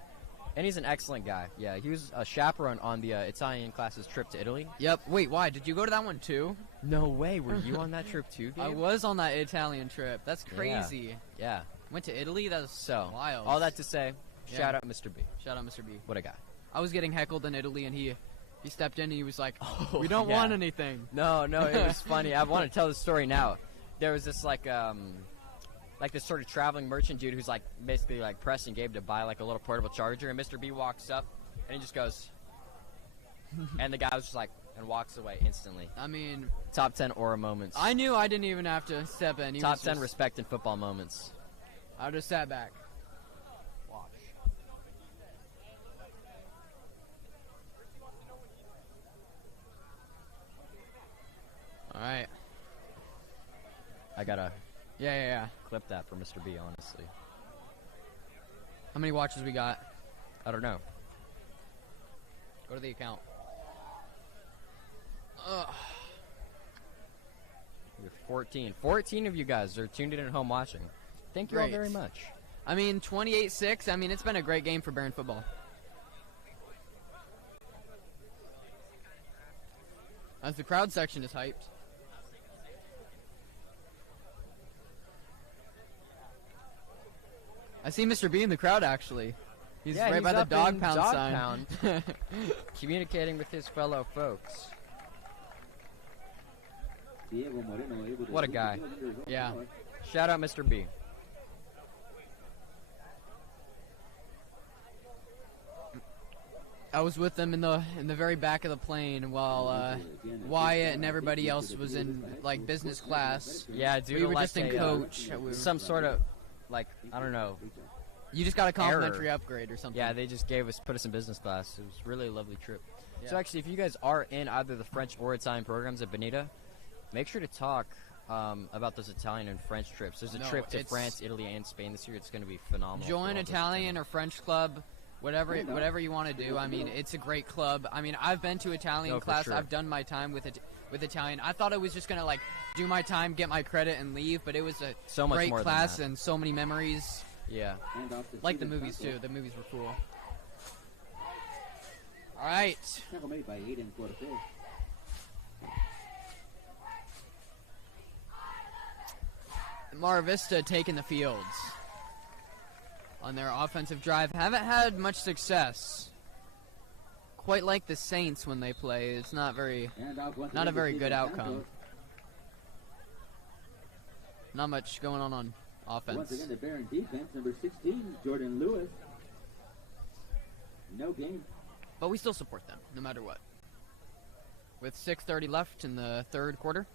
And he's an excellent guy. Yeah, he was a chaperone on the Italian class's trip to Italy. Yep. Wait, why? Did you go to that one too? No way. Were you on that trip too, Gabe? I was on that Italian trip. That's crazy. Yeah. Went to Italy? That was so wild. All that to say, shout out Mr. B. Shout out Mr. B. What a guy. I was getting heckled in Italy, and he stepped in and he was like, we don't want anything. No, it was funny. I want to tell the story now. There was this like this sort of traveling merchant dude who's like basically like pressing Gabe to buy like a little portable charger, and Mr. B walks up and he just goes, and the guy was just like, and walks away instantly. I mean, top 10 aura moments. I knew I didn't even have to step in. Top 10 respect in football moments. I just sat back. Watch. All right. I gotta Yeah. clip that for Mr. B, honestly. How many watches we got? I don't know. Go to the account. Ugh. We have 14. 14 of you guys are tuned in at home watching. Thank you all Great. very much. I mean, 28-6. I mean, it's been a great game for Baron football. As the crowd section is hyped. I see Mr. B in the crowd, actually. He's right by the up dog in pound dog sign. pound, communicating with his fellow folks. What a guy. Yeah. Shout out Mr. B. I was with them in the very back of the plane while Wyatt and everybody else was in like business class. Yeah, dude. We were just in coach. Some sort of, like, I don't know. You just got a complimentary upgrade or something. Yeah, they just put us in business class. It was really a lovely trip. Yeah. So actually, if you guys are in either the French or Italian programs at Bonita, make sure to talk about those Italian and French trips. There's a trip to France, Italy, and Spain this year. It's going to be phenomenal. Join Italian or French club, whatever you want to do. I mean, it's a great club. I mean, I've been to Italian class. Sure. I've done my time with Italian. I thought I was just going to like do my time, get my credit, and leave, but it was a great class and so many memories. Yeah. Like the movies, too. The movies were cool. All right. Mar Vista taking the fields on their offensive drive. Haven't had much success. Quite like the Saints when they play. It's not a very good outcome. Not much going on offense. Once again, the Baron defense, number 16, Jordan Lewis. No game. But we still support them, no matter what. With 6:30 left in the third quarter.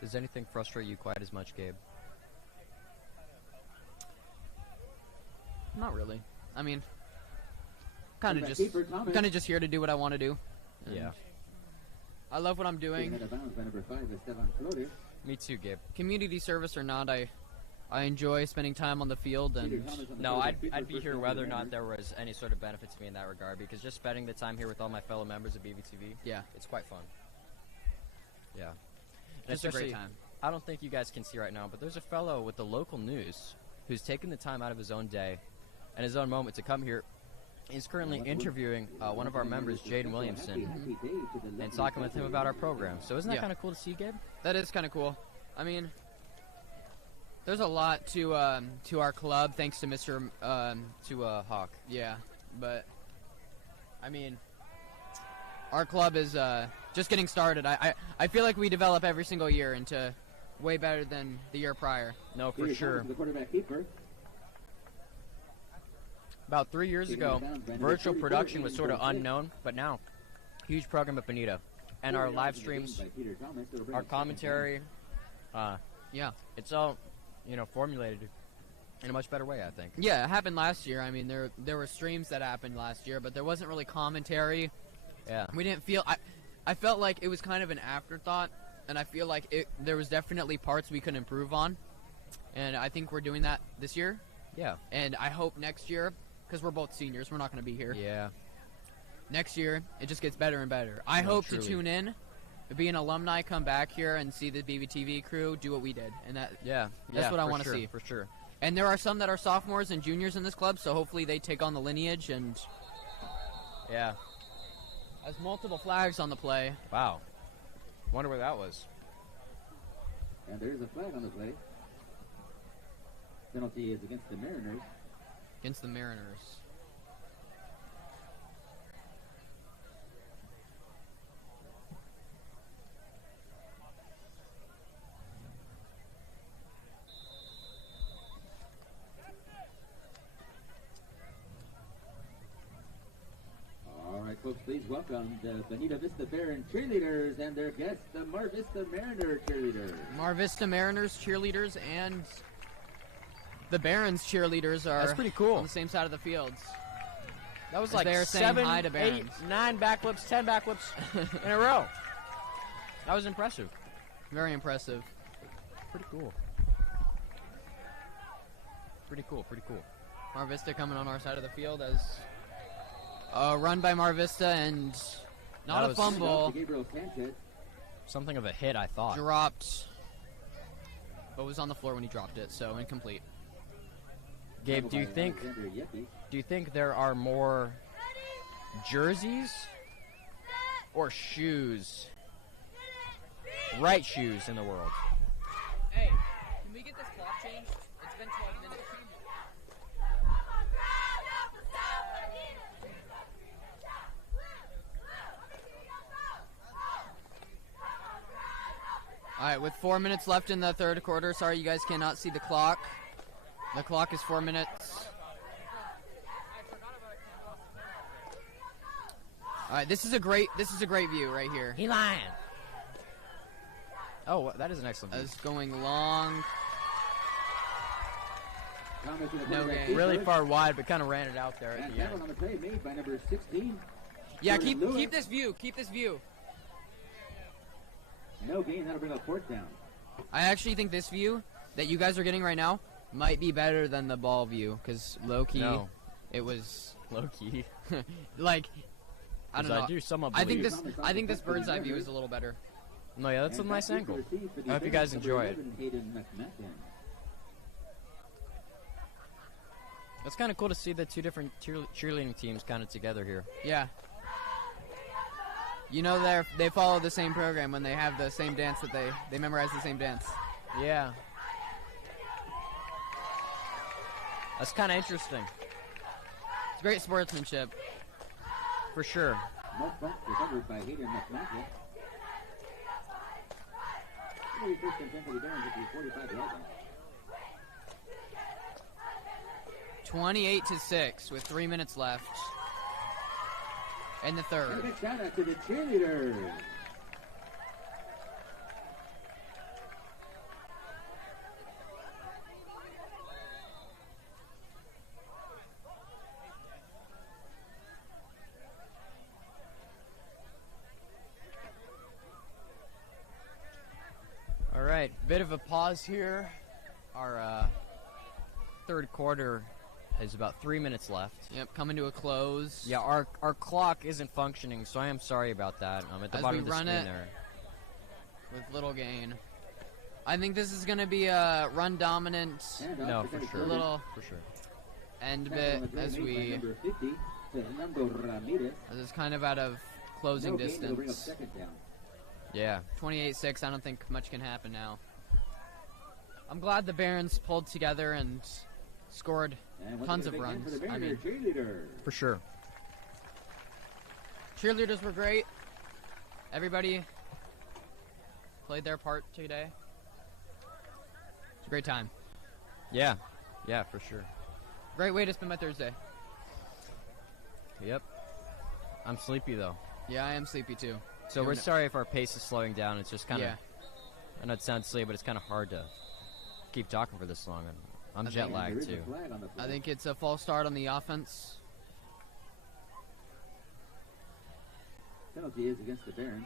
Does anything frustrate you quite as much, Gabe? Not really. I mean, kind of just here to do what I want to do. Yeah. I love what I'm doing. Me too, Gabe. Community service or not, I enjoy spending time on the field. And no, I'd be here whether or not there was any sort of benefit to me in that regard, because just spending the time here with all my fellow members of BVTV, yeah, it's quite fun. Yeah. Just a great time. I don't think you guys can see right now, but there's a fellow with the local news who's taken the time out of his own day and his own moment to come here. He's currently interviewing one of our members, Jaden Williamson, and talking with him about our program. So isn't that kind of cool to see, Gabe? That is kind of cool. I mean, there's a lot to our club thanks to Mr. Hawk. Yeah, but I mean, our club is just getting started. I feel like we develop every single year into way better than the year prior. No, for sure. About 3 years ago, virtual production was sort of unknown, but now, huge program at Bonita. And our live streams, our commentary, it's all, formulated in a much better way, I think. Yeah, it happened last year. I mean, there were streams that happened last year, but there wasn't really commentary. Yeah. We didn't feel... I felt like it was kind of an afterthought, and I feel like there was definitely parts we could improve on. And I think we're doing that this year. Yeah. And I hope next year, because we're both seniors, we're not going to be here. Yeah. Next year, it just gets better and better. I hope to tune in, be an alumni, come back here and see the BVTV crew do what we did. And that's what I want to see. For sure. And there are some that are sophomores and juniors in this club, so hopefully they take on the lineage and... Yeah. Has multiple flags on the play. Wow. Wonder where that was. And there is a flag on the play. Penalty is against the Mariners. Against the Mariners. All right, folks, please please welcome the Bonita Vista Baron cheerleaders and their guests, the Mar Vista Mariner cheerleaders. Mar Vista Mariners cheerleaders and the Barons cheerleaders are That's pretty cool. on the same side of the fields. That was As like they're saying 7, hi to 8, Barons. 9 backflips, 10 backflips in a row. That was impressive. Very impressive. Pretty cool. Pretty cool, pretty cool. Mar Vista coming on our side of the field as run by Mar Vista and not That a was- fumble. Gabriel Sanchez. Something of a hit, I thought. Dropped, but was on the floor when he dropped it, so incomplete. Gabe, do you think Alexander Yeppe. there are more jerseys or shoes, right shoes in the world? Hey, can we get this clock changed? It's been 12 minutes. All right, with 4 minutes left in the third quarter. Sorry, you guys cannot see the clock. The clock is 4 minutes. All right, this is a great view right here. He lying. Oh, that is an excellent view. As going long. Thomas in the No quarterback gain. Really keeper. far wide, but kind of ran it out there at And the tackle end. on the play made by number 16. Yeah, Jordan keep Lewis. this view. Keep this view. No gain. That'll bring up fourth down. I actually think this view that you guys are getting right now might be better than the ball view because low key, No. it was Low key. like I don't know. I do somewhat I think believe. I think this bird's eye view is a little better. No, yeah, that's a And nice back angle. to receive for the I hope you Barons, guys number enjoy it. 11, Hayden McMahon. It's kind of cool to see the two different cheerleading teams kind of together here. Yeah. You know they follow the same program when they have the same dance that they memorize the same dance. Yeah. That's kind of interesting. It's great sportsmanship. For sure. Muff punt recovered by Hayden McMahon. Maybe first and 10 for the Barons at the 45-yard line. 28-6 with 3 minutes left in the And a third. big shout out to the cheerleaders. All right, bit of a pause here. Our third quarter is about 3 minutes left. Yep, coming to a close. Yeah, our clock isn't functioning, so I am sorry about that. At the As bottom we of the run screen it, there. with little gain. I think this is going to be a run dominant Handoff No, to for Dennis sure. Gilbert. little For sure. end Tackle on the bit play as made by we number 50, Fernando Ramirez. as it's kind of out of closing No gain, it'll bring up distance. second down. Yeah. 28-6, I don't think much can happen now. I'm glad the Barons pulled together and scored And once tons again, of a big hand runs. for the I Mariner mean, cheerleaders. For sure. cheerleaders were great. Everybody played their part today. It's a great time. Yeah. Yeah, for sure. Great way to spend my Thursday. Yep. I'm sleepy though. Yeah, I am sleepy too. So we're sorry if our pace is slowing down. It's just kind of, Yeah. I know it sounds silly, but it's kind of hard to keep talking for this long. I'm jet And there lagged is a too. flag on the I play. think it's a false start on the offense. Penalty is against the Barons.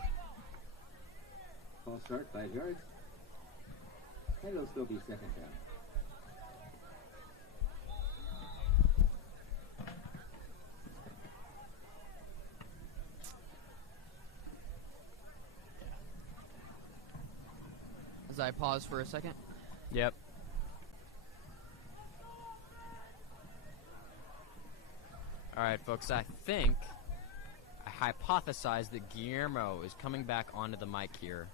False start, 5 yards. And it'll still be second down. As I pause for a second. Yep. All right, folks. I think I hypothesize that Guillermo is coming back onto the mic here.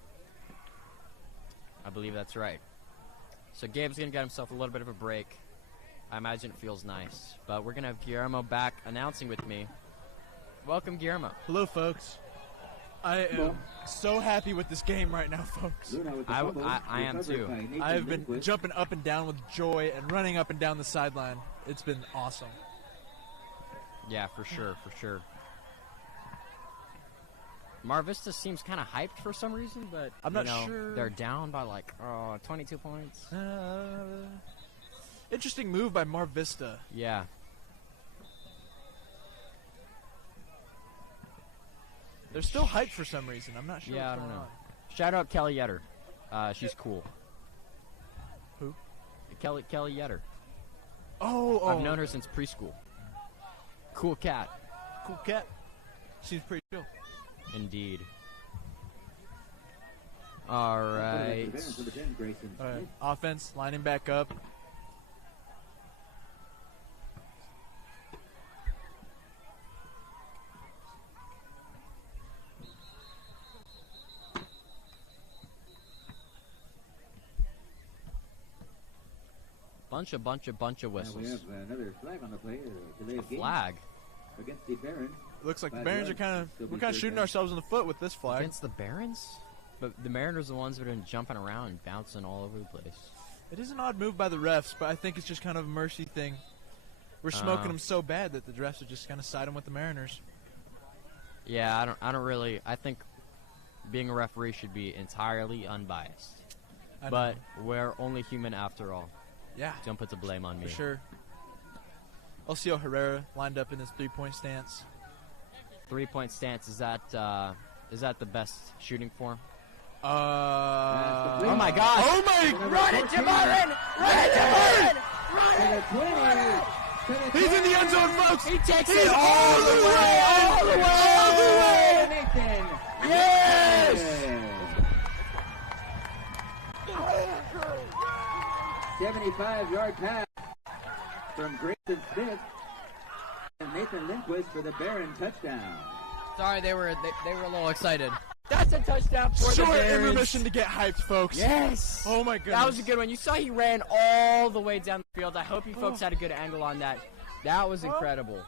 I believe that's right. So Gabe's gonna get himself a little bit of a break. I imagine it feels nice, but we're gonna have Guillermo back announcing with me. Welcome, Guillermo. Hello, folks. I am so happy with this game right now, folks. Luna with the I fumble, am recovered too. by Nathan I have been Lindquist. jumping up and down with joy and running up and down the sideline. It's been awesome. Yeah, for sure, for sure. Mar Vista seems kind of hyped for some reason, but I'm not sure. They're down by like 22 points. Interesting move by Mar Vista. Yeah. They're still hyped for some reason. I'm not sure. Yeah, I don't know. Shout out Kelly Yetter. She's cool. Who? Kelly Yetter. Oh. I've known her since preschool. Cool cat. Cool cat. Seems pretty chill. Indeed. All right. All right. Offense lining back up. Bunch of whistles. We have another flag on the play. A flag? Against the Barons. Looks like the Barons are we're kind of shooting ourselves in the foot with this flag. Against the Barons? But the Mariners are the ones that have been jumping around and bouncing all over the place. It is an odd move by the refs, but I think it's just kind of a mercy thing. We're smoking them so bad that the refs are just kind of siding with the Mariners. Yeah, I don't really. I think being a referee should be entirely unbiased. But we're only human after all. Yeah. Don't put the blame on me. For sure. Alcio Herrera lined up in his three-point stance. Three-point stance, is that the best shooting form? Oh my gosh! Oh my! Run it, Jamarin! Run it, Jamarin! Run it! He's in the end zone, folks! He takes it all the way! All the way! Nathan! Yes! 75-yard pass from Grayson Smith and Nathan Lindquist for the Baron touchdown. Sorry, they were a little excited. That's a touchdown for the Short Barons. intermission to get hyped, folks. Yes! Oh my goodness. That was a good one. You saw he ran all the way down the field. I hope you folks had a good angle on that. That was incredible.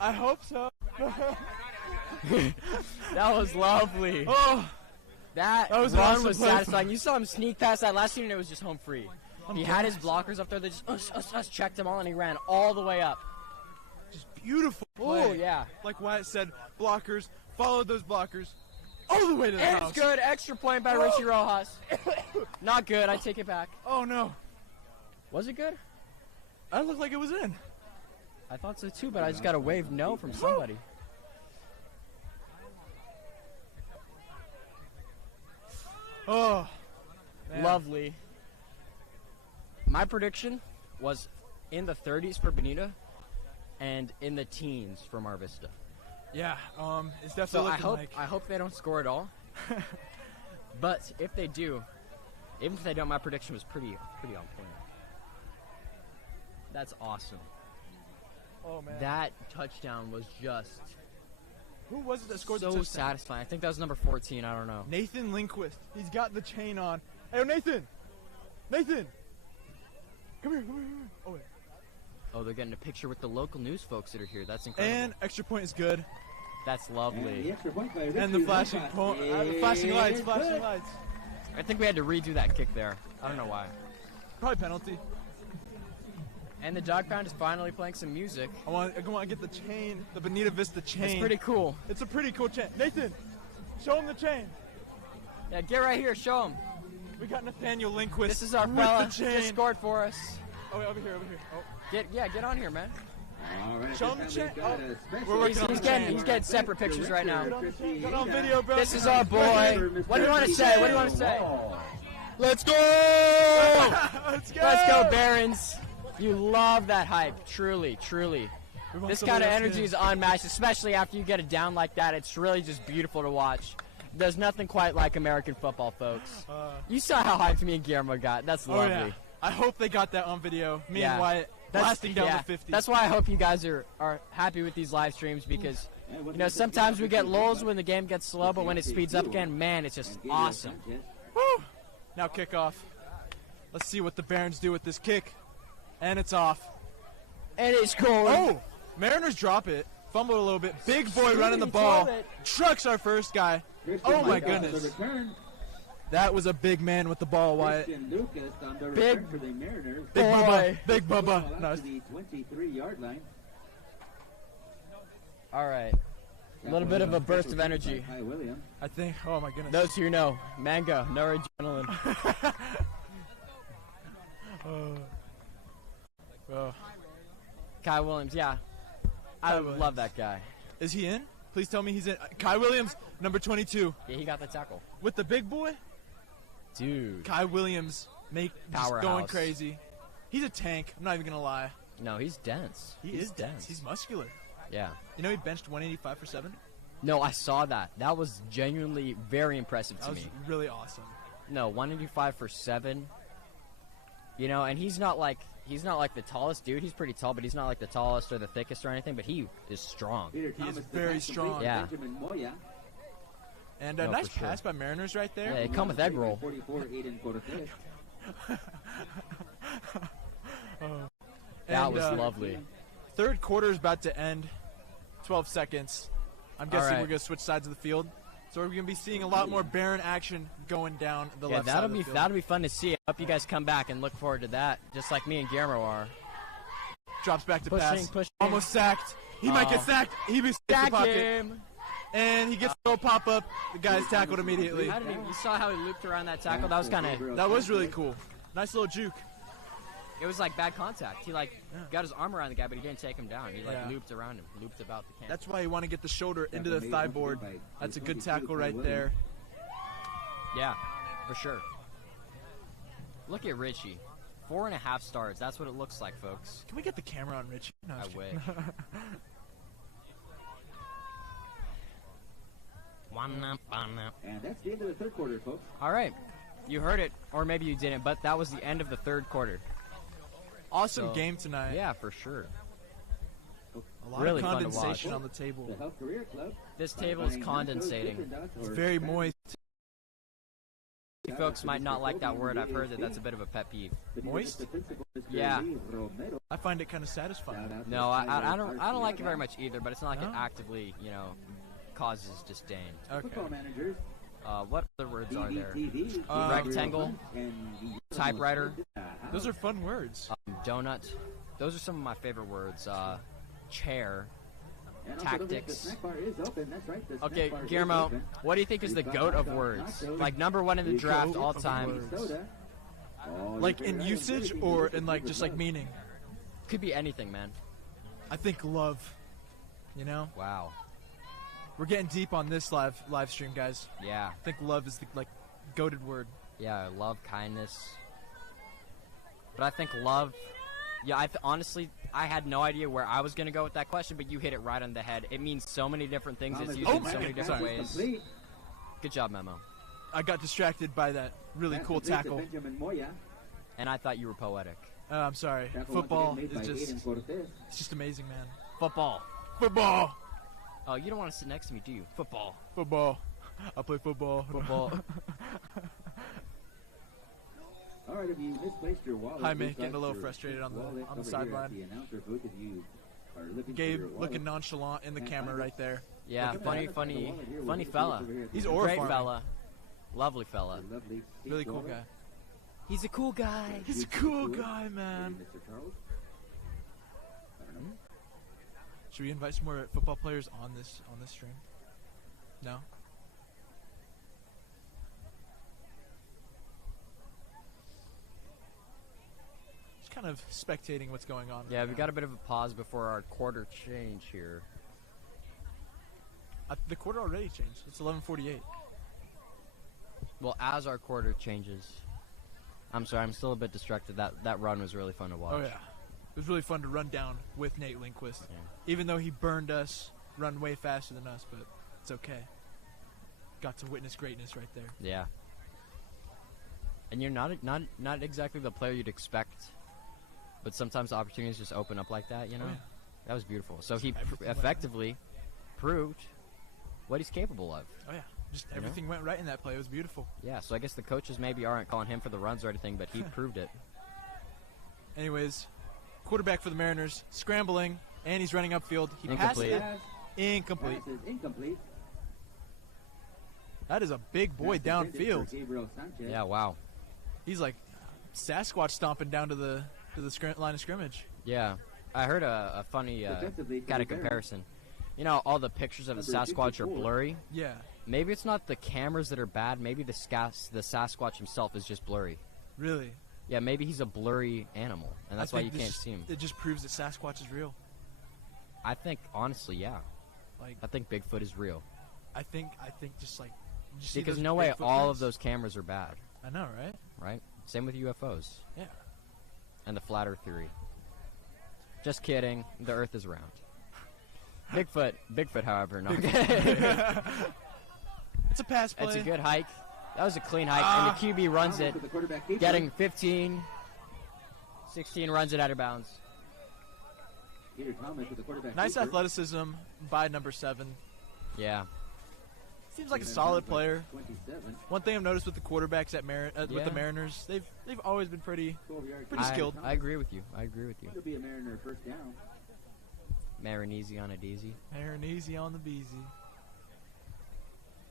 I hope so. That was lovely. Oh, That was run awesome was play. satisfying. You saw him sneak past that last unit. It was just home free. He had his blockers up there. They just checked them all, and he ran all the way up. just beautiful play. Oh, yeah. Like Wyatt said, blockers, followed those blockers all the way to the And house. it's good. Extra point by Richie Rojas. Not good. I take it back. Oh, no. Was it good? That looked like it was in. I thought so too, but I just got a wave no from somebody. Oh, man. Lovely. My prediction was in the 30s for Bonita and in the teens for Mar Vista. Yeah, it's definitely So looking I hope they don't score at all. But if they do, even if they don't, my prediction was pretty on point. That's awesome. Oh, man. That touchdown was just Who was it that scored the so touchdown? satisfying. I think that was number 14. I don't know. Nathan Lindquist. He's got the chain on. Hey, Nathan! Nathan! Come here. Oh, wait. Oh, they're getting a picture with the local news folks that are here. That's incredible. And extra point is good. That's And the lovely. extra point by And the Richie flashing Rojas flashing lights, is flashing good. lights. I think we had to redo that kick there. I don't know why. Probably penalty. And the dog pound is finally playing some music. I want to get the chain, the Bonita Vista chain. It's pretty cool. It's a pretty cool chain. Nathan, show him the chain. Yeah, get right here. Show him. We got Nathaniel Lindquist. This is our with fella. the chain. Just scored for us. Oh, wait, over here. Oh. Get on here, man. All right, Show him this the time chain. we've got Oh, a special we're working on He's the getting chain. he's getting separate pictures right now. Got on video, bro. This is our boy. What do you want to say? What do you want to say? Let's go! Let's go. Let's go, Barons. You love that hype. Truly. We want This somebody kind of else energy in. is unmatched, especially after you get it down like that. It's really just beautiful to watch. There's nothing quite like American football, folks. You saw how hyped me and Guillermo got. That's Oh, lovely. yeah. I hope they got that on video. Me Yeah. and Wyatt blasting down the 50. That's why I hope you guys are happy with these live streams because, you know, sometimes we get lulls when the game gets slow, but when it speeds up again, man, it's just awesome. Woo! Now kickoff. Let's see what the Barons do with this kick. And it's off. And it's going. Oh! Mariners drop it. Fumbled a little bit. Big boy running the ball. Trucks our first guy. Oh my goodness. That was a big man with the ball, Wyatt. Lucas on the Big return for the Mariners. Big boy. Bubba. Big Ball Bubba. up No, to the 23-yard line. All right. A little bit of a burst of energy. I think. Oh my goodness. Those who know, manga, no adrenaline. Kai Williams, yeah. I love that guy. Is he in? Please tell me he's in. Kai Williams, number 22. Yeah, he got the tackle. With the big boy? Dude. Kai Williams, just going crazy. He's a tank. I'm not even going to lie. No, he's dense. He's dense. He's muscular. Yeah. You know he benched 185 for 7? No, I saw that. That was genuinely very impressive to me. That was really awesome. No, 185 for 7. You know, and he's not like the tallest dude. He's pretty tall, but he's not like the tallest or the thickest or anything, but he is strong. He is very strong. Yeah. And a nice pass by Mariners right there. Yeah, they come with egg roll. That was lovely. Third quarter is about to end. 12 seconds. I'm guessing we're going to switch sides of the field. So we're going to be seeing a lot more Baron action going down the left side of the field. That'll be fun to see. I hope you guys come back and look forward to that, just like me and Guillermo are. Drops back to pass. Almost sacked. He might get sacked. He missed the pocket. And he gets a little pop-up. The guy's tackled immediately. You saw how he looped around that tackle? That was kind of... That was really cool. Nice little juke. It was like bad contact. He got his arm around the guy, but he didn't take him down. He looped around him, looped about the camp. That's why you want to get the shoulder into the thigh board. That's a good tackle right there. Yeah, for sure. Look at Richie. 4.5 stars. That's what it looks like, folks. Can we get the camera on Richie? No, I wish. And that's the end of the third quarter, folks. All right. You heard it, or maybe you didn't, but that was the end of the third quarter. Awesome game tonight. Yeah, for sure. A lot of condensation on the table. This table is condensating. It's very moist. You folks might not like that word. I've heard that's a bit of a pet peeve. Moist? Yeah. I find it kind of satisfying. No, I don't like it very much either, but it's not like it actively, causes disdain. Okay. What other words are there? Rectangle, typewriter. Those are fun words. Donut. Those are some of my favorite words. Chair. Tactics. Okay, Guillermo, what do you think is the GOAT of words? Like #1 in the draft all time. Like in usage or in just meaning? Could be anything, man. I think love. Wow. We're getting deep on this live stream, guys. Yeah. I think love is the goated word. Yeah, love, kindness. But I think love. Yeah, honestly, I had no idea where I was going to go with that question, but you hit it right on the head. It means so many different things. It's used in so many different ways. Good job, Memo. I got distracted by that really cool tackle. And I thought you were poetic. I'm sorry. Football is just amazing, man. Football. Football. Oh, you don't want to sit next to me, do you? Football. Football. I play football. Football. All right, if you misplaced your wallet, Jaime getting a little frustrated on the sideline. Gabe looking nonchalant in the camera right there. Yeah, funny fella. He's great fella. Lovely fella. Really cool guy. He's a cool guy. He's a cool guy, man. Should we invite some more football players on this stream? No? Just kind of spectating what's going on. Yeah, we got a bit of a pause before our quarter change here. The quarter already changed. It's 11:48. Well, as our quarter changes. I'm sorry, I'm still a bit distracted. That run was really fun to watch. Oh, yeah. It was really fun to run down with Nate Lindquist. Yeah. Even though he burned us, run way faster than us, but it's okay. Got to witness greatness right there. Yeah. And you're not exactly the player you'd expect, but sometimes opportunities just open up like that, Oh, yeah. That was beautiful. So he effectively proved what he's capable of. Oh, yeah. Just everything went right in that play. It was beautiful. Yeah, so I guess the coaches maybe aren't calling him for the runs or anything, but he proved it. Anyways, quarterback for the Mariners, scrambling, and he's running upfield. He Incomplete. passed it. Incomplete. That is a big boy downfield. Yeah, wow. He's like Sasquatch stomping down to the line of scrimmage. Yeah, I heard a funny kind of comparison. you know, all the pictures of the Sasquatch are blurry. Yeah. Maybe it's not the cameras that are bad. Maybe the Sasquatch himself is just blurry. Really? Yeah, maybe he's a blurry animal, and that's why you can't see him. It just proves that Sasquatch is real. I think, honestly, yeah. Like, I think Bigfoot is real. I think just like... Because no way all of those cameras are bad. I know, right? Right? Same with UFOs. Yeah. And the flat earth theory. Just kidding. The earth is round. Bigfoot, however, no. It's a pass play. It's a good hike. That was a clean hike, and the QB runs it, getting 15, 16, runs it out of bounds. Nice athleticism by number 7. Yeah. Seems like a solid player. One thing I've noticed with the quarterbacks with the Mariners, they've always been pretty skilled. I agree with you. It'll be a Mariner first down. Marinese on a deezy. Marinese on the beezy.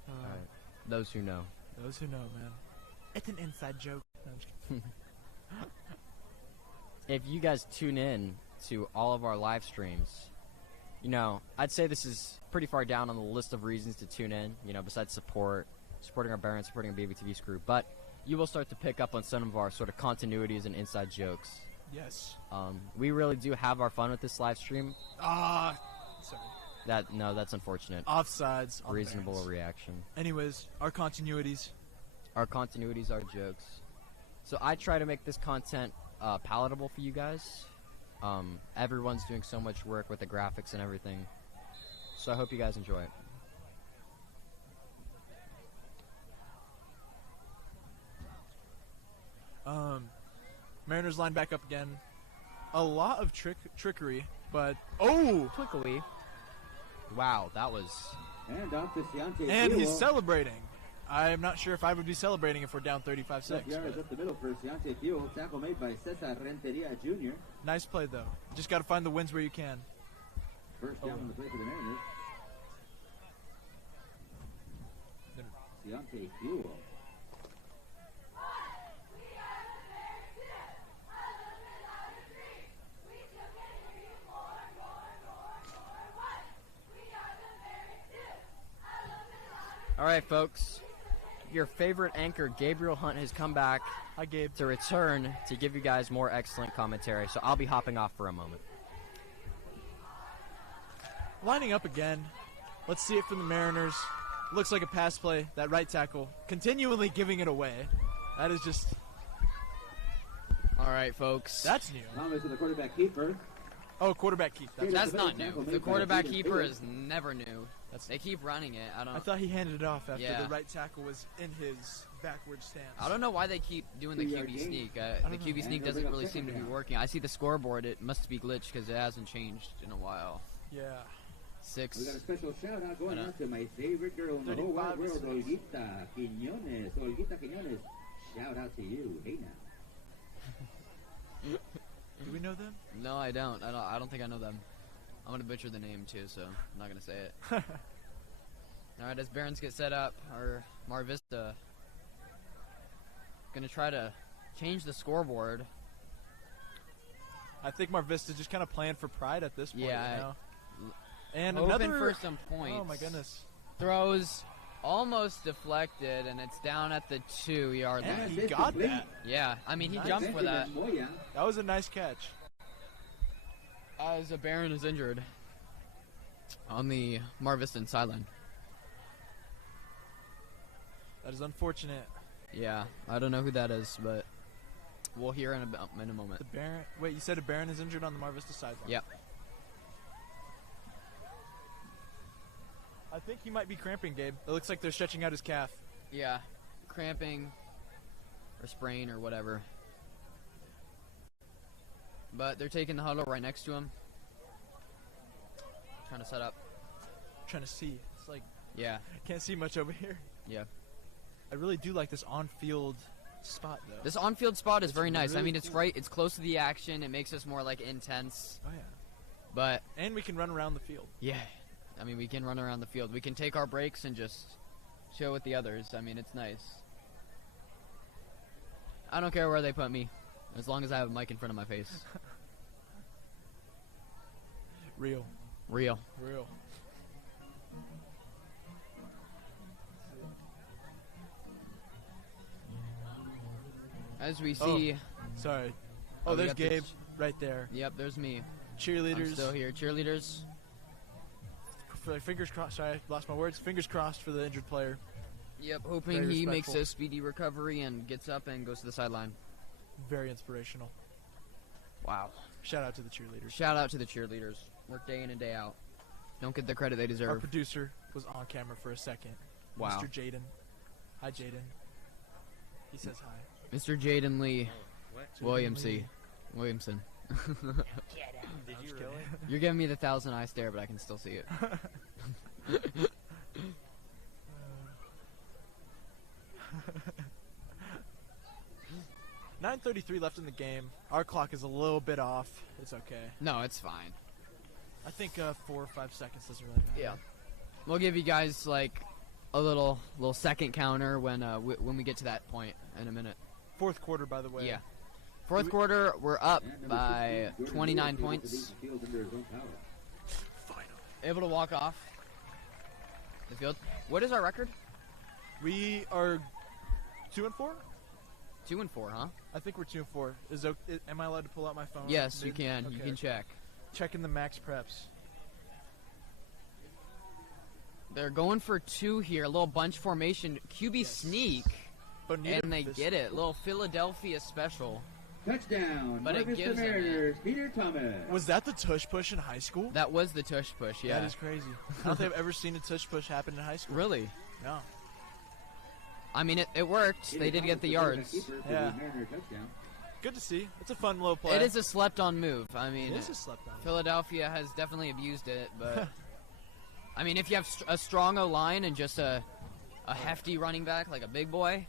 All right. Those who know. Those who know, man. It's an inside joke. No, I'm just kidding. If you guys tune in to all of our live streams, you know, I'd say this is pretty far down on the list of reasons to tune in, you know, besides supporting our Barons, supporting our BVTV crew. But you will start to pick up on some of our sort of continuities and inside jokes. Yes. We really do have our fun with this live stream. Sorry. That's unfortunate. Offsides. Reasonable reaction. Anyways, our continuities. Our continuities are jokes. So I try to make this content palatable for you guys. Everyone's doing so much work with the graphics and everything. So I hope you guys enjoy it. Mariners line back up again. A lot of trickery, but Quickly. Wow, that was... And he's celebrating. I'm not sure if I would be celebrating if we're down 35-6. Yards up the middle for Ciante Fuel. Tackle made by Cesar Renteria Jr. Nice play, though. Just got to find the wins where you can. First down on the play for the Mariners. Ciante Fuel. All right, folks. Your favorite anchor, Gabriel Hunt, has come back. Hi, Gabe. To return to give you guys more excellent commentary. So I'll be hopping off for a moment. Lining up again. Let's see it from the Mariners. Looks like a pass play. That right tackle continually giving it away. That is just... All right, folks. That's new. Thomas to the quarterback keeper. Oh, quarterback keep. That's not new. The quarterback keeper is never new. They keep running it. I thought he handed it off after Yeah. the right tackle was in his backward stance. I don't know why they keep doing the QB sneak. The QB sneak doesn't really seem to be working. I see the scoreboard. It must be glitched because it hasn't changed in a while. Yeah. 6. We got a special shout out going out to my favorite girl in the whole wide world, Olguita Quiñones. Olguita Quiñones, shout out to you. Hey now. Do we know them? No, I don't. I don't think I know them. I'm gonna butcher the name too, so I'm not gonna say it. All right, as Barons get set up, our Mar Vista gonna try to change the scoreboard. I think Mar Vista just kind of playing for pride at this point. Yeah. You know? And Hoping another for some points. Oh my goodness. Throws almost deflected, and it's down at the 2-yard line. And he got that. Yeah, I mean he jumped for that. That was a nice catch. As a Baron is injured on the Mar Vista sideline. That is unfortunate. Yeah, I don't know who that is, but we'll hear in a moment. The Baron. Wait, you said a Baron is injured on the Mar Vista sideline? Yep. I think he might be cramping, Gabe. It looks like they're stretching out his calf. Yeah, cramping or sprain or whatever. But they're taking the huddle right next to him. Trying to set up. Trying to see. It's like, yeah. Can't see much over here. Yeah. I really do like this on-field spot, though. This on-field spot is very nice. Really I mean, it's close to the action. It makes us more like intense. Oh yeah. But and we can run around the field. Yeah. I mean, we can run around the field. We can take our breaks and just chill with the others. I mean, it's nice. I don't care where they put me, as long as I have a mic in front of my face. Real. Real. Real. As we see. Sorry. Oh, there's Gabe right there. Yep, there's me. Cheerleaders. I'm still here. Cheerleaders. Fingers crossed. Sorry, lost my words. Fingers crossed for the injured player. Yep, hoping he makes a speedy recovery and gets up and goes to the sideline. Very inspirational. Wow. Shout out to the cheerleaders. Shout out to the cheerleaders. Work day in and day out. Don't get the credit they deserve. Our producer was on camera for a second. Wow. Mr. Jaden. Hi, Jaden. He says hi. Mr. Jaden Lee. Williamson. Did you really? You're giving me the 1,000-eye stare, but I can still see it. 9:33 left in the game. Our clock is a little bit off. It's okay. No, it's fine. I think 4 or 5 seconds doesn't really matter. Yeah. We'll give you guys like a little second counter when we get to that point in a minute. Fourth quarter, by the way. Yeah. Fourth quarter, we're up by 29 points. Able to walk off the field. What is our record? We are 2-4. 2-4, huh? I think we're 2-4. Am I allowed to pull out my phone? Yes, you can. Okay. You can check. Checking the max preps. They're going for 2 here. A little bunch formation. QB sneak. Bonita And they Vista. get it. Little Philadelphia special. Touchdown. But it gives them Mariners, Peter Thomas. Was that the tush push in high school? That was the tush push, yeah. That is crazy. I don't think I've ever seen a tush push happen in high school. Really? No. I mean, it worked. They did get the yards. Yeah. Good to see. It's a fun little play. It is a slept-on move. I mean, It is a slept on. Philadelphia has definitely abused it, but I mean, if you have a strong O-line and just a hefty running back like a big boy,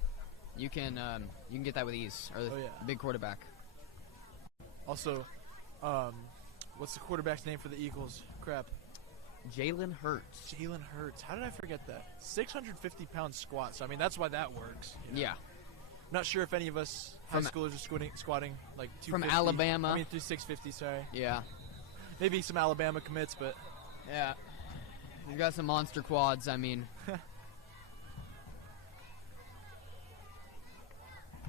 you can get that with ease. Or a big quarterback. Also, what's the quarterback's name for the Eagles? Crap. Jalen Hurts. Jalen Hurts. How did I forget that? 650-pound squat. So I mean, that's why that works. You know? Yeah. Not sure if any of us high schoolers are squatting like 250. From Alabama. I mean, through 650. Sorry. Yeah. Maybe some Alabama commits, but Yeah. You got some monster quads. I mean.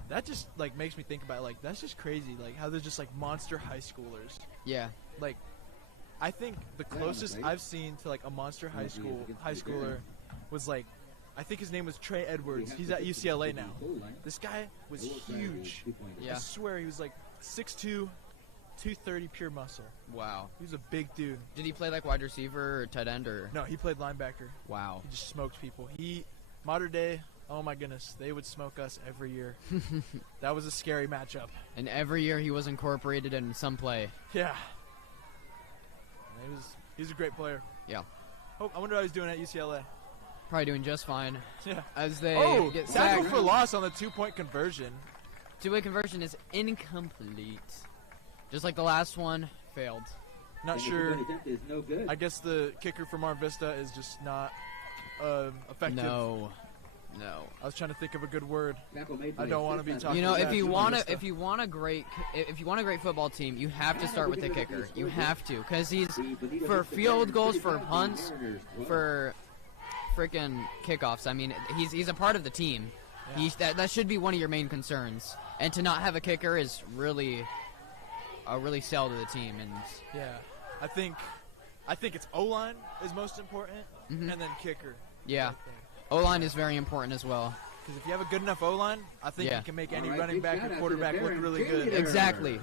that just like makes me think about like that's just crazy. Like how they're just like monster high schoolers. Yeah. Like, I think the closest I've seen to like a monster high schooler was like, I think his name was Trey Edwards. He's at UCLA now. This guy was huge. Yeah. I swear he was like 6'2", 230 pure muscle. Wow. He was a big dude. Did he play like wide receiver or tight end or? No, he played linebacker. Wow. He just smoked people. Modern day, oh my goodness, they would smoke us every year. That was a scary matchup. And every year he was incorporated in some play. Yeah. He was a great player. Yeah. I wonder how he's doing at UCLA. Probably doing just fine. Yeah. As they get tackle sacked. for loss on the 2-point conversion. Two-way conversion is incomplete. Just like the last one, failed. Not sure. Is no good. I guess the kicker from Mar Vista is just not effective. No. I was trying to think of a good word. I don't want to be talking. You know, about if you want a great football team, you have to start with the kicker. You have to, because he's for field goals, for punts, for freaking kickoffs. I mean, he's a part of the team. Yeah. That should be one of your main concerns. And to not have a kicker is really sell to the team. And yeah, I think it's O-line is most important, and then kicker. Yeah, O-line is very important as well. Because if you have a good enough O-line, I think you can make any running back or quarterback look really good. Exactly.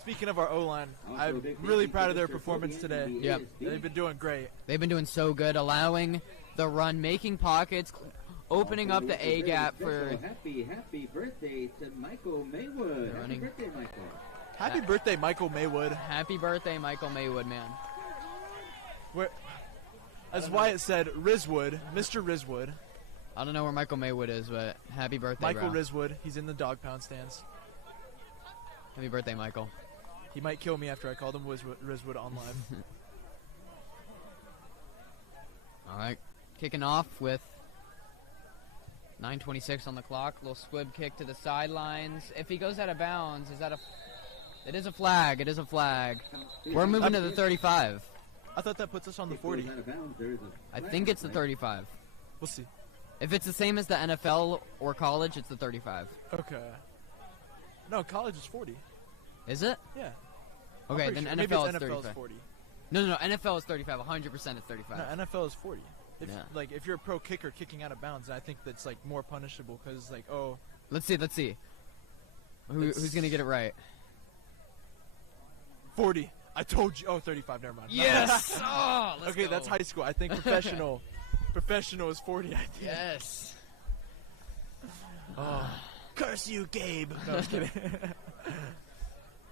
Speaking of our O-line, I'm really proud of their performance today. Yep. They've been doing great. They've been doing so good, allowing the run, making pockets, opening up the A gap for. Happy birthday to Michael Maywood. Happy birthday, Michael. Happy birthday, Michael Maywood. Happy birthday, Michael Maywood, man. As Wyatt said, Rizwood, Mr. Rizwood. I don't know where Michael Maywood is, but happy birthday, Michael bro. Rizwood. He's in the dog pound stands. Happy birthday, Michael. He might kill me after I called him Rizwood on live. All right, kicking off with 9:26 on the clock. Little squib kick to the sidelines. If he goes out of bounds, is that a? It is a flag. It is a flag. We're moving to the 35. I thought that puts us on the 40. I think it's the 35. We'll see. If it's the same as the NFL or college, it's the 35. Okay. No, college is 40. Is it? Yeah. Okay, then sure. NFL is NFL 35. is 40. No, NFL is 35. 100% is 35. No, NFL is 40. If you're a pro kicker kicking out of bounds, I think that's like more punishable because like Let's see. Who's gonna get it right? 40. I told you. Oh, 35. Never mind. Yes. Oh, let's okay, go. that's high school. I think professional. Professional is 40. I think. Yes. Oh, curse you, Gabe. No, I was kidding.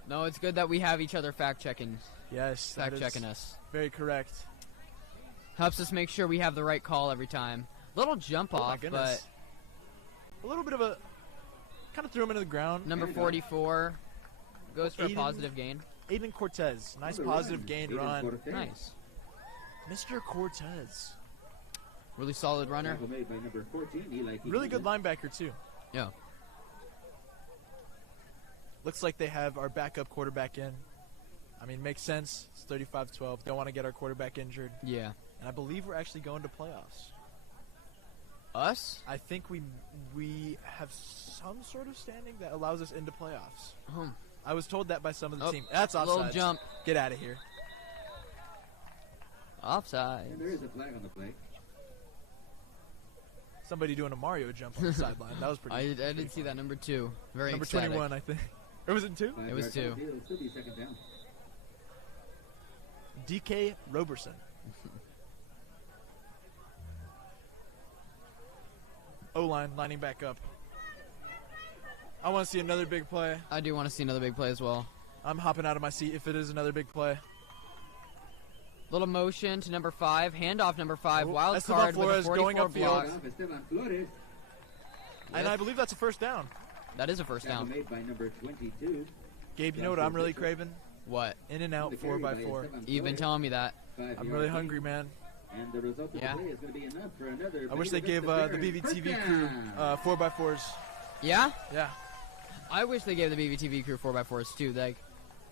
No, it's good that we have each other fact checking. Yes, Fact checking us. Very correct. Helps us make sure we have the right call every time. Little jump off, but a little bit of a kind of threw him into the ground. Number 44 goes for a positive gain. Aiden Cortez, nice positive gain run. Nice. Mr. Cortez. Really solid runner. Really good linebacker, too. Yeah. Looks like they have our backup quarterback in. I mean, makes sense. It's 35-12. Don't want to get our quarterback injured. Yeah. And I believe we're actually going to playoffs. Us? I think we have some sort of standing that allows us into playoffs. I was told that by some of the team. That's offside. Little jump. Get out of here. Offside. There is a flag on the play. Somebody doing a Mario jump on the sideline. That was pretty. I didn't see that. Number 2. Very Number ecstatic. 21, I think. Or was it 2? It was 2. It'll still be second down. DK Roberson. O-line lining back up. I want to see another big play. I do want to see another big play as well. I'm hopping out of my seat if it is another big play. Little motion to number 5. Handoff number 5. Oh, Wild Esteban card Flores with a going 44 upfield. block. Esteban Flores. And I believe that's a first down. That is a first down. Made by number 22. Gabe, you know what I'm really craving? What? In and out 4x4. You've been telling me that. I'm really hungry, man. And the result of the play is going to be enough for another. I wish they gave the BVTV crew 4x4s. Yeah? Yeah. I wish they gave the BVTV crew 4x4s too. Like,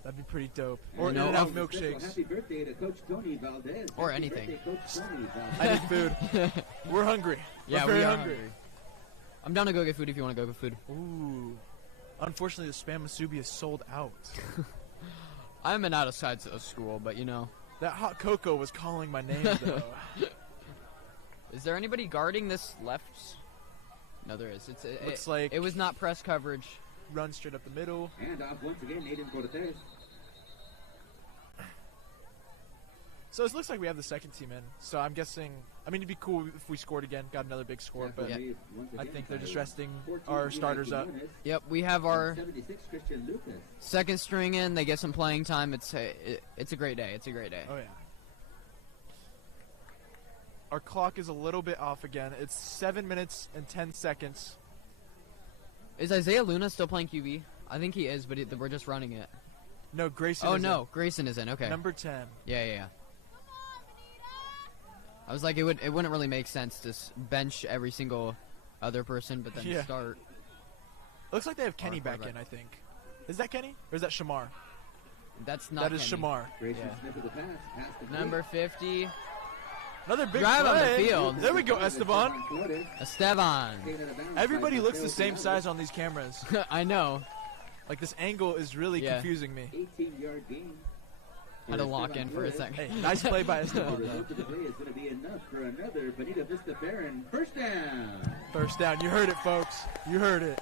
that'd be pretty dope. Or no, in-and-out milkshakes. Happy birthday to Coach Tony Valdez. Or Happy anything. birthday, Coach Tony Valdez. I need food. We're hungry. Yeah, We're very we are hungry. I'm down to go get food if you want to go get food. Ooh. Unfortunately, the Spam Masubi is sold out. I'm an outside of school, but you know. That hot cocoa was calling my name, though. Is there anybody guarding this left? No, there is. Looks like it was not press coverage. Run straight up the middle. And off once again, Aiden Cortez. So it looks like we have the second team in. So I'm guessing, I mean, it'd be cool if we scored again, got another big score, but I think they're just resting our starters up. Yep, we have our 76, Christian Lucas. second string in. They get some playing time. It's a great day. It's a great day. Oh, yeah. Our clock is a little bit off again. It's 7 minutes and 10 seconds. Is Isaiah Luna still playing QB? I think he is, but we're just running it. No, Grayson Oh, is no. Grayson is in. Okay. Number 10. Yeah. I was like, it wouldn't really make sense to bench every single other person, but then start. Looks like they have Kenny back in, I think. Is that Kenny? Or is that Shamar? That's not That is Kenny. Shamar. Number 50. Another big Drive on the play. field. There we go, Esteban. Esteban. Everybody looks the same size on these cameras. I know. Like, this angle is really confusing me. 18-yard gain. Had to lock in for a second. Hey, nice play by Esteban. The result of the play is going to be enough for another Bonita Vista Baron first down. First down. You heard it, folks. You heard it.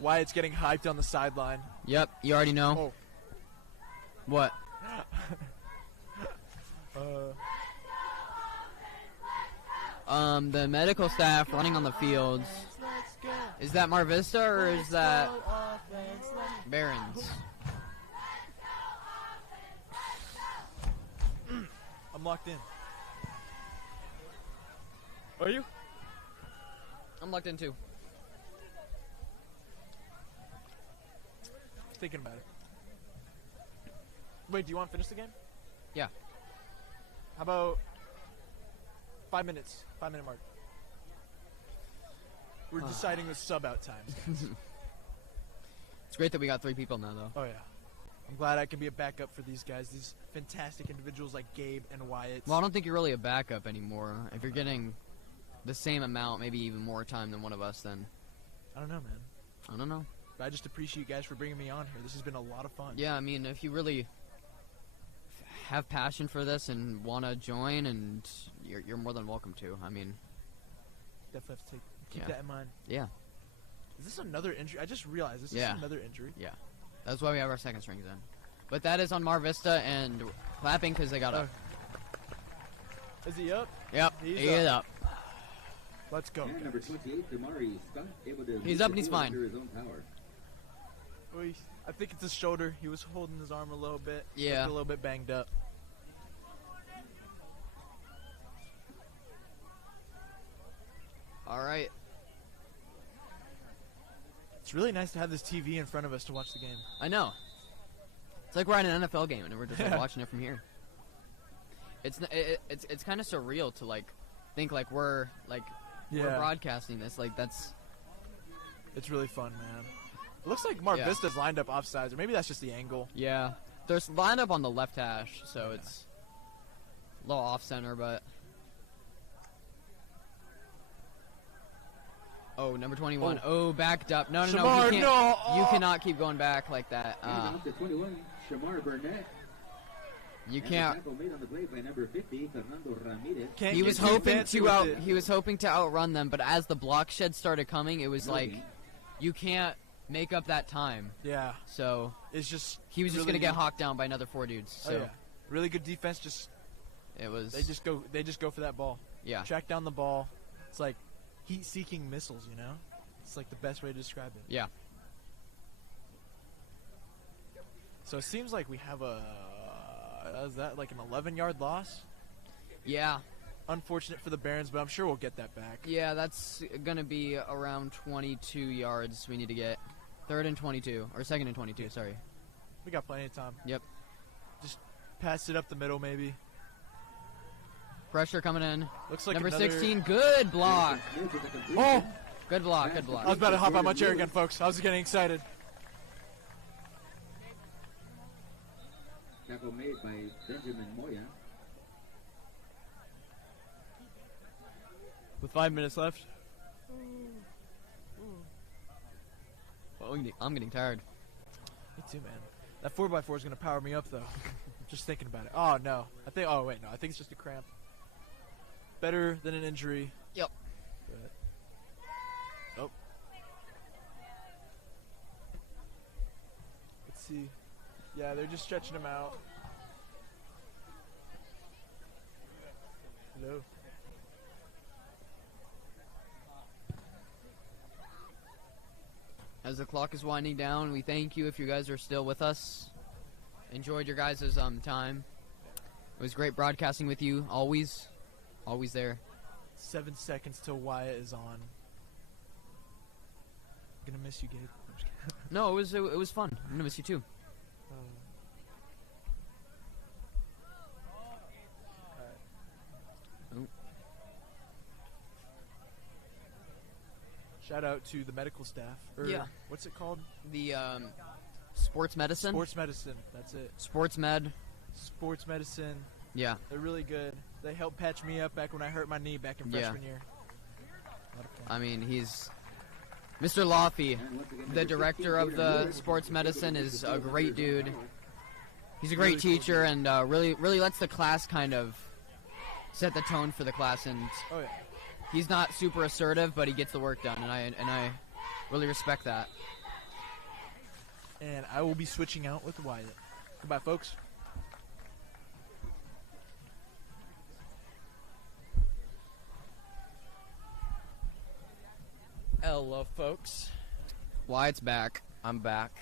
Wyatt's getting hyped on the sideline. Yep, you already know. Oh. What? The medical staff running on the fields. Is that Mar Vista or is that Barons? I'm locked in. Are you? I'm locked in too. Thinking about it. Wait, do you want to finish the game? Yeah. How about 5 minutes? 5-minute mark. We're deciding the sub-out times. It's great that we got 3 people now, though. Oh, yeah. I'm glad I can be a backup for these guys, these fantastic individuals like Gabe and Wyatt. Well, I don't think you're really a backup anymore. If you're getting the same amount, maybe even more time than one of us, then I don't know, man. I don't know. But I just appreciate you guys for bringing me on here. This has been a lot of fun. Yeah, I mean, if you really have passion for this and want to join, and you're more than welcome to. I mean, definitely have to keep that in mind. Yeah. Is this another injury? I just realized this is another injury. Yeah. That's why we have our second strings in. But that is on Vista and clapping because they got up. Is he up? Yep. He's up. Let's go. And number 28, Damari Scott, able to he's up and he's fine. his own power. I think it's his shoulder. He was holding his arm a little bit. Yeah. Looked a little bit banged up. All right. It's really nice to have this TV in front of us to watch the game. I know. It's like we're at an NFL game and we're just like, watching it from here. It's kind of surreal to like think like we're broadcasting this. Like that's. It's really fun, man. It looks like Vista's lined up offsides, or maybe that's just the angle. Yeah, they're lined up on the left hash, so it's a little off center, but. Oh, number 21. Oh, backed up. No, Shamar, you can't. You cannot keep going back like that. Off to 21, Shamar Burnett. You can't. Made on the play by number 50, Fernando Ramirez. He was hoping to outrun them, but as the block shed started coming, it was like, you can't make up that time. Yeah. So it's just he was just gonna get hawked down by another 4 dudes. So really good defense. Just it was. They just go for that ball. Yeah. Track down the ball. It's like heat-seeking missiles. You know. It's like the best way to describe it. Yeah. So it seems like we have is that like an 11-yard loss? Yeah. Unfortunate for the Barons, but I'm sure we'll get that back. Yeah, that's going to be around 22 yards we need to get. 3rd and 22. Or 2nd and 22, sorry. We got plenty of time. Yep. Just pass it up the middle, maybe. Pressure coming in. Looks like number 16, good block. Oh! Good block, good block. I was about to hop on my chair again, folks. I was getting excited. Tackle made by Benjamin Moya. With 5 minutes left. Oh, I'm getting tired. Me too, man. That 4x4 is going to power me up, though. Just thinking about it. Oh, no. Oh, wait, no. I think it's just a cramp. Better than an injury. Yep. But, oh. Let's see. Yeah, they're just stretching him out. Hello. As the clock is winding down, we thank you if you guys are still with us. Enjoyed your guys' time. It was great broadcasting with you. Always there. 7 seconds till Wyatt is on. I'm gonna miss you, Gabe. No, it was fun. I'm gonna miss you too. Shout out to the medical staff. Yeah. What's it called? The sports medicine. Sports medicine. That's it. Sports med. Sports medicine. Yeah. They're really good. They helped patch me up back when I hurt my knee back in freshman year. I mean, he's Mr. Laffey, the director of the sports medicine, is a great dude. He's a great teacher and really lets the class kind of set the tone for the class. And he's not super assertive, but he gets the work done, and I really respect that. And I will be switching out with Wyatt. Goodbye, folks. Hello, folks. Wyatt's back. I'm back.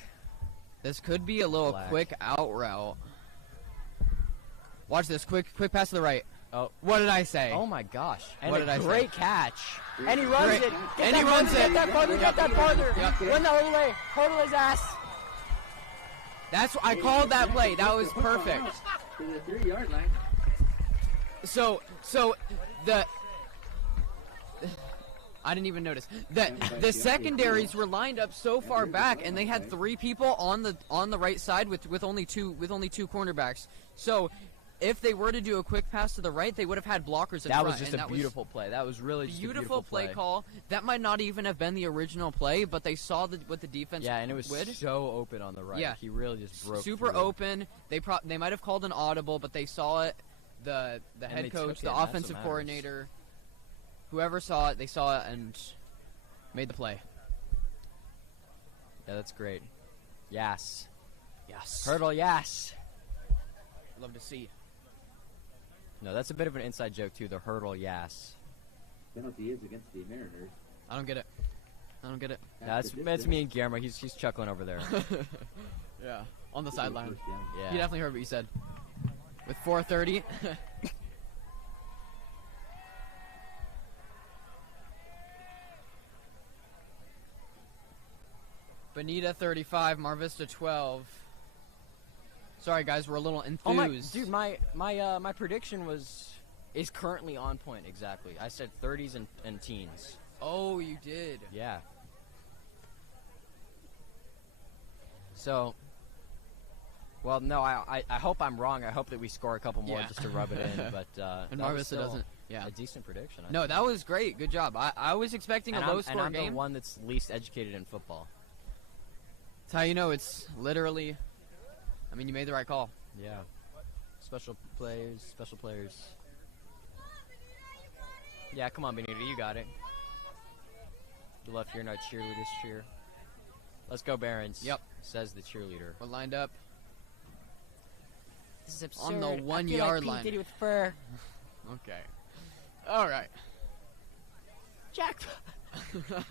This could be a little quick out route. Watch this. Quick pass to the right. Oh, what did I say? Oh my gosh! And what did I say? Great catch. And he runs it. And he runs it. Get that partner. Get that partner. Run the whole way. Total his ass. I called that play. That was perfect. To the 3-yard line. So I didn't even notice that the secondaries were lined up so far back, and they had 3 people on the right side with only two cornerbacks. So if they were to do a quick pass to the right, they would have had blockers in front. That was just a beautiful play. That was really just a beautiful play call. That might not even have been the original play, but they saw what the defense Yeah, and it was would. so open on the right. Yeah. He really just broke Super through. open. They might have called an audible, but they saw it. The head coach, the offensive coordinator, whoever saw it, they saw it and made the play. Yeah, that's great. Yes. Yes. Hurdle, yes. Love to see. No, that's a bit of an inside joke, too. The hurdle, yes. Penalty is against the Mariners. I don't get it. That's me and Guillermo. He's chuckling over there. Yeah. On the sideline. Yeah. You definitely heard what you said. With 4:30. Bonita 35, Mar Vista 12. Sorry guys, we're a little enthused. Oh my, dude, my prediction is currently on point exactly. I said 30s and teens. Oh, you did. Yeah. So, well, no, I hope I'm wrong. I hope that we score a couple more just to rub it in. But and Mar Vista doesn't. Yeah. A decent prediction. I No, think. that was great. Good job. I was expecting a low-score I'm game. the one that's least educated in football. That's how you know it's literally. I mean, you made the right call. Yeah. Special players. Yeah, come on, Bonita, you got it. You left here, no cheerleaders cheer. Let's go, Barons. Yep. Says the cheerleader. We're lined up. This is absurd. On the 1 yard line. Diddy with fur. Okay. All right. Jack. All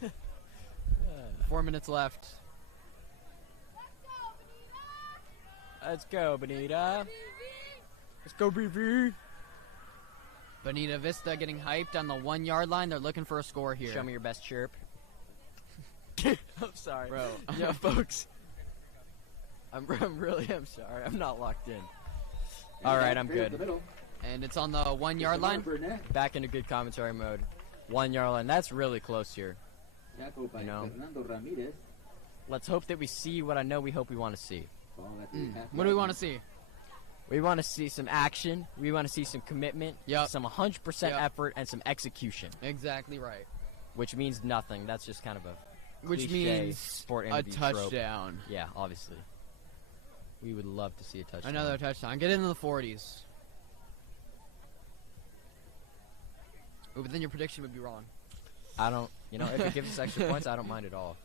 right. 4 minutes left. Let's go, Bonita. Let's go, BV. Bonita Vista getting hyped on the 1 yard line. They're looking for a score here. Show me your best chirp. I'm sorry. Bro. Yeah, folks. I'm sorry. I'm not locked in. All right, I'm good. And it's on the 1 yard line. Back into good commentary mode. 1 yard line. That's really close here. You know. Let's hope that we see what I know we hope we want to see. What do we want to see? We want to see some action. We want to see some commitment. Yep. Some 100% effort and some execution. Exactly right. Which means nothing. That's just kind of a Which cliche means sport a interview trope. touchdown. Yeah, obviously. We would love to see a touchdown. Another touchdown. Get into the 40s. Ooh, but then your prediction would be wrong. I don't, if it gives us extra points, I don't mind at all.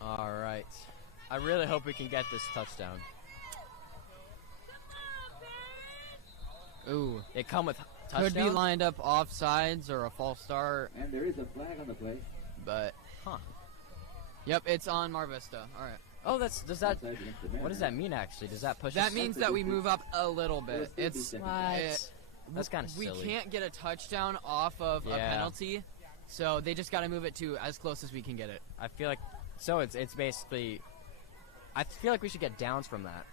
All right. I really hope we can get this touchdown. Ooh. It come with touchdown? Could be lined up offsides or a false start. And there is a flag on the play. But, Huh. Yep, it's on Mar Vista. All right. Oh, what does that mean, actually? Does that push us? That means that we move up a little bit. It's That's kind of silly. We can't get a touchdown off of a penalty, so they just got to move it to as close as we can get it. I feel like, so it's basically, I feel like we should get downs from that.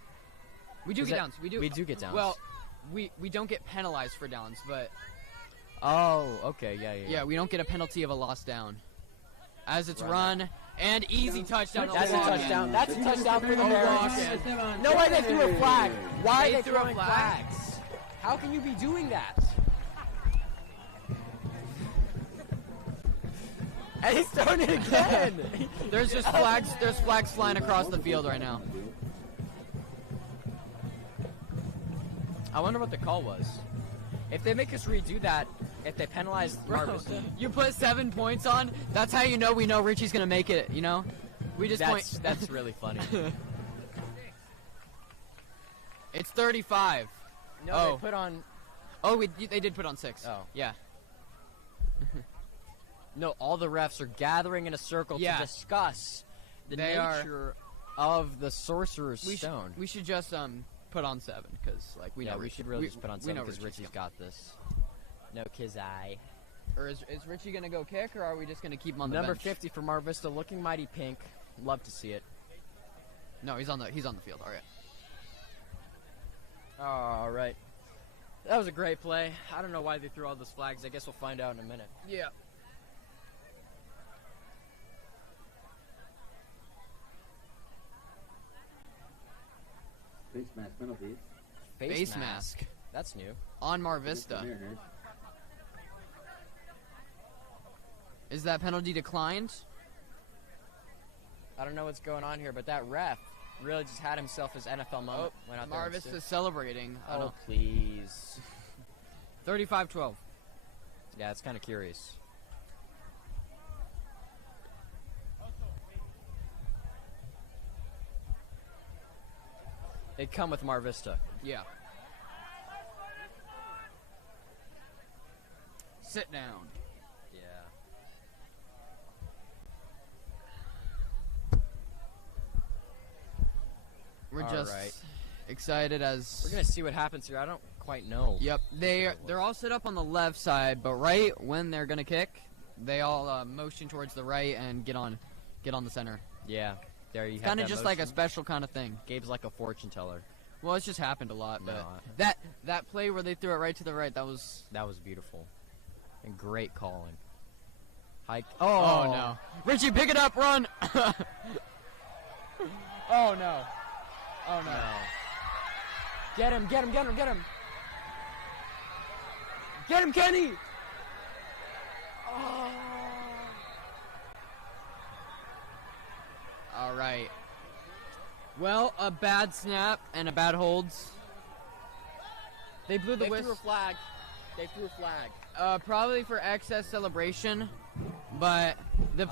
We do get downs. We do get downs. Well, we don't get penalized for downs, but oh, okay, yeah. Yeah, we don't get a penalty of a lost down. As it's run, and easy touchdown. That's a touchdown. That's a touchdown for the Barons. No way they threw a flag. Why are they throwing flags? How can you be doing that? And he's throwing it again. There's just flags. There's flags flying across the field right now. I wonder what the call was. If they make us redo that, if they penalize Marvis, you put 7 points on. That's how you know we know Richie's gonna make it. You know, we just point. That's really funny. It's 35. No, they put on. Oh, they did put on 6. Oh, yeah. No, all the refs are gathering in a circle to discuss the nature of the Sorcerer's Stone. We should just put on 7 because we know we should really just put on 7 because Richie's got this. No Kizai. Or is Richie gonna go kick, or are we just gonna keep him on the Number bench? 50 for Mar Vista, looking mighty pink. Love to see it. No, he's on the field. All right. All right. That was a great play. I don't know why they threw all those flags. I guess we'll find out in a minute. Yeah. Face mask penalties. Face mask. That's new. On Vista. Is that penalty declined? I don't know what's going on here, but that ref really just had himself his NFL moment. Went out there Vista's celebrating. Oh, please. 35-12. Yeah, it's kind of curious. They come with Vista. Yeah. Sit down. Yeah. We're just excited as we're gonna see what happens here. I don't quite know. Yep, they're all set up on the left side, but right when they're gonna kick, they all motion towards the right and get on the center. Yeah, there you have. Kind of just like a special kind of thing. Gabe's like a fortune teller. Well, it's just happened a lot, but No. that play where they threw it right to the right, that was beautiful and great calling. Hike. Oh no, Richie, pick it up, run! Oh no. Oh no. Get him, get him, get him, get him. Get him, Kenny! Oh. All right. Well, a bad snap and a bad holds. They blew the whistle. They threw a flag. They threw a flag. Probably for excess celebration, but the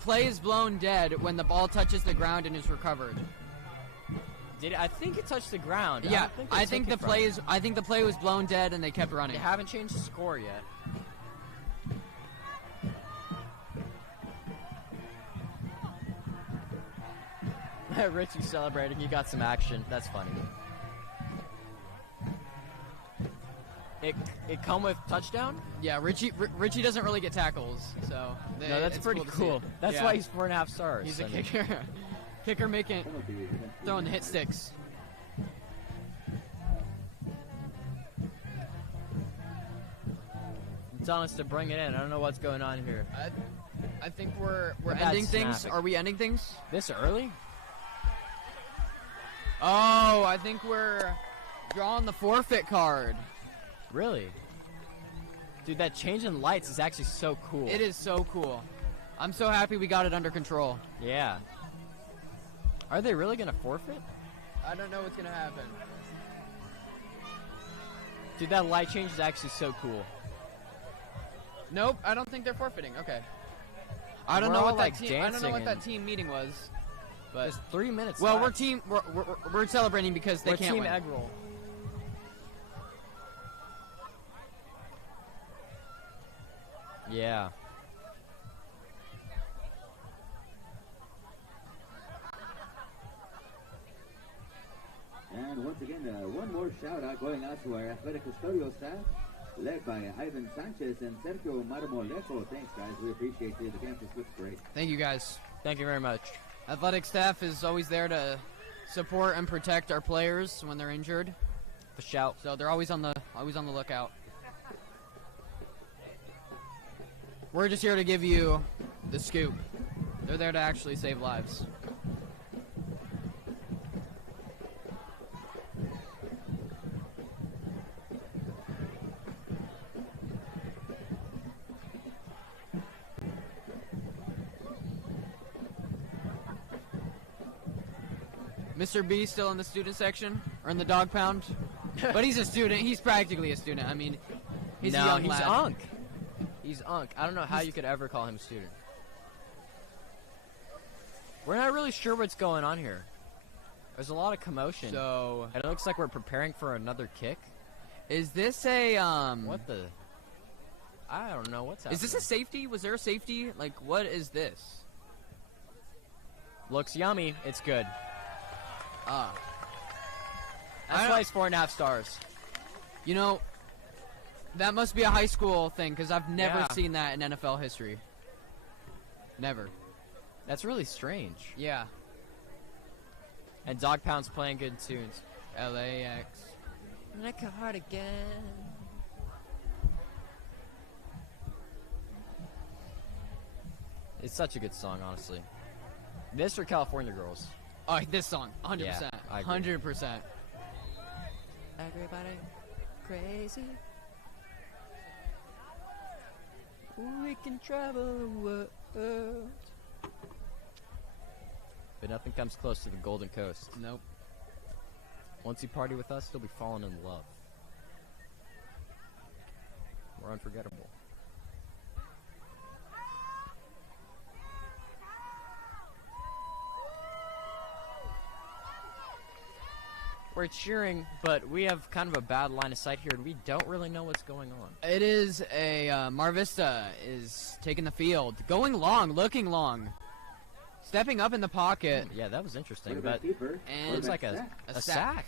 play is blown dead when the ball touches the ground and is recovered. Did it? I think it touched the ground. Yeah, I think the play was blown dead and they kept running. They haven't changed the score yet. Richie's celebrating. He got some action. That's funny. It come with touchdown? Yeah, Richie doesn't really get tackles, so no, that's pretty cool. That's why he's 4.5 stars. He's a kicker. Kicker making throwing the hit sticks. It's telling us to bring it in. I don't know what's going on here. I think we're ending things. Are we ending things this early? Oh, I think we're drawing the forfeit card. Really? Dude, that change in lights is actually so cool. It is so cool. I'm so happy we got it under control. Yeah. Are they really going to forfeit? I don't know what's going to happen. Dude, that light change is actually so cool. Nope, I don't think they're forfeiting. Okay. I don't know what that team meeting was. But there's 3 minutes well, left. we're celebrating because they can't team win. egg roll. Yeah. And once again, one more shout out going out to our athletic custodial staff, led by Ivan Sanchez and Sergio Marmolejo. Thanks, guys. We appreciate you. The campus looks great. Thank you, guys. Thank you very much. Athletic staff is always there to support and protect our players when they're injured. For shout. So they're always on the lookout. We're just here to give you the scoop. They're there to actually save lives. Mr. B still in the student section or in the dog pound, but he's a student. He's practically a student. I mean, he's a young lad. Unk. He's Unk. I don't know how you could ever call him student. We're not really sure what's going on here. There's a lot of commotion. So and it looks like we're preparing for another kick. Is this a What the? I don't know what's happening. Is this a safety? Was there a safety? Like, what is this? Looks yummy. It's good. That's why it's 4.5 stars. You know, that must be a high school thing because I've never seen that in NFL history. Never. That's really strange. Yeah. And Dog Pound's playing good tunes. LAX. And a cardigan. It's such a good song, honestly. This or California Girls? Oh, this song, 100%. Yeah, I agree. 100%. Everybody crazy. We can travel the world. But nothing comes close to the Golden Coast. Nope. Once you party with us, you'll be falling in love. We're unforgettable. We're cheering, but we have kind of a bad line of sight here, and we don't really know what's going on. It is a Mar Vista is taking the field, going long, looking long, stepping up in the pocket. Yeah, that was interesting, but And it's like a sack. sack.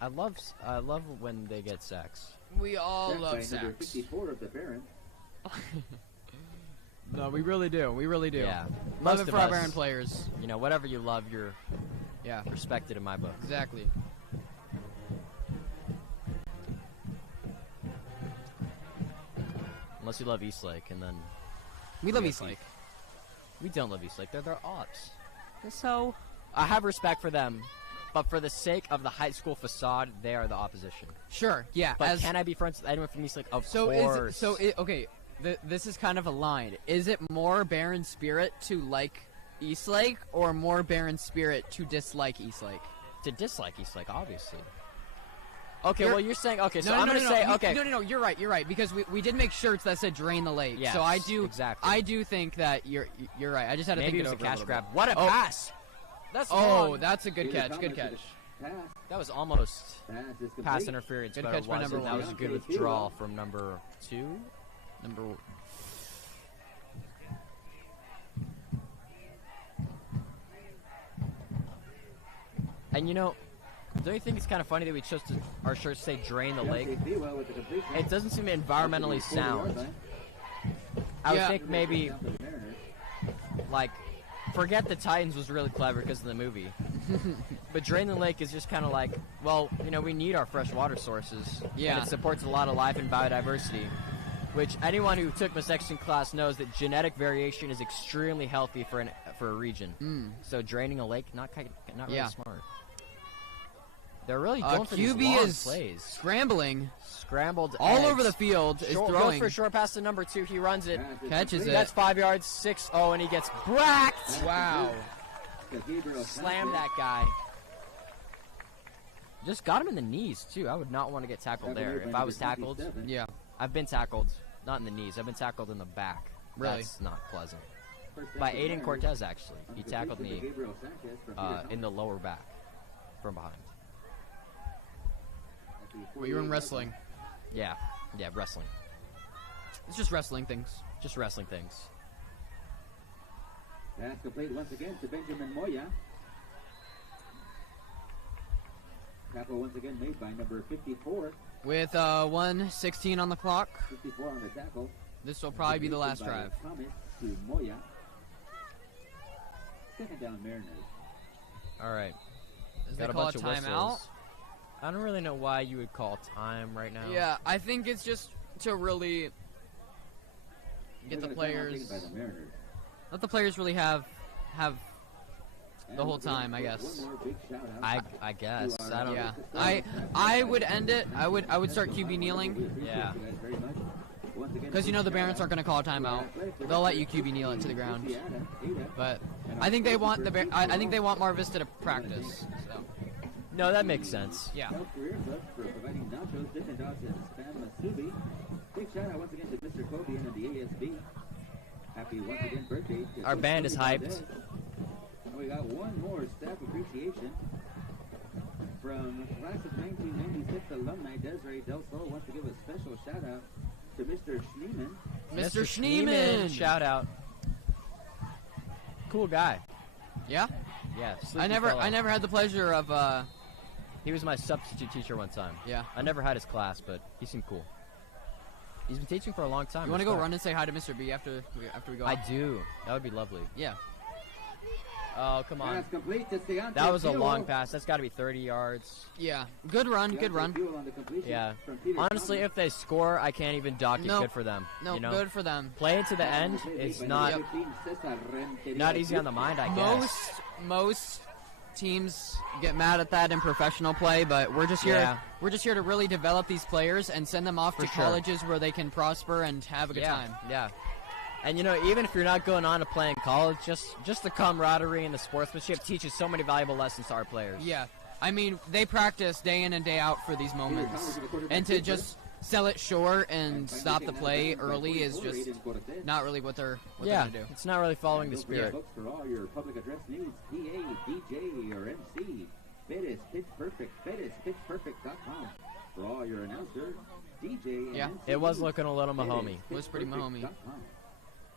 I love when they get sacks. We all love Number sacks. 54 of the Barons. No, we really do. We really do. Yeah, Love most it of for our us, Baron players. You know, whatever you love, you're Yeah, respected in my book. exactly. Unless you love Eastlake, and then We love Yeah, Eastlake. we don't love Eastlake. They're their ops. So, I have respect for them, but for the sake of the high school facade, they are the opposition. sure, yeah. But can I be friends with anyone from Eastlake? Of So course. okay. This is kind of a line. Is it more Baron spirit to like Eastlake, or more Baron spirit to dislike Eastlake? To dislike Eastlake, obviously. Okay, You're- well, you're saying... Okay, so No, I'm no, going to no, say... no. Okay. No, you're right, because we did make shirts that said drain the lake. Yes, so I do exactly. think that you're right. I just had to Maybe think it was a over cash little grab. bit. What a Oh. pass! That's Oh, long. that's a good catch. Good catch. Pass. That was almost Pass is complete. pass interference, Good but catch it by wasn't. number That one. was a good withdrawal from number 2. Number. And you know, don't you think it's kind of funny that we chose our shirts say drain the lake? It doesn't seem environmentally sound. I would Yeah. think maybe, like, forget the Titans was really clever because of the movie. But drain the lake is just kind of like, well, you know, we need our fresh water sources. Yeah. And it supports a lot of life and biodiversity. Which anyone who took my section class knows that genetic variation is extremely healthy for a region. So draining a lake, not really Yeah. smart. They're really going for these QB long is plays. scrambling Scrambled all eggs. over the field. Is Goes throwing. for a short pass to number 2. He runs it. Catches it. That's 5 yards, 6-0, and he gets bracked. Wow. Slam that guy. Just got him in the knees, too. I would not want to get tackled there. If I was tackled, Yeah. I've been tackled. Not in the knees. I've been tackled in the back. Really? That's not pleasant. By Aiden Cortez, actually. He tackled me in the lower back from behind. Well, you're in wrestling. Yeah, wrestling. It's just wrestling things. Just wrestling things. Pass complete once again to Benjamin Moya. Tackle once again made by number 54. With 1:16 on the clock, 54 on the tackle. this will probably be the last drive. Thomas to Moya. Second down, Mariners. All right. As they Got a call bunch a of timeout. whistles. I don't really know why you would call time right now. Yeah, I think it's just to really get the players. By the Mariners. Let the players really have the whole And time, I guess. One more big shout out. I guess. I don't. Yeah, I would end it. I would start QB kneeling, Yeah. because you know the Barons aren't going to call a timeout. They'll let you QB kneel it to the ground. But I think they want I think they want Mar Vista to practice. So No, that makes sense. yeah. Career club for providing nachos, Dippin' Dots, and Spam Masubi. Big shout out once again to Mr. Kobe and the ASB. Happy once again birthday to Our Coach band is Kobe hyped. Valdez. And we got one more staff appreciation from class of 1996 alumni Desiree Del Sol wants to give a special shout out to Mr. Schneeman. Mr. Schneeman. Shout out. Cool guy. Yeah. Yeah. I sleepy never fellow. had the pleasure of He was my substitute teacher one time. yeah. I never had his class, but he seemed cool. He's been teaching for a long time. You want to go Respect. run and say hi to Mr. B after we go? I do. That would be lovely. Yeah. Oh, come on. Pass complete to Deontay That was a Fuel. long pass. That's got to be 30 yards. Yeah, good run, good run. Fuel on the completion Yeah. from Peter Honestly, Thomas. if they score, I can't even dock it. No. Good for them. No, you know? good for them. Playing to the end, it's not not easy on the mind, I guess. Most teams get mad at that in professional play, but we're just here. Yeah. We're just here to really develop these players and send them off to sure. colleges where they can prosper and have a good time. Yeah. And you know, even if you're not going on to play in college, just the camaraderie and the sportsmanship teaches so many valuable lessons to our players. Yeah, I mean, they practice day in and day out for these moments, and to just sell it short and stop the play early is just not really what they're gonna do. It's not really following the Don't forget, spirit. folks, for all your public address needs, PA, DJ, or MC, Bettis Pitch Perfect, BettisPitchPerfect.com. For all your announcer, DJ, and Yeah. MC It was needs, looking a little Mahomey. It was pretty Mahomey. BettisPitchPerfect.com.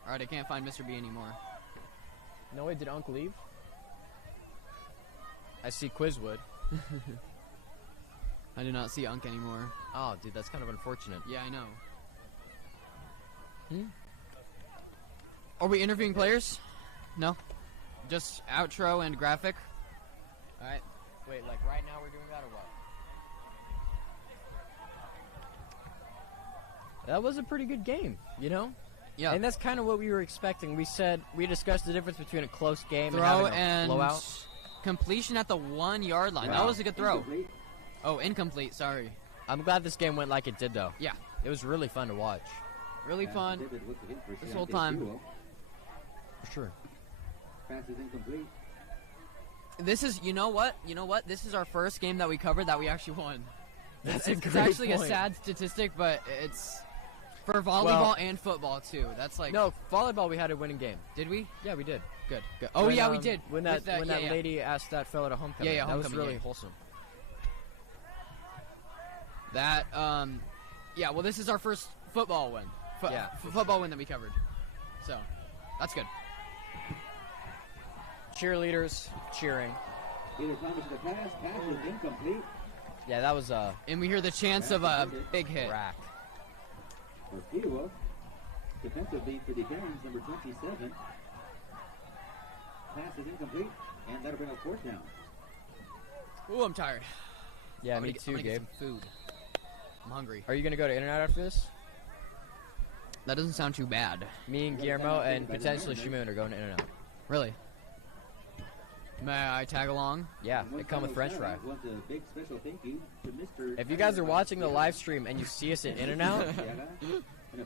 All right, I can't find Mr. B anymore. No way, did Unc leave? I see Quizwood. I do not see Unk anymore. Oh, dude, that's kind of unfortunate. Yeah, I know. Are we interviewing players? No. Just outro and graphic? Alright. Wait, like right now we're doing that or what? That was a pretty good game, you know? Yeah. And that's kind of what we were expecting. We discussed the difference between a close game Throw and having a and blowout. completion at the 1 yard line. Wow. That was a good throw. Incomplete. Oh, incomplete, sorry. I'm glad this game went like it did, though. Yeah. It was really fun to watch. Really fun. David looks again for This Deontay whole time. Fuel. For sure. Pass is incomplete. This is, you know what? This is our first game that we covered that we actually won. That's a It's great actually point. a sad statistic, but it's for volleyball Well- and football, too. That's like... No, volleyball we had a winning game. Did we? Yeah, we did. Good. Oh, When, yeah, we did. When With that yeah. lady asked that fella to homecoming. Yeah, that was homecoming, really yeah. wholesome. That, yeah, well, this is our first football win. Football win that we covered. So, that's good. Cheerleaders cheering. Peter Thomas the pass. Pass is incomplete. Yeah, that was a And we hear the chance of a big hit. rack. For Fuel. Defensive lead for the Barons, number 27. Pass is incomplete. And that'll bring up fourth down. Ooh, I'm tired. Yeah, I'm me gonna too, get Gabe. some food. I'm hungry. Are you gonna go to In-N-Out after this? That doesn't sound too bad. Me and Guillermo and potentially Shimoon are going to In-N-Out. Really? May I tag along? Yeah, they come with French fry. Want a big special thank you to Mr. If you guys are watching the live stream and you see us at In-N-Out,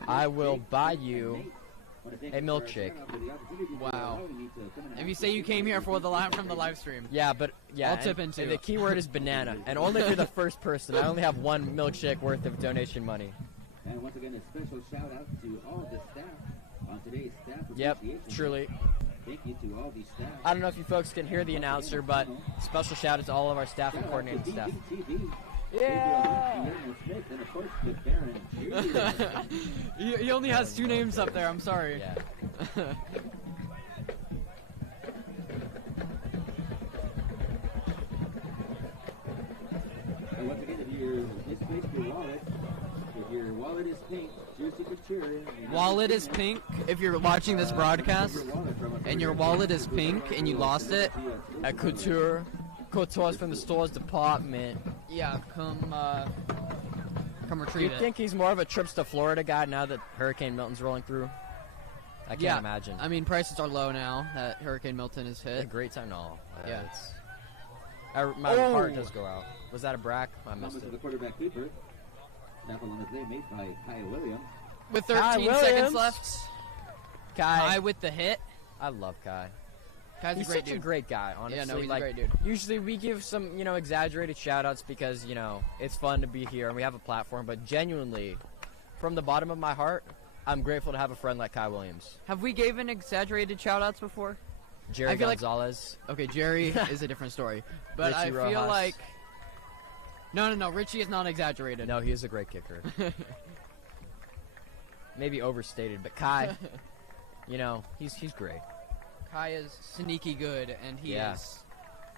I will buy you a milkshake. Wow. If you say you came here for from the live stream. Yeah, but yeah, I'll tip and into the it. key word is banana, and only if you're the first person. I only have one milkshake worth of donation money. And once again, a special shout out to all the staff on today's staff Yep, appreciation. truly. Thank you to all the staff. I don't know if you folks can hear the announcer, but special shout out to all of our staff and Shout out to coordinating staff. BVTV. Yeah! Guillermo Smith, and of course the Baron Jr. He only has 2 names up there, I'm sorry. Yeah. And once again, if you're misplaced your wallet, if your wallet is pink, choose to couture. Wallet is pink if you're watching this broadcast, and your wallet is pink and you lost it. At Couture from the stores department. Yeah, come Do retrieve you it. think he's more of a trips to Florida guy now that Hurricane Milton's rolling through? I can't imagine. I mean, prices are low now that Hurricane Milton is It's a hit. great time to all. Yeah. My heart does go out. Was that a brack? I missed Numbers of the it. quarterback keeper. Snap on the play made by Kyle Williams. With Kai 13 Williams. seconds left, Kai. Kai with the hit. I love Kai. Kai's He's a great such a dude. great guy, honestly. Yeah, no, he's a like, great dude. Usually we give some, exaggerated shout-outs because, it's fun to be here and we have a platform. But genuinely, from the bottom of my heart, I'm grateful to have a friend like Kai Williams. Have we given exaggerated shout-outs before? Jerry I feel like- Gonzalez. Okay, Jerry is a different story. But I Richie feel Rojas. like... No, Richie is not exaggerated. No, he is a great kicker. Maybe overstated, but Kai, he's great. Kai is sneaky good, and he Yeah. is...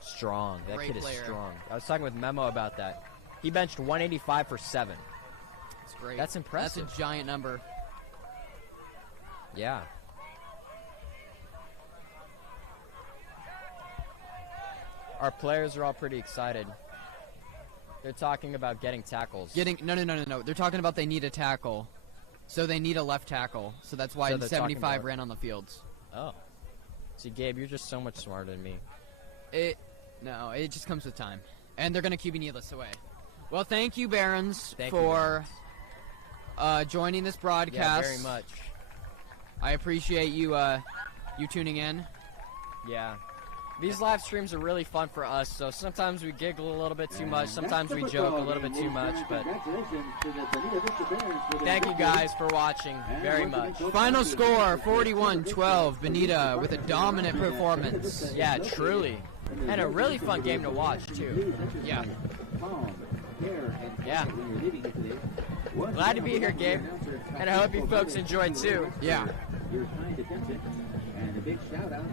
Strong. That Great kid is player. strong. I was talking with Memo about that. He benched 185 for 7. It's great. That's impressive. That's a giant number. Yeah. our players are all pretty excited. They're talking about getting tackles. No. They're talking about they need a tackle. So they need a left tackle. So that's why 75 ran on the fields. Oh. See, Gabe, you're just so much smarter than me. No, it just comes with time. And they're going to QB needless away. Well, thank you, Barons, for joining this broadcast. Yeah, very much. I appreciate you tuning in. Yeah. These live streams are really fun for us, so sometimes we giggle a little bit too much, sometimes we joke a little bit too much, but thank you guys for watching very much. Final score, 41-12, Bonita with a dominant performance. Yeah, truly. And a really fun game to watch, too. Yeah. Yeah. Glad to be here, Gabe. And I hope you folks enjoyed, too. Yeah. Your kind attention. And a big shout out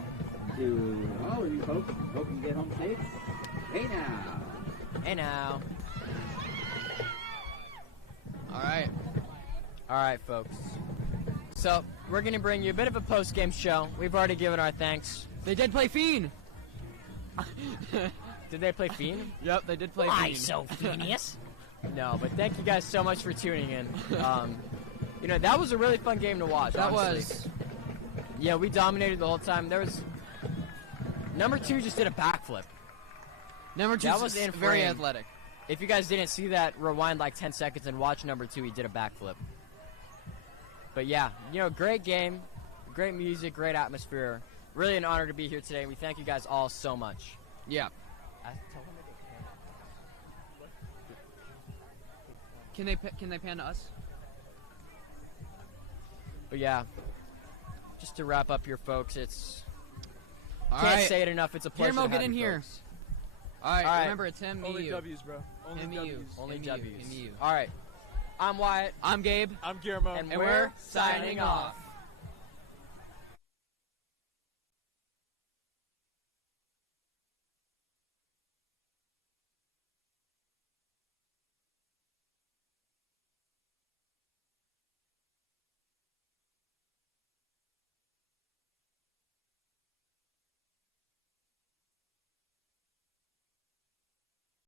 to all of you folks. Hope you get home safe. Hey now. Hey now. All right. All right, folks. So, we're going to bring you a bit of a post-game show. We've already given our thanks. They did play Fiend. Did they play Fiend? Yep, they did play Why Fiend. so Phineas? No, but thank you guys so much for tuning in. You know, that was a really fun game to watch. That honestly. Yeah, we dominated the whole time. There was number 2 just did a backflip. Number 2 was very athletic. If you guys didn't see that, rewind like 10 seconds and watch number 2. He did a backflip. But yeah, you know, great game, great music, great atmosphere. Really an honor to be here today. We thank you guys all so much. Yeah. Can they pan to us? But yeah, just to wrap up here, folks, it's All can't right. say it enough. It's a pleasure. Guillermo, to get have in you here. folks. All right, All right. remember it's him, me, Only you. W's, bro. Only Him, W's. you. Only Him, you. W's. Him, you. All right, I'm Wyatt. I'm Gabe. I'm Guillermo. And we're signing off.